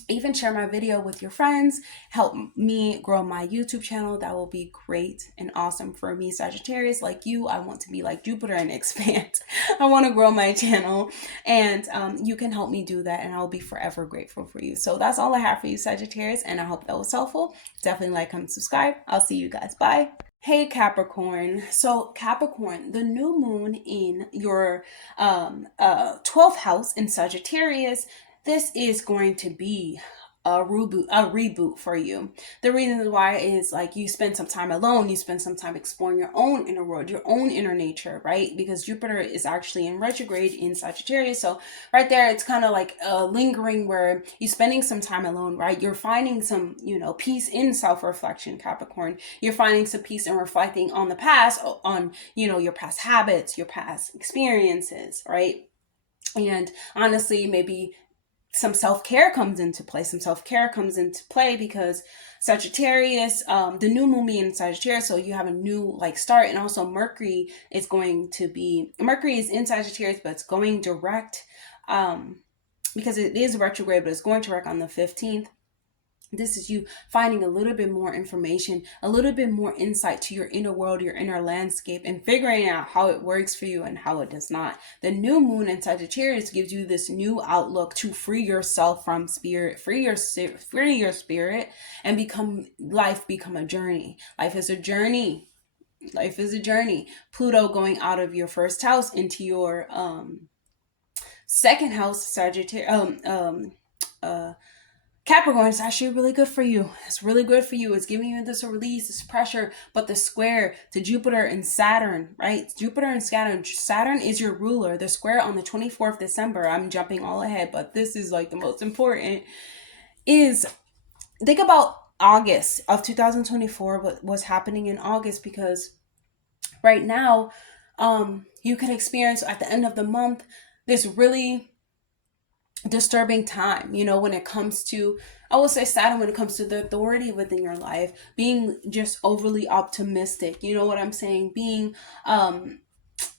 Even share my video with your friends, help me grow my YouTube channel. That will be great and awesome for me, Sagittarius. Like you, I want to be like Jupiter and expand. I want to grow my channel, and you can help me do that, and I'll be forever grateful for you. So that's all I have for you, Sagittarius, and I hope that was helpful. Definitely like, comment, subscribe. I'll see you guys. Bye. Hey Capricorn. So Capricorn, the new moon in your 12th house in Sagittarius, this is going to be a reboot for you. The reason why is like you spend some time alone, you spend some time exploring your own inner world, your own inner nature, right? Because Jupiter is actually in retrograde in Sagittarius. So right there, it's kind of like lingering where you're spending some time alone, right? You're finding some, peace in self-reflection, Capricorn. You're finding some peace in reflecting on the past, on, your past habits, your past experiences, right? And honestly, maybe some self-care comes into play. Because Sagittarius, the new moon being in Sagittarius, so you have a new start. And also Mercury is in Sagittarius, but it's going direct, because it is retrograde, but it's going direct on the 15th. This is you finding a little bit more information, a little bit more insight to your inner world, your inner landscape, and figuring out how it works for you and how it does not. The new moon in Sagittarius gives you this new outlook to free yourself from spirit, free your spirit, and life become a journey. Life is a journey. Pluto going out of your first house into your second house, Sagittarius. Capricorn is actually really good for you. It's really good for you. It's giving you this release, this pressure, but the square to Jupiter and Saturn, right? Jupiter and Saturn. Saturn is your ruler. The square on the 24th December. I'm jumping all ahead, but this is the most important. Is think about August of 2024, what's happening in August, because right now, you can experience at the end of the month this really disturbing time, when it comes to, I will say Saturn, when it comes to the authority within your life, being just overly optimistic, you know what I'm saying? Being,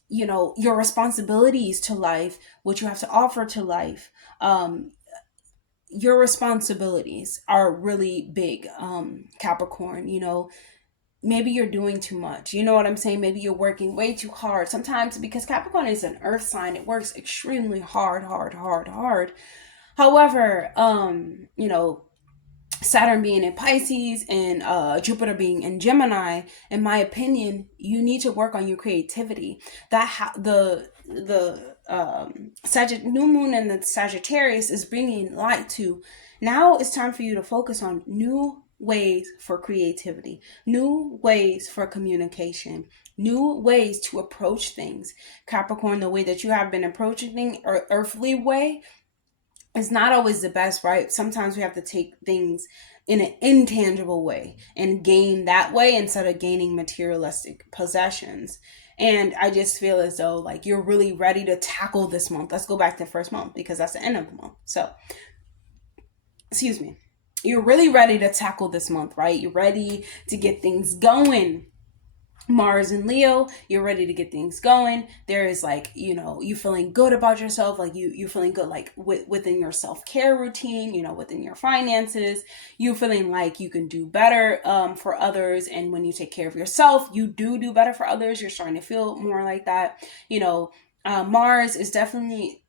your responsibilities to life, what you have to offer to life, your responsibilities are really big, Capricorn, maybe you're doing too much. You know what I'm saying? Maybe you're working way too hard. Sometimes, because Capricorn is an earth sign, it works extremely hard. However, Saturn being in Pisces and Jupiter being in Gemini, in my opinion, you need to work on your creativity. The new moon and the Sagittarius is bringing light to. Now it's time for you to focus on new ways for creativity, new ways for communication, new ways to approach things. Capricorn, the way that you have been approaching things, or earthly way, is not always the best, right? Sometimes we have to take things in an intangible way and gain that way instead of gaining materialistic possessions. And I just feel as though you're really ready to tackle this month. Let's go back to the first month, because that's the end of the month. So, excuse me. You're really ready to tackle this month, right? You're ready to get things going. Mars and Leo, you're ready to get things going. There is you feeling good about yourself, you feeling good within your self-care routine, within your finances. You feeling like you can do better for others, and when you take care of yourself, you do better for others. You're starting to feel more like that. Mars is definitely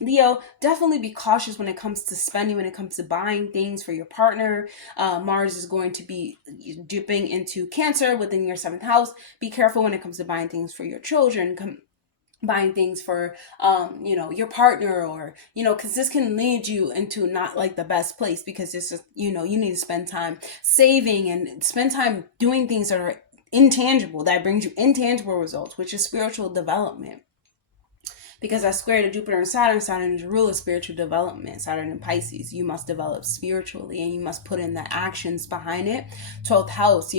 Leo, definitely be cautious when it comes to spending, when it comes to buying things for your partner. Mars is going to be dipping into Cancer within your 7th house. Be careful when it comes to buying things for your children, buying things for, your partner, or, because this can lead you into not the best place, because it's just, you need to spend time saving and spend time doing things that are intangible, that brings you intangible results, which is spiritual development. Because I square to Jupiter and Saturn is the rule of spiritual development. Saturn in Pisces, you must develop spiritually, and you must put in the actions behind it. 12th house,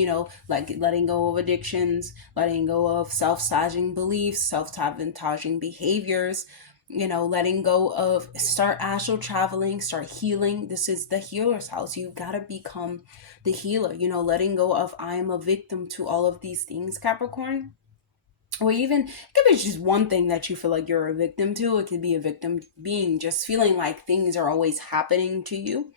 letting go of addictions, letting go of self-sabotaging beliefs, self-sabotaging behaviors, letting go of, start astral traveling, start healing. This is the healer's house. You gotta become the healer, letting go of, I am a victim to all of these things, Capricorn. or even it could be just one thing that you feel like you're a victim to. It could be a victim being just feeling like things are always happening to you,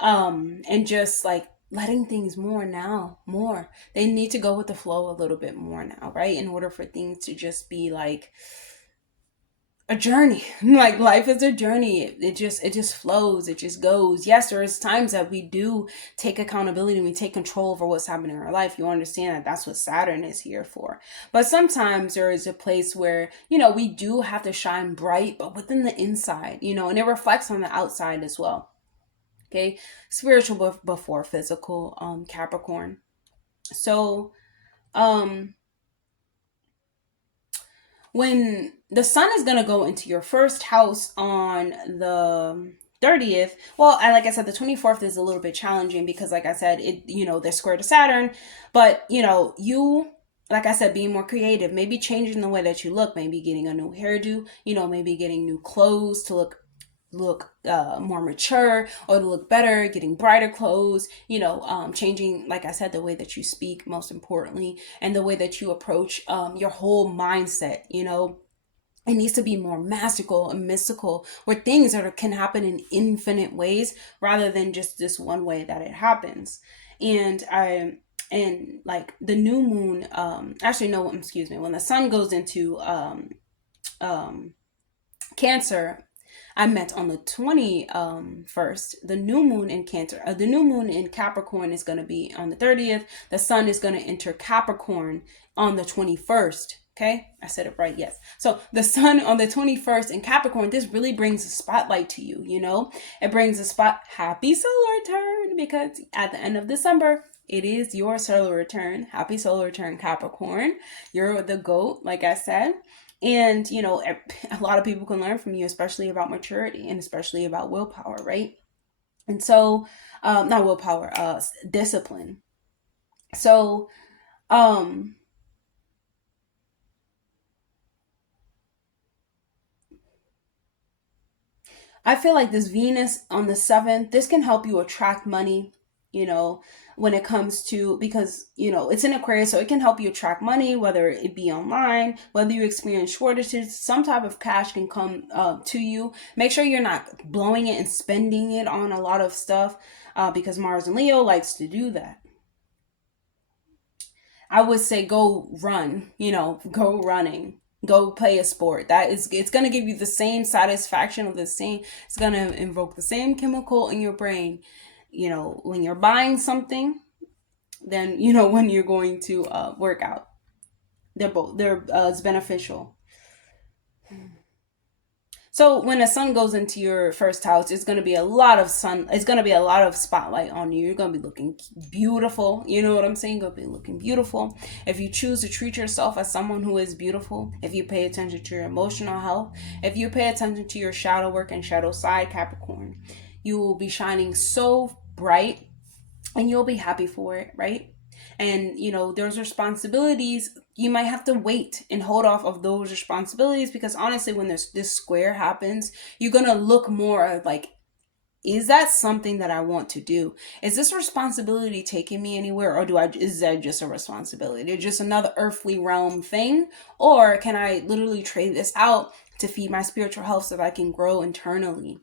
and just like letting things more. They need to go with the flow a little bit more now, right? In order for things to just be like a journey. Like life is a journey. It just flows. It just goes. Yes, there is times that we do take accountability and we take control over what's happening in our life. You understand that that's what Saturn is here for. But sometimes there is a place where, we do have to shine bright, but within the inside, and it reflects on the outside as well. Okay. Spiritual before physical, Capricorn. So, um, when the sun is going to go into your first house on the 30th, well, like I said, the 24th is a little bit challenging because, like I said, they're square to Saturn, but you, like I said, being more creative, maybe changing the way that you look, maybe getting a new hairdo, maybe getting new clothes to look more mature, or to look better, getting brighter clothes, changing, like I said, the way that you speak, most importantly, and the way that you approach your whole mindset. It needs to be more magical and mystical, where things can happen in infinite ways rather than just this one way that it happens. And like the new moon, actually no, excuse me, when the sun goes into Cancer, I meant on the 21st. The new moon in Cancer, the new moon in Capricorn is going to be on the 30th. The sun is going to enter Capricorn on the 21st. Okay, I said it right. Yes. So the sun on the 21st in Capricorn, this really brings a spotlight to you. It brings happy solar return, because at the end of December, it is your solar return. Happy solar return, Capricorn. You're the GOAT, like I said. And, a lot of people can learn from you, especially about maturity and especially about willpower, right? And so, not willpower, discipline. So, I feel like this Venus on the 7th, this can help you attract money, when it comes to, because, it's in Aquarius, so it can help you attract money, whether it be online, whether you experience shortages, some type of cash can come to you. Make sure you're not blowing it and spending it on a lot of stuff, because Mars and Leo likes to do that. I would say go run, go running. Go play a sport. It's going to give you the same satisfaction of it's going to invoke the same chemical in your brain. When you're buying something, then, when you're going to work out. It's beneficial. So when the sun goes into your first house, it's going to be a lot of sun. It's going to be a lot of spotlight on you. You're going to be looking beautiful. You know what I'm saying? You're going to be looking beautiful. If you choose to treat yourself as someone who is beautiful, if you pay attention to your emotional health, if you pay attention to your shadow work and shadow side, Capricorn, you will be shining so bright and you'll be happy for it, right? And there's responsibilities. You might have to wait and hold off of those responsibilities, because honestly, when this square happens, you're gonna look more like, is that something that I want to do? Is this responsibility taking me anywhere, or is that just a responsibility? It's just another earthly realm thing, or can I literally trade this out to feed my spiritual health so that I can grow internally?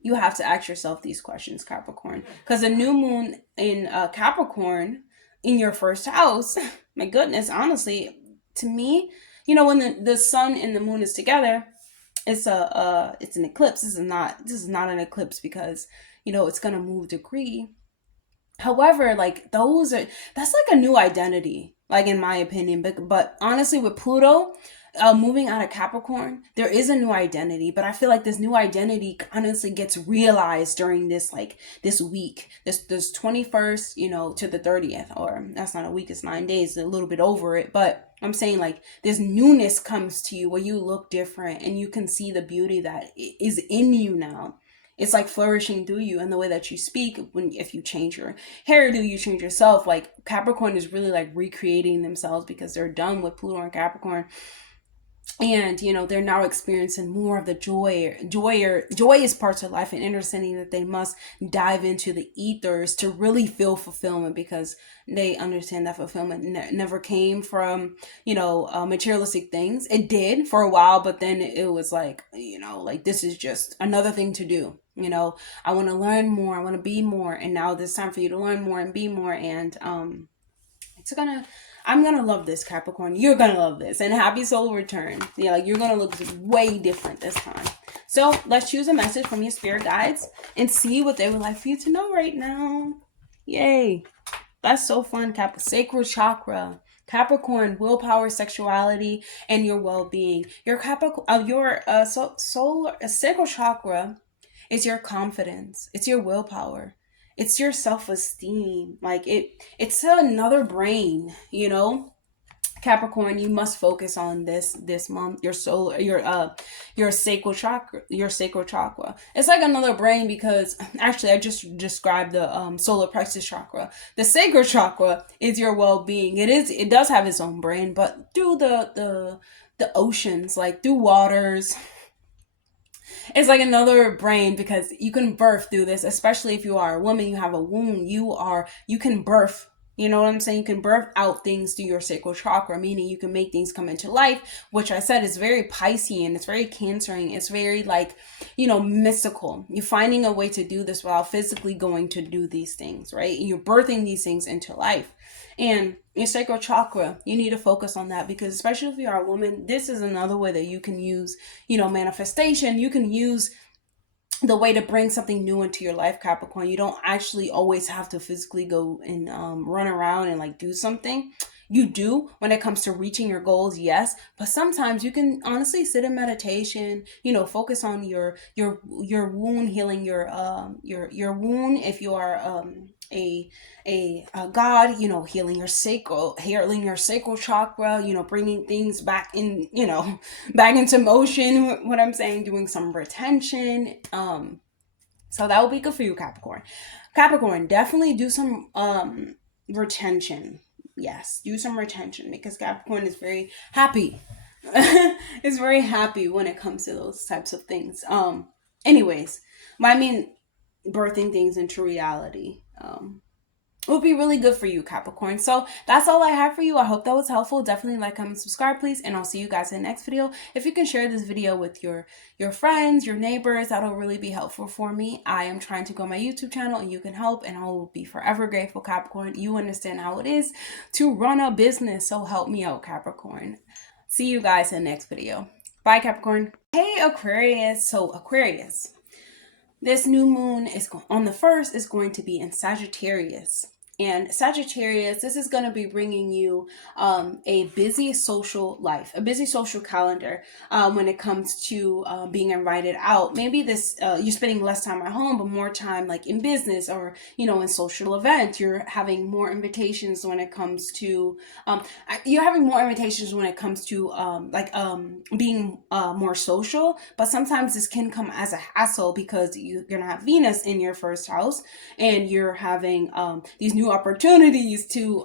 You have to ask yourself these questions, Capricorn, because a new moon in Capricorn in your first house, my goodness, honestly, to me, when the sun and the moon is together, it's an eclipse. This is not an eclipse, because it's gonna move degree. However, like that's like a new identity, like in my opinion. But honestly, with Pluto moving out of Capricorn, there is a new identity. But I feel like this new identity honestly gets realized during this week, this 21st, to the 30th, or that's not a week, it's 9 days, a little bit over it. But I'm saying, like, this newness comes to you where you look different and you can see the beauty that is in you now. It's like flourishing through you, and the way that you speak. If you change your hairdo, you change yourself. Like, Capricorn is really like recreating themselves because they're done with Pluto and Capricorn. And they're now experiencing more of the joyous parts of life, and understanding that they must dive into the ethers to really feel fulfillment, because they understand that fulfillment never came from materialistic things. It did for a while, but then it was like, like, this is just another thing to do. I want to learn more, I want to be more, and now it's time for you to learn more and be more. And it's gonna I'm gonna love this, Capricorn. You're gonna love this. And happy solar return. Yeah, like, you're gonna look way different this time. So let's choose a message from your spirit guides and see what they would like for you to know right now. Yay. That's so fun. Sacral chakra. Capricorn, willpower, sexuality, and your well-being. Your sacral chakra is your confidence. It's your willpower. It's your self-esteem. Like, it's another brain, Capricorn, you must focus on this month your sacral chakra. It's like another brain, because actually I just described the solar plexus chakra. The sacral chakra is your well-being. It does have its own brain, but through the oceans, like through waters. It's like another brain, because you can birth through this, especially if you are a woman, you have a womb, you can birth. You know what I'm saying? You can birth out things through your sacral chakra, meaning you can make things come into life, which I said is very Piscean. It's very Cancerian. It's very, like, mystical. You're finding a way to do this without physically going to do these things, right? And you're birthing these things into life. And your sacral chakra, you need to focus on that, because especially if you are a woman, this is another way that you can use, manifestation. You can use the way to bring something new into your life, Capricorn. You don't actually always have to physically go and run around and, like, do something. You do when it comes to reaching your goals, yes, but sometimes you can honestly sit in meditation, focus on your wound, healing your wound. If you are a god, healing your sacral chakra, bringing things back in, back into motion. What I'm saying, doing some retention. So that will be good for you, Capricorn. Capricorn, definitely do some retention. Yes, do some retention, because Capricorn is very happy. It's very happy when it comes to those types of things. Anyways, I mean, birthing things into reality. It will be really good for you, Capricorn. So that's all I have for you. I hope that was helpful. Definitely like, comment, subscribe, please. And I'll see you guys in the next video. If you can share this video with your friends, your neighbors, that'll really be helpful for me. I am trying to grow my YouTube channel, and you can help. And I will be forever grateful, Capricorn. You understand how it is to run a business. So help me out, Capricorn. See you guys in the next video. Bye, Capricorn. Hey, Aquarius. So Aquarius, this new moon is on the 1st is going to be in Sagittarius. And Sagittarius, this is going to be bringing you a busy social life, a busy social calendar when it comes to being invited out. Maybe you're spending less time at home, but more time, like, in business or, in social events. You're having more invitations when it comes to, being more social. But sometimes this can come as a hassle, because you're going to have Venus in your 1st house, and you're having these new opportunities to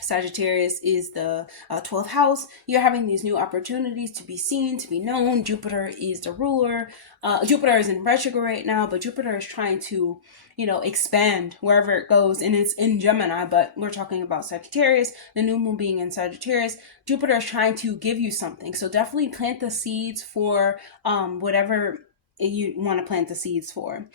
Sagittarius is the 12th house. You're having these new opportunities to be seen, to be known. Jupiter is the ruler. Jupiter is in retrograde right now, but Jupiter is trying to expand wherever it goes, and it's in Gemini, but we're talking about Sagittarius, the new moon being in Sagittarius. Jupiter is trying to give you something, so definitely plant the seeds for whatever you want to plant the seeds for.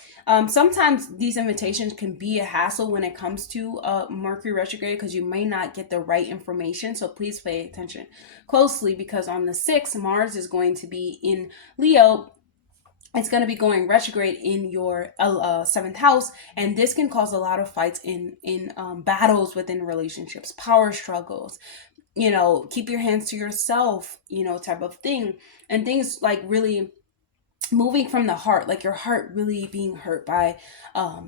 Sometimes these invitations can be a hassle when it comes to Mercury retrograde, because you may not get the right information. So please pay attention closely, because on the 6th, Mars is going to be in Leo. It's going to be going retrograde in your 7th house, and this can cause a lot of fights in battles within relationships, power struggles, keep your hands to yourself, type of thing, and things like really moving from the heart, like your heart really being hurt by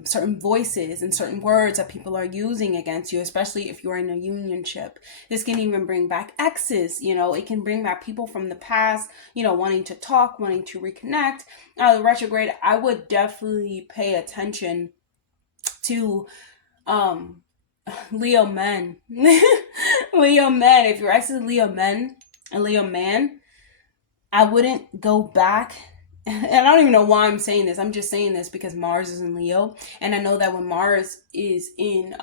certain voices and certain words that people are using against you, especially if you're in a unionship. This can even bring back exes, it can bring back people from the past, wanting to talk, wanting to reconnect. The retrograde, I would definitely pay attention to Leo men. Leo men, if you're actually Leo men, a Leo man, I wouldn't go back. And I don't even know why I'm saying this. I'm just saying this because Mars is in Leo. And I know that when Mars is in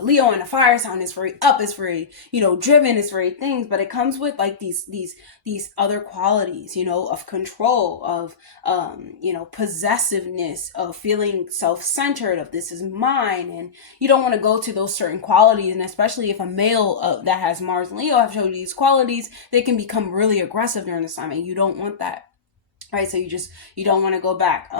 Leo and a fire sign, is very up, is very, driven, is very things, but it comes with like these other qualities, of control, of possessiveness, of feeling self-centered, of this is mine. And you don't want to go to those certain qualities. And especially if a male that has Mars and Leo have showed you these qualities, they can become really aggressive during this time, and you don't want that. Right, so you don't want to go back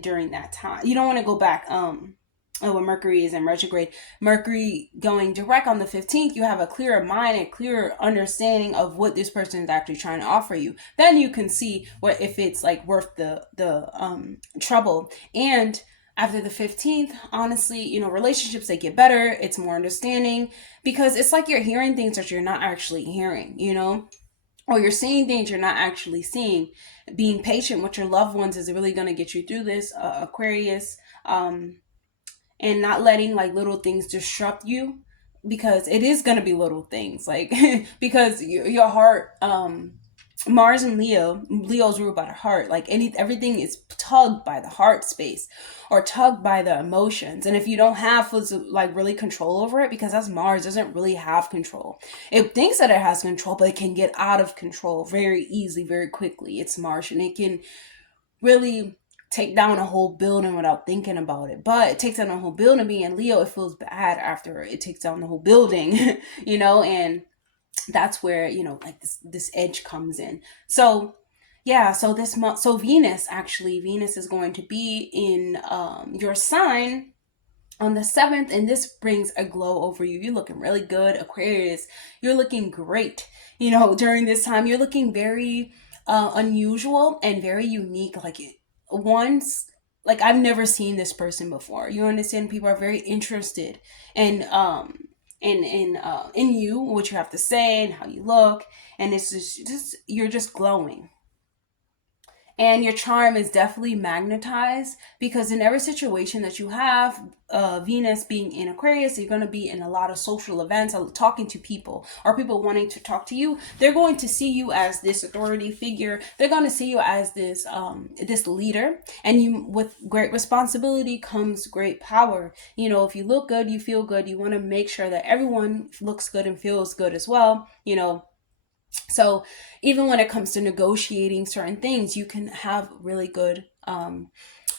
during that time. You don't want to go back when Mercury is in retrograde. Mercury going direct on the 15th, you have a clearer mind and clearer understanding of what this person is actually trying to offer you. Then you can see what if it's like worth the trouble. And after the 15th, honestly, relationships, they get better. It's more understanding, because it's like you're hearing things that you're not actually hearing, or you're seeing things you're not actually seeing. Being patient with your loved ones is really going to get you through this, Aquarius. And not letting like little things disrupt you, because it is going to be little things, like because your heart, Mars and Leo's ruled by the heart. Like everything is tugged by the heart space, or tugged by the emotions. And if you don't have like really control over it, because that's Mars, doesn't really have control. It thinks that it has control, but it can get out of control very easily, very quickly. It's Mars, and it can really take down a whole building without thinking about it. But it takes down a whole building. Being Leo, it feels bad after it takes down the whole building, and that's where, like this edge comes in. So yeah, so this month, so Venus is going to be in your sign on the 7th, and this brings a glow over you. You're looking really good, Aquarius. You're looking great. During this time, you're looking very unusual and very unique. Like I've never seen this person before. You understand? People are very interested in in you, what you have to say, and how you look, and it's just you're just glowing. And your charm is definitely magnetized, because in every situation that you have, Venus being in Aquarius, you're going to be in a lot of social events, talking to people, or people wanting to talk to you. They're going to see you as this authority figure. They're going to see you as this leader. And you, with great responsibility comes great power. If you look good, you feel good. You want to make sure that everyone looks good and feels good as well. So even when it comes to negotiating certain things, you can have really good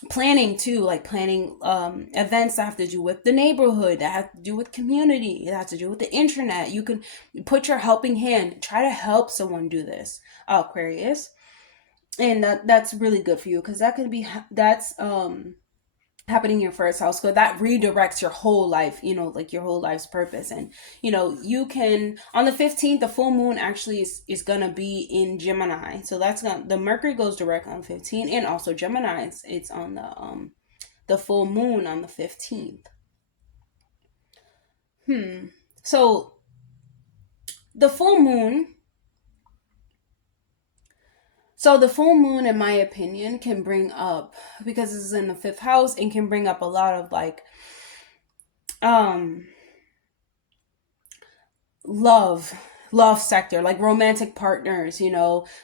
planning too, like planning events that have to do with the neighborhood, that have to do with community, that have to do with the internet. You can put your helping hand, try to help someone do this, Aquarius. And that's really good for you, because that's happening in your first house. So that redirects your whole life, like your whole life's purpose. And you can, on the 15th, the full moon actually is gonna be in Gemini. So that's not, the Mercury goes direct on 15, and also Gemini, it's on the full moon on the 15th. So the full moon, in my opinion, can bring up, because this is in the 5th house, and can bring up a lot of like love sector, like romantic partners,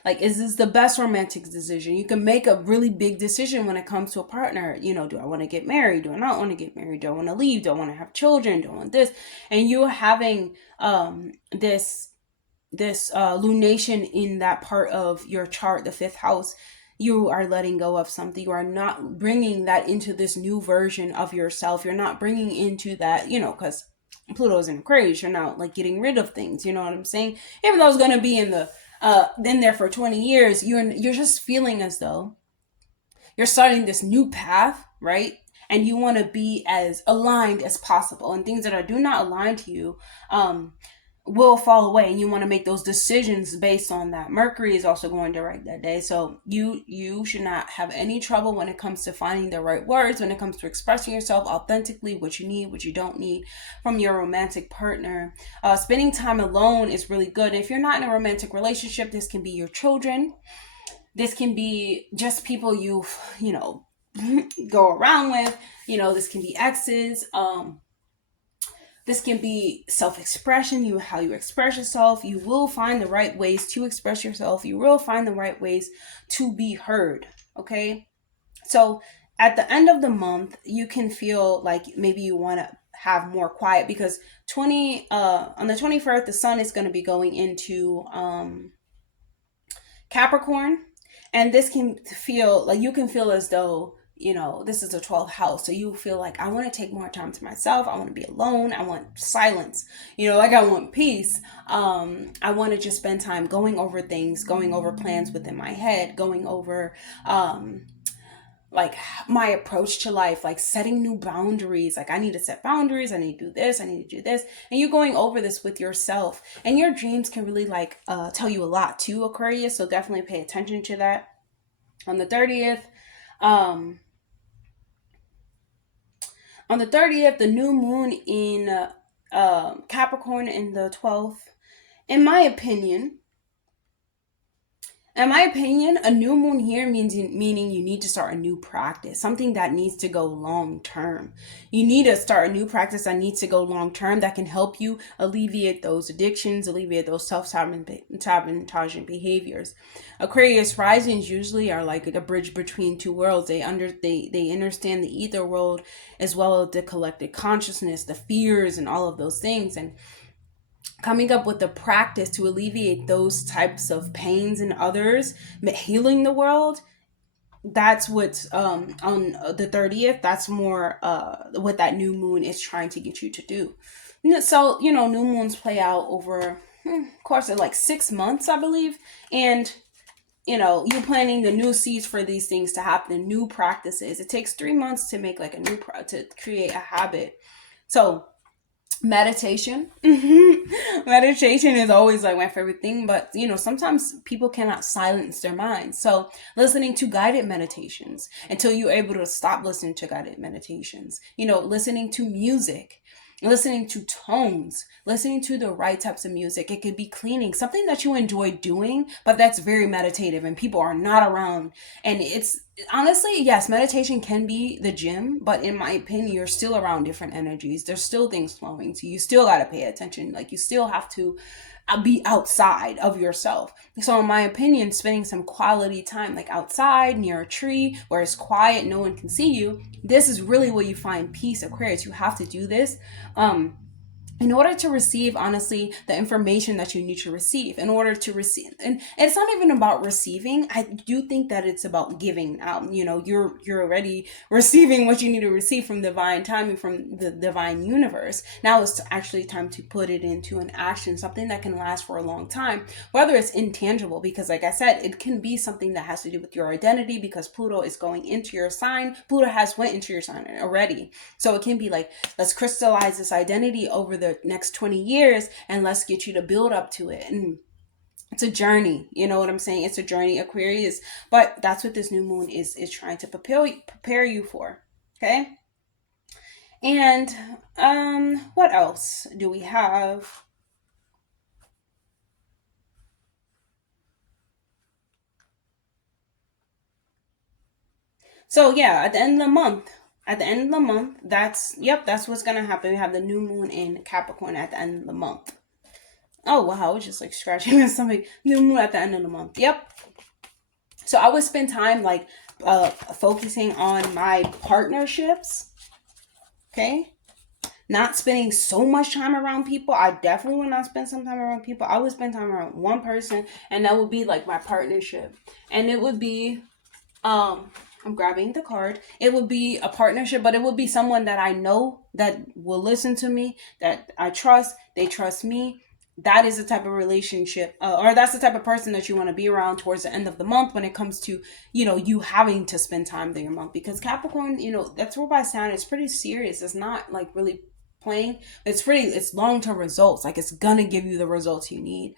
like, is this the best romantic decision? You can make a really big decision when it comes to a partner. Do I want to get married? Do I not want to get married? Do I want to leave? Do I want to have children? Do I want this? And you having this lunation in that part of your chart, the 5th house, you are letting go of something. You are not bringing that into this new version of yourself. You're not bringing into that, because Pluto's in Aquarius, you're not like getting rid of things. You know what I'm saying? Even though it's going to be in there for 20 years, you're just feeling as though you're starting this new path, right? And you want to be as aligned as possible, and things that do not align to you will fall away, and you want to make those decisions based on that. Mercury is also going direct that day, so you should not have any trouble when it comes to finding the right words, when it comes to expressing yourself authentically, what you need, what you don't need from your romantic partner. Spending time alone is really good. If you're not in a romantic relationship, this can be your children, this can be just people you go around with, this can be exes, This can be self-expression, how you express yourself. You will find the right ways to express yourself. You will find the right ways to be heard, okay? So at the end of the month, you can feel like maybe you want to have more quiet, because on the 21st, the sun is going to be going into Capricorn, and this can feel like you can feel as though, this is the 12th house. So you feel like, I want to take more time to myself. I want to be alone. I want silence. Like I want peace. I want to just spend time going over things, going over plans within my head, going over, like my approach to life, like setting new boundaries. Like I need to set boundaries. I need to do this. I need to do this. And you're going over this with yourself, and your dreams can really tell you a lot too, Aquarius. So definitely pay attention to that. On the 30th, the new moon in Capricorn in the 12th, in my opinion, a new moon here meaning you need to start a new practice, something that needs to go long term. You need to start a new practice that needs to go long term, that can help you alleviate those addictions, alleviate those self-sabotaging behaviors. Aquarius risings usually are like a bridge between two worlds. They understand the ether world as well as the collective consciousness, the fears, and all of those things. And coming up with a practice to alleviate those types of pains in others, healing the world, that's what's on the 30th. That's more what that new moon is trying to get you to do. So new moons play out over of course like 6 months, I believe. And you're planting the new seeds for these things to happen, new practices. It takes 3 months to make like to create a habit. So meditation. Meditation is always like my favorite thing, but sometimes people cannot silence their minds. So listening to guided meditations until you're able to stop listening to guided meditations, listening to music, listening to tones, listening to the right types of music. It could be cleaning, something that you enjoy doing, but that's very meditative and people are not around. And it's honestly, yes, meditation can be the gym, but in my opinion, you're still around different energies. There's still things flowing. So you still got to pay attention. Like you still have to be outside of yourself. So in my opinion, spending some quality time like outside near a tree where it's quiet, no one can see you, this is really where you find peace, Aquarius. You have to do this in order to receive, honestly, the information that you need to receive. In order to receive, and it's not even about receiving. I do think that it's about giving out. You're already receiving what you need to receive from divine timing, from the divine universe. Now it's actually time to put it into an action, something that can last for a long time, whether it's intangible, because like I said, it can be something that has to do with your identity, because Pluto is going into your sign. Pluto has went into your sign already. So it can be like, let's crystallize this identity over the next 20 years and let's get you to build up to it. And it's a journey, you know what I'm saying? It's a journey, Aquarius. But that's what this new moon is trying to prepare you for. Okay. And what else do we have? So yeah, at the end of the month, that's what's gonna happen. We have the new moon in Capricorn at the end of the month. Oh wow, I was just like scratching my stomach. New moon at the end of the month. Yep. So I would spend time like focusing on my partnerships. Okay. Not spending so much time around people. I definitely would not spend some time around people. I would spend time around one person, and that would be like my partnership. And it would be I'm grabbing the card. It would be a partnership, but it would be someone that I know that will listen to me, that I trust, they trust me. That is the type of relationship, or that's the type of person that you want to be around towards the end of the month when it comes to, you having to spend time during your month. Because Capricorn, that's ruled by Saturn. It's pretty serious. It's not like really playing. It's long-term results. Like it's gonna give you the results you need.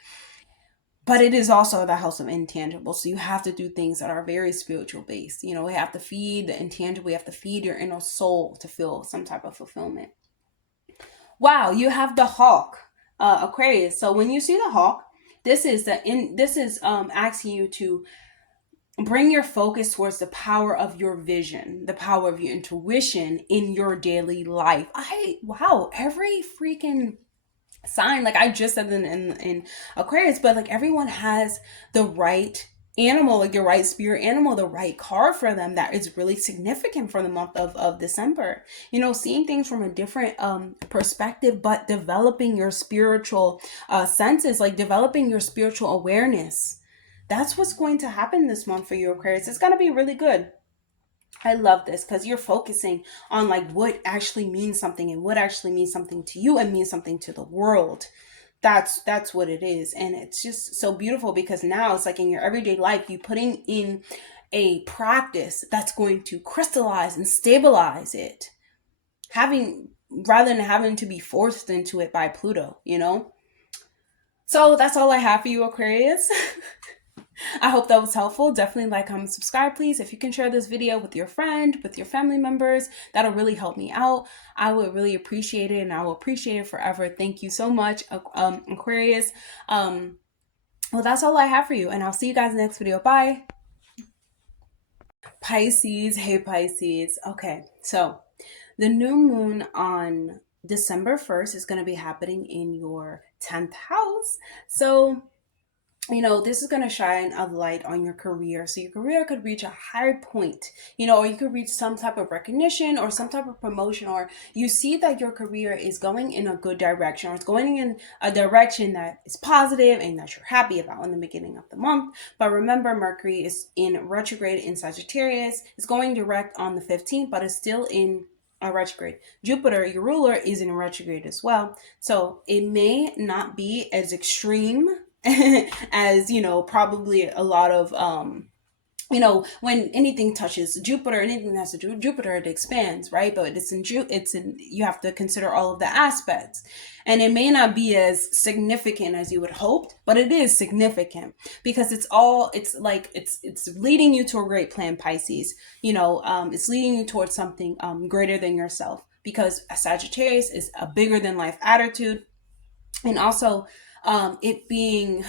But it is also the house of intangible. So you have to do things that are very spiritual based. We have to feed the intangible. We have to feed your inner soul to feel some type of fulfillment. Wow, you have the hawk, Aquarius. So when you see the hawk, this is asking you to bring your focus towards the power of your vision, the power of your intuition in your daily life. Wow, every freaking sign, like I just said in Aquarius, but like everyone has the right animal, like your right spirit animal, the right card for them that is really significant for the month of December. Seeing things from a different perspective, but developing your spiritual senses, like developing your spiritual awareness. That's what's going to happen this month for you, Aquarius. It's going to be really good. I love this because you're focusing on like what actually means something, and what actually means something to you and means something to the world. That's what it is. And it's just so beautiful because now it's like in your everyday life, you putting in a practice that's going to crystallize and stabilize it, having rather than having to be forced into it by Pluto. So that's all I have for you, Aquarius. I hope that was helpful. Definitely like, comment, subscribe, please. If you can share this video with your friend, with your family members, that'll really help me out. I would really appreciate it, and I will appreciate it forever. Thank you so much, Aquarius. Well, that's all I have for you, and I'll see you guys in the next video. Bye. Pisces. Hey, Pisces. Okay, so the new moon on December 1st is going to be happening in your 10th house. So this is going to shine a light on your career. So your career could reach a higher point, or you could reach some type of recognition or some type of promotion, or you see that your career is going in a good direction, or it's going in a direction that is positive and that you're happy about in the beginning of the month. But remember, Mercury is in retrograde in Sagittarius. It's going direct on the 15th, but it's still in a retrograde. Jupiter, your ruler, is in retrograde as well. So it may not be as extreme as probably a lot of when anything touches Jupiter, anything that has to do with Jupiter, it expands, right? But you have to consider all of the aspects, and it may not be as significant as you would hope, but it is significant because it's leading you to a great plan, Pisces. It's leading you towards something greater than yourself, because a Sagittarius is a bigger than life attitude. And also it being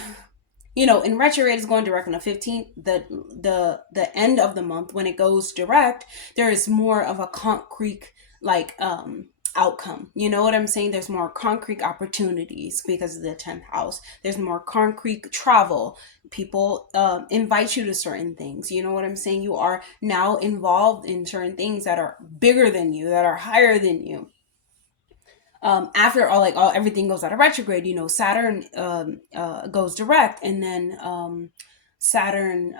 in retrograde is going direct on the 15th. The end of the month, when it goes direct, there is more of a concrete outcome. You know what I'm saying? There's more concrete opportunities because of the 10th house. There's more concrete travel. People invite you to certain things. You know what I'm saying? You are now involved in certain things that are bigger than you, that are higher than you. After everything goes out of retrograde, Saturn goes direct, and then Saturn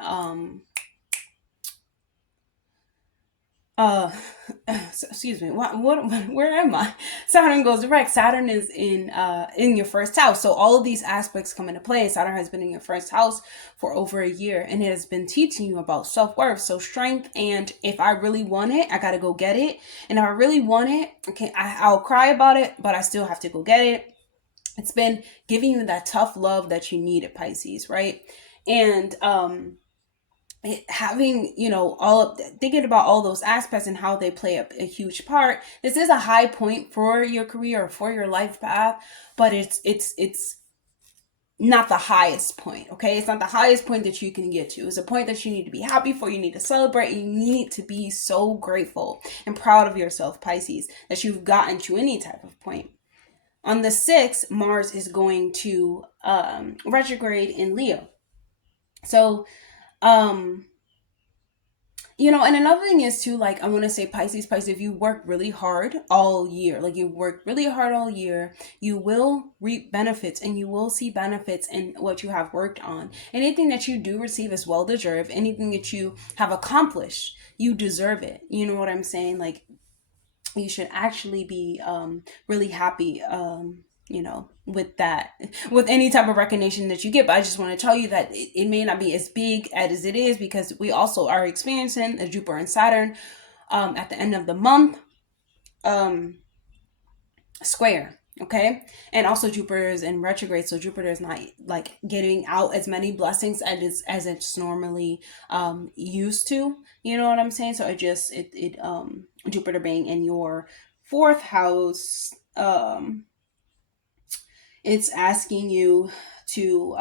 excuse me, where am I? Saturn goes direct. Saturn is in your first house, so all of these aspects come into play. Saturn has been in your first house for over a year, and it has been teaching you about self-worth, so strength, and if I really want it, I gotta go get it. And if I really want it, okay, I'll cry about it, but I still have to go get it. It's been giving you that tough love that you need at Pisces, right? And having thinking about all those aspects and how they play a huge part. This is a high point for your career or for your life path, but it's not the highest point. Okay, it's not the highest point that you can get to. It's a point that you need to be happy for. You need to celebrate. You need to be so grateful and proud of yourself, Pisces, that you've gotten to any type of point. On the 6th, Mars is going to retrograde in Leo. So and another thing is too, I want to say, Pisces, if you work really hard all year, you will reap benefits, and you will see benefits in what you have worked on. Anything that you do receive is well deserved. Anything that you have accomplished, you deserve it. You know what I'm saying? You should actually be really happy with that, with any type of recognition that you get. But I just want to tell you that it may not be as big as it is, because we also are experiencing a Jupiter and Saturn at the end of the month square. Okay, and also Jupiter is in retrograde, so Jupiter is not getting out as many blessings as it's normally used to. You know what I'm saying? So Jupiter being in your 4th house, it's asking you to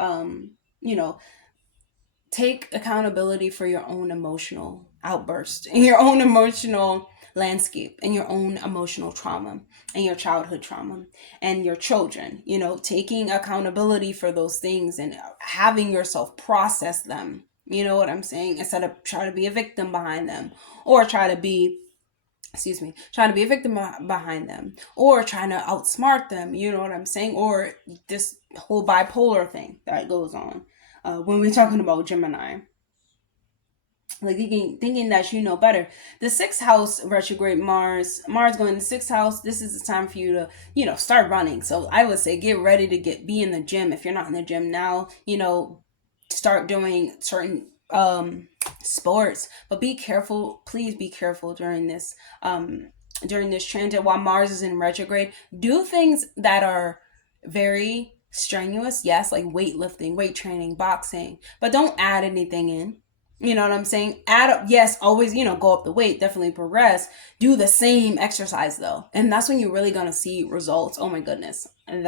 take accountability for your own emotional outburst and your own emotional landscape and your own emotional trauma and your childhood trauma and your children, taking accountability for those things and having yourself process them. You know what I'm saying? Instead of try to be a victim behind them, or trying to be a victim behind them, or trying to outsmart them, you know what I'm saying? Or this whole bipolar thing that goes on when we're talking about Gemini. Like thinking that you know better. The sixth house retrograde Mars going to the sixth house. This is the time for you to, start running. So I would say get ready to be in the gym. If you're not in the gym now, start doing certain sports. But be careful, please be careful during this transit while Mars is in retrograde. Do things that are very strenuous, yes, like weightlifting, weight training, boxing, but don't add anything in. You know what I'm saying? Add up, yes, always, go up the weight, definitely progress. Do the same exercise though. And that's when you're really gonna see results. Oh my goodness. And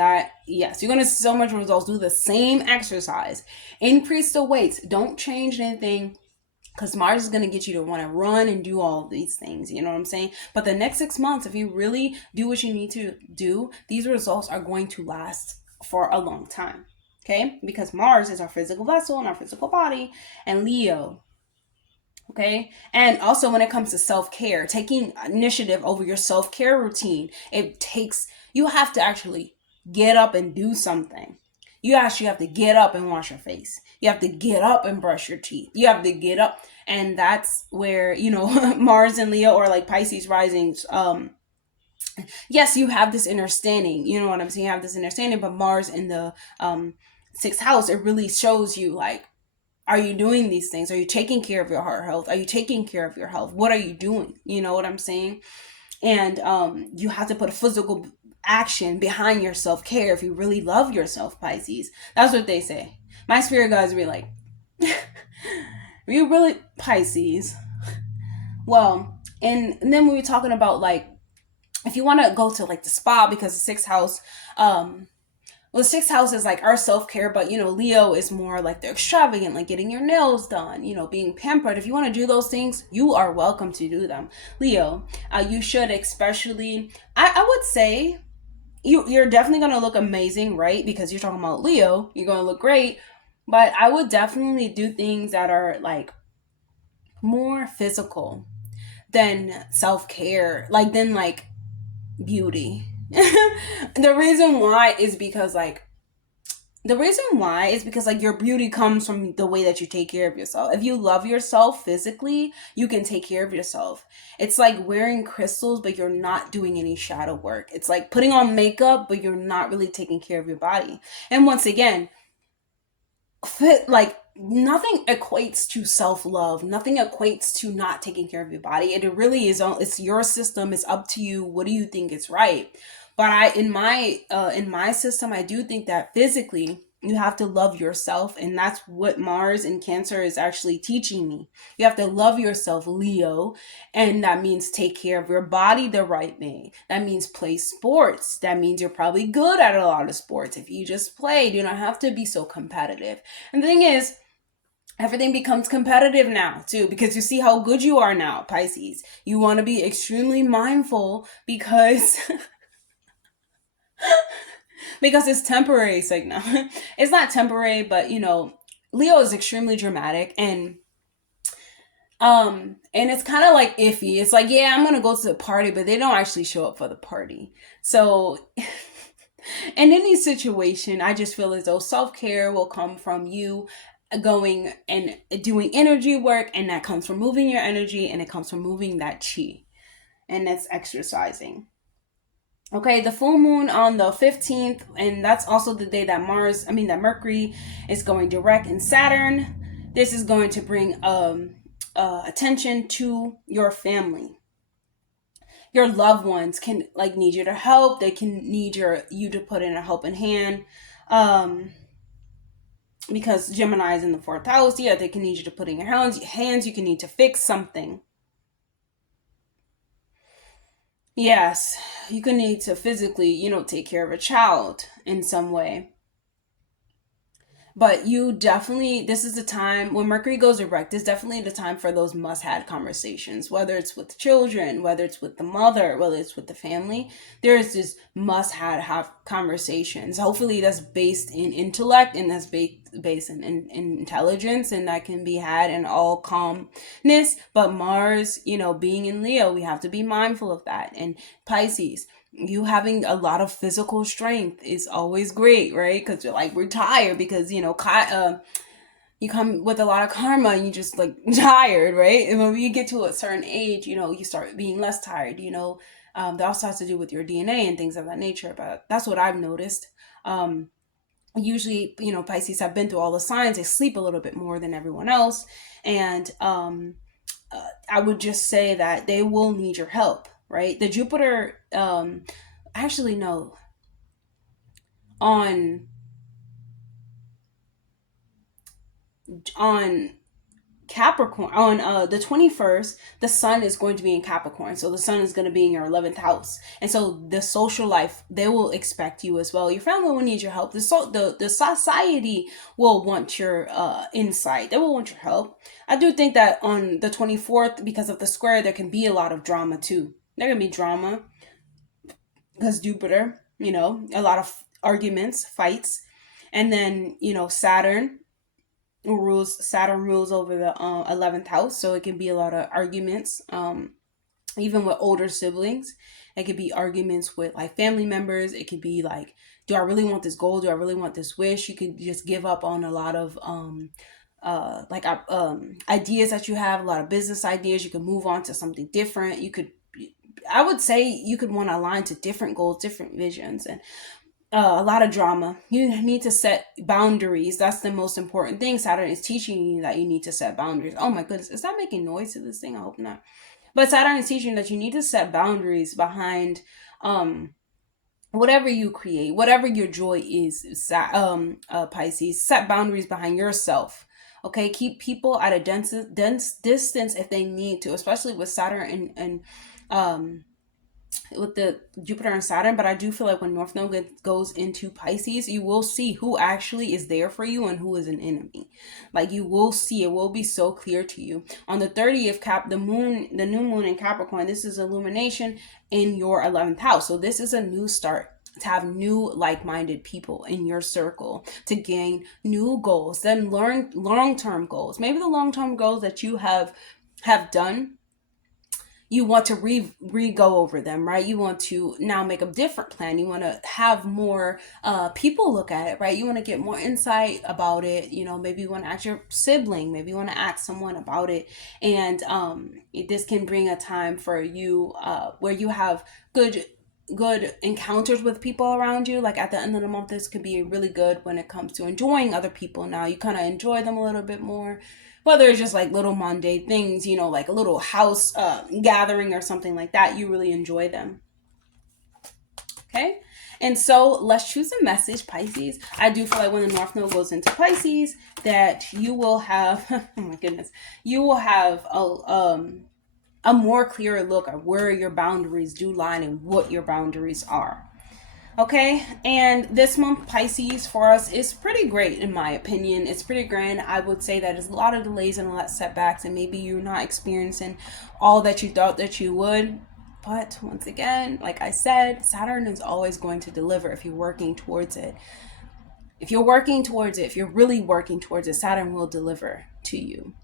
yes, you're gonna see so much results. Do the same exercise. Increase the weights. Don't change anything, because Mars is going to get you to want to run and do all these things. You know what I'm saying? But the next 6 months, if you really do what you need to do, these results are going to last for a long time. Okay? Because Mars is our physical vessel and our physical body, and Leo. Okay? And also when it comes to self-care, taking initiative over your self-care routine, you have to actually get up and do something. You actually have to get up and wash your face. You have to get up and brush your teeth. You have to get up. And that's where, Mars and Leo, or like Pisces risings, yes, you have this understanding. You know what I'm saying? You have this understanding, but Mars in the sixth house, it really shows you, like, are you doing these things? Are you taking care of your heart health? Are you taking care of your health? What are you doing? You know what I'm saying? And you have to put a physical action behind your self-care if you really love yourself, Pisces. That's what they say. My spirit guides be like, you really, Pisces. Well, and then we were talking about, like, if you want to go to like the spa, because the sixth house, the sixth house is like our self-care, but Leo is more like the extravagant, like getting your nails done, being pampered. If you want to do those things, you are welcome to do them. Leo, you should, especially, I would say, you're definitely going to look amazing, right? Because you're talking about Leo, you're going to look great. But I would definitely do things that are like more physical than self-care, than beauty. The reason why is because your beauty comes from the way that you take care of yourself. If you love yourself physically, you can take care of yourself. It's like wearing crystals, but you're not doing any shadow work. It's like putting on makeup, but you're not really taking care of your body. And once again, nothing equates to self-love. Nothing equates to not taking care of your body. It really is. It's your system. It's up to you. What do you think is right? But in my system, I do think that physically you have to love yourself, and that's what Mars in Cancer is actually teaching me. You have to love yourself, Leo, and that means take care of your body the right way. That means play sports. That means you're probably good at a lot of sports. If you just play, you don't have to be so competitive. And the thing is, everything becomes competitive now too, because you see how good you are now, Pisces. You want to be extremely mindful because because it's temporary signal. It's not temporary, but Leo is extremely dramatic, and it's kind of like iffy. It's like, yeah, I'm gonna go to the party, but they don't actually show up for the party. So in any situation, I just feel as though self-care will come from you going and doing energy work, and that comes from moving your energy, and it comes from moving that chi, and that's exercising. Okay, the full moon on the 15th, and that's also the day that Mercury is going direct in Saturn. This is going to bring attention to your family. Your loved ones can need you to help. They can need you to put in a helping hand. Because Gemini is in the fourth house, yeah, they can need you to put in your hands. You can need to fix something. Yes, you can need to physically, take care of a child in some way. But you definitely, this is the time when Mercury goes direct, it's definitely the time for those must-have conversations, whether it's with children, whether it's with the mother, whether it's with the family. There's this must-have conversations. Hopefully that's based in intellect, and that's based in intelligence, and that can be had in all calmness. But Mars, being in Leo, we have to be mindful of that. And Pisces, you having a lot of physical strength is always great, right? Because you're like, we're tired because, you come with a lot of karma and you just like tired, right? And when you get to a certain age, you start being less tired, that also has to do with your DNA and things of that nature. But that's what I've noticed. Usually, Pisces have been through all the signs. They sleep a little bit more than everyone else. And I would just say that they will need your help, right? The Jupiter, actually, no, on on Capricorn, on the 21st, the sun is going to be in Capricorn. So the sun is going to be in your 11th house. And so the social life, they will expect you as well. Your family will need your help. The society will want your insight. They will want your help. I do think that on the 24th, because of the square, there can be a lot of drama too. There can be drama because Jupiter, a lot of arguments, fights. And then, Saturn rules over the 11th house, so it can be a lot of arguments, even with older siblings. It could be arguments with like family members. It could be like, do I really want this goal? Do I really want this wish? You could just give up on a lot of ideas that you have, a lot of business ideas. You can move on to something different. I would say you could want to align to different goals, different visions, and a lot of drama. You need to set boundaries. That's the most important thing. Saturn is teaching you that you need to set boundaries. Oh my goodness, is that making noise to this thing? I hope not. But Saturn is teaching that you need to set boundaries behind whatever you create, whatever your joy is. Pisces, set boundaries behind yourself. Okay, keep people at a dense distance if they need to, especially with Saturn and with the Jupiter and Saturn. But I do feel like when North Node goes into Pisces, you will see who actually is there for you and who is an enemy. Like, you will see, it will be so clear to you. On the 30th, the new moon in Capricorn, this is illumination in your 11th house. So this is a new start, to have new like-minded people in your circle, to gain new goals, then learn long-term goals. Maybe the long-term goals that you have done, you want to go over them, right? You want to now make a different plan. You want to have more people look at it, right? You want to get more insight about it. Maybe you want to ask your sibling, maybe you want to ask someone about it. And this can bring a time for you where you have good encounters with people around you. Like at the end of the month, this could be really good when it comes to enjoying other people. Now you kind of enjoy them a little bit more, whether it's just like little mundane things, like a little house gathering or something like that. You really enjoy them. Okay, and so let's choose a message, Pisces. I do feel like when the North Node goes into Pisces, that you will have oh my goodness, you will have a more clearer look at where your boundaries do lie and what your boundaries are. Okay, and this month, Pisces, for us is pretty great in my opinion. It's pretty grand. I would say that there's a lot of delays and a lot of setbacks, and maybe you're not experiencing all that you thought that you would. But once again, like I said, Saturn is always going to deliver if you're working towards it. If you're really working towards it, Saturn will deliver to you.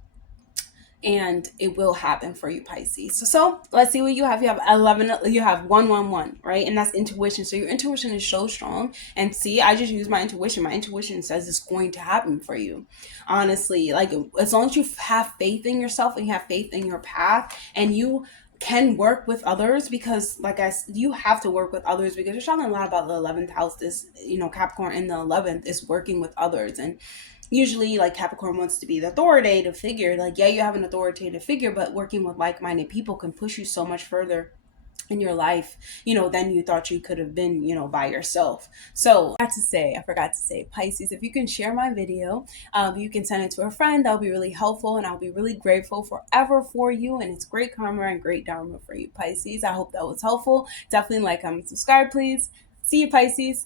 And it will happen for you, Pisces. So let's see what you have. You have 11, you have 111, right? And that's intuition. So your intuition is so strong. And see, I just use my intuition. My intuition says it's going to happen for you. Honestly, like, as long as you have faith in yourself and you have faith in your path, and you can work with others, because you have to work with others, because you're talking a lot about the 11th house. This, Capricorn in the 11th is working with others. And usually, like, Capricorn wants to be the authoritative figure. Like, yeah, you have an authoritative figure, but working with like-minded people can push you so much further in your life, than you thought you could have been, by yourself. So I forgot to say, Pisces, if you can share my video, you can send it to a friend. That'll be really helpful, and I'll be really grateful forever for you. And it's great karma and great dharma for you, Pisces. I hope that was helpful. Definitely like, comment, subscribe, please. See you, Pisces.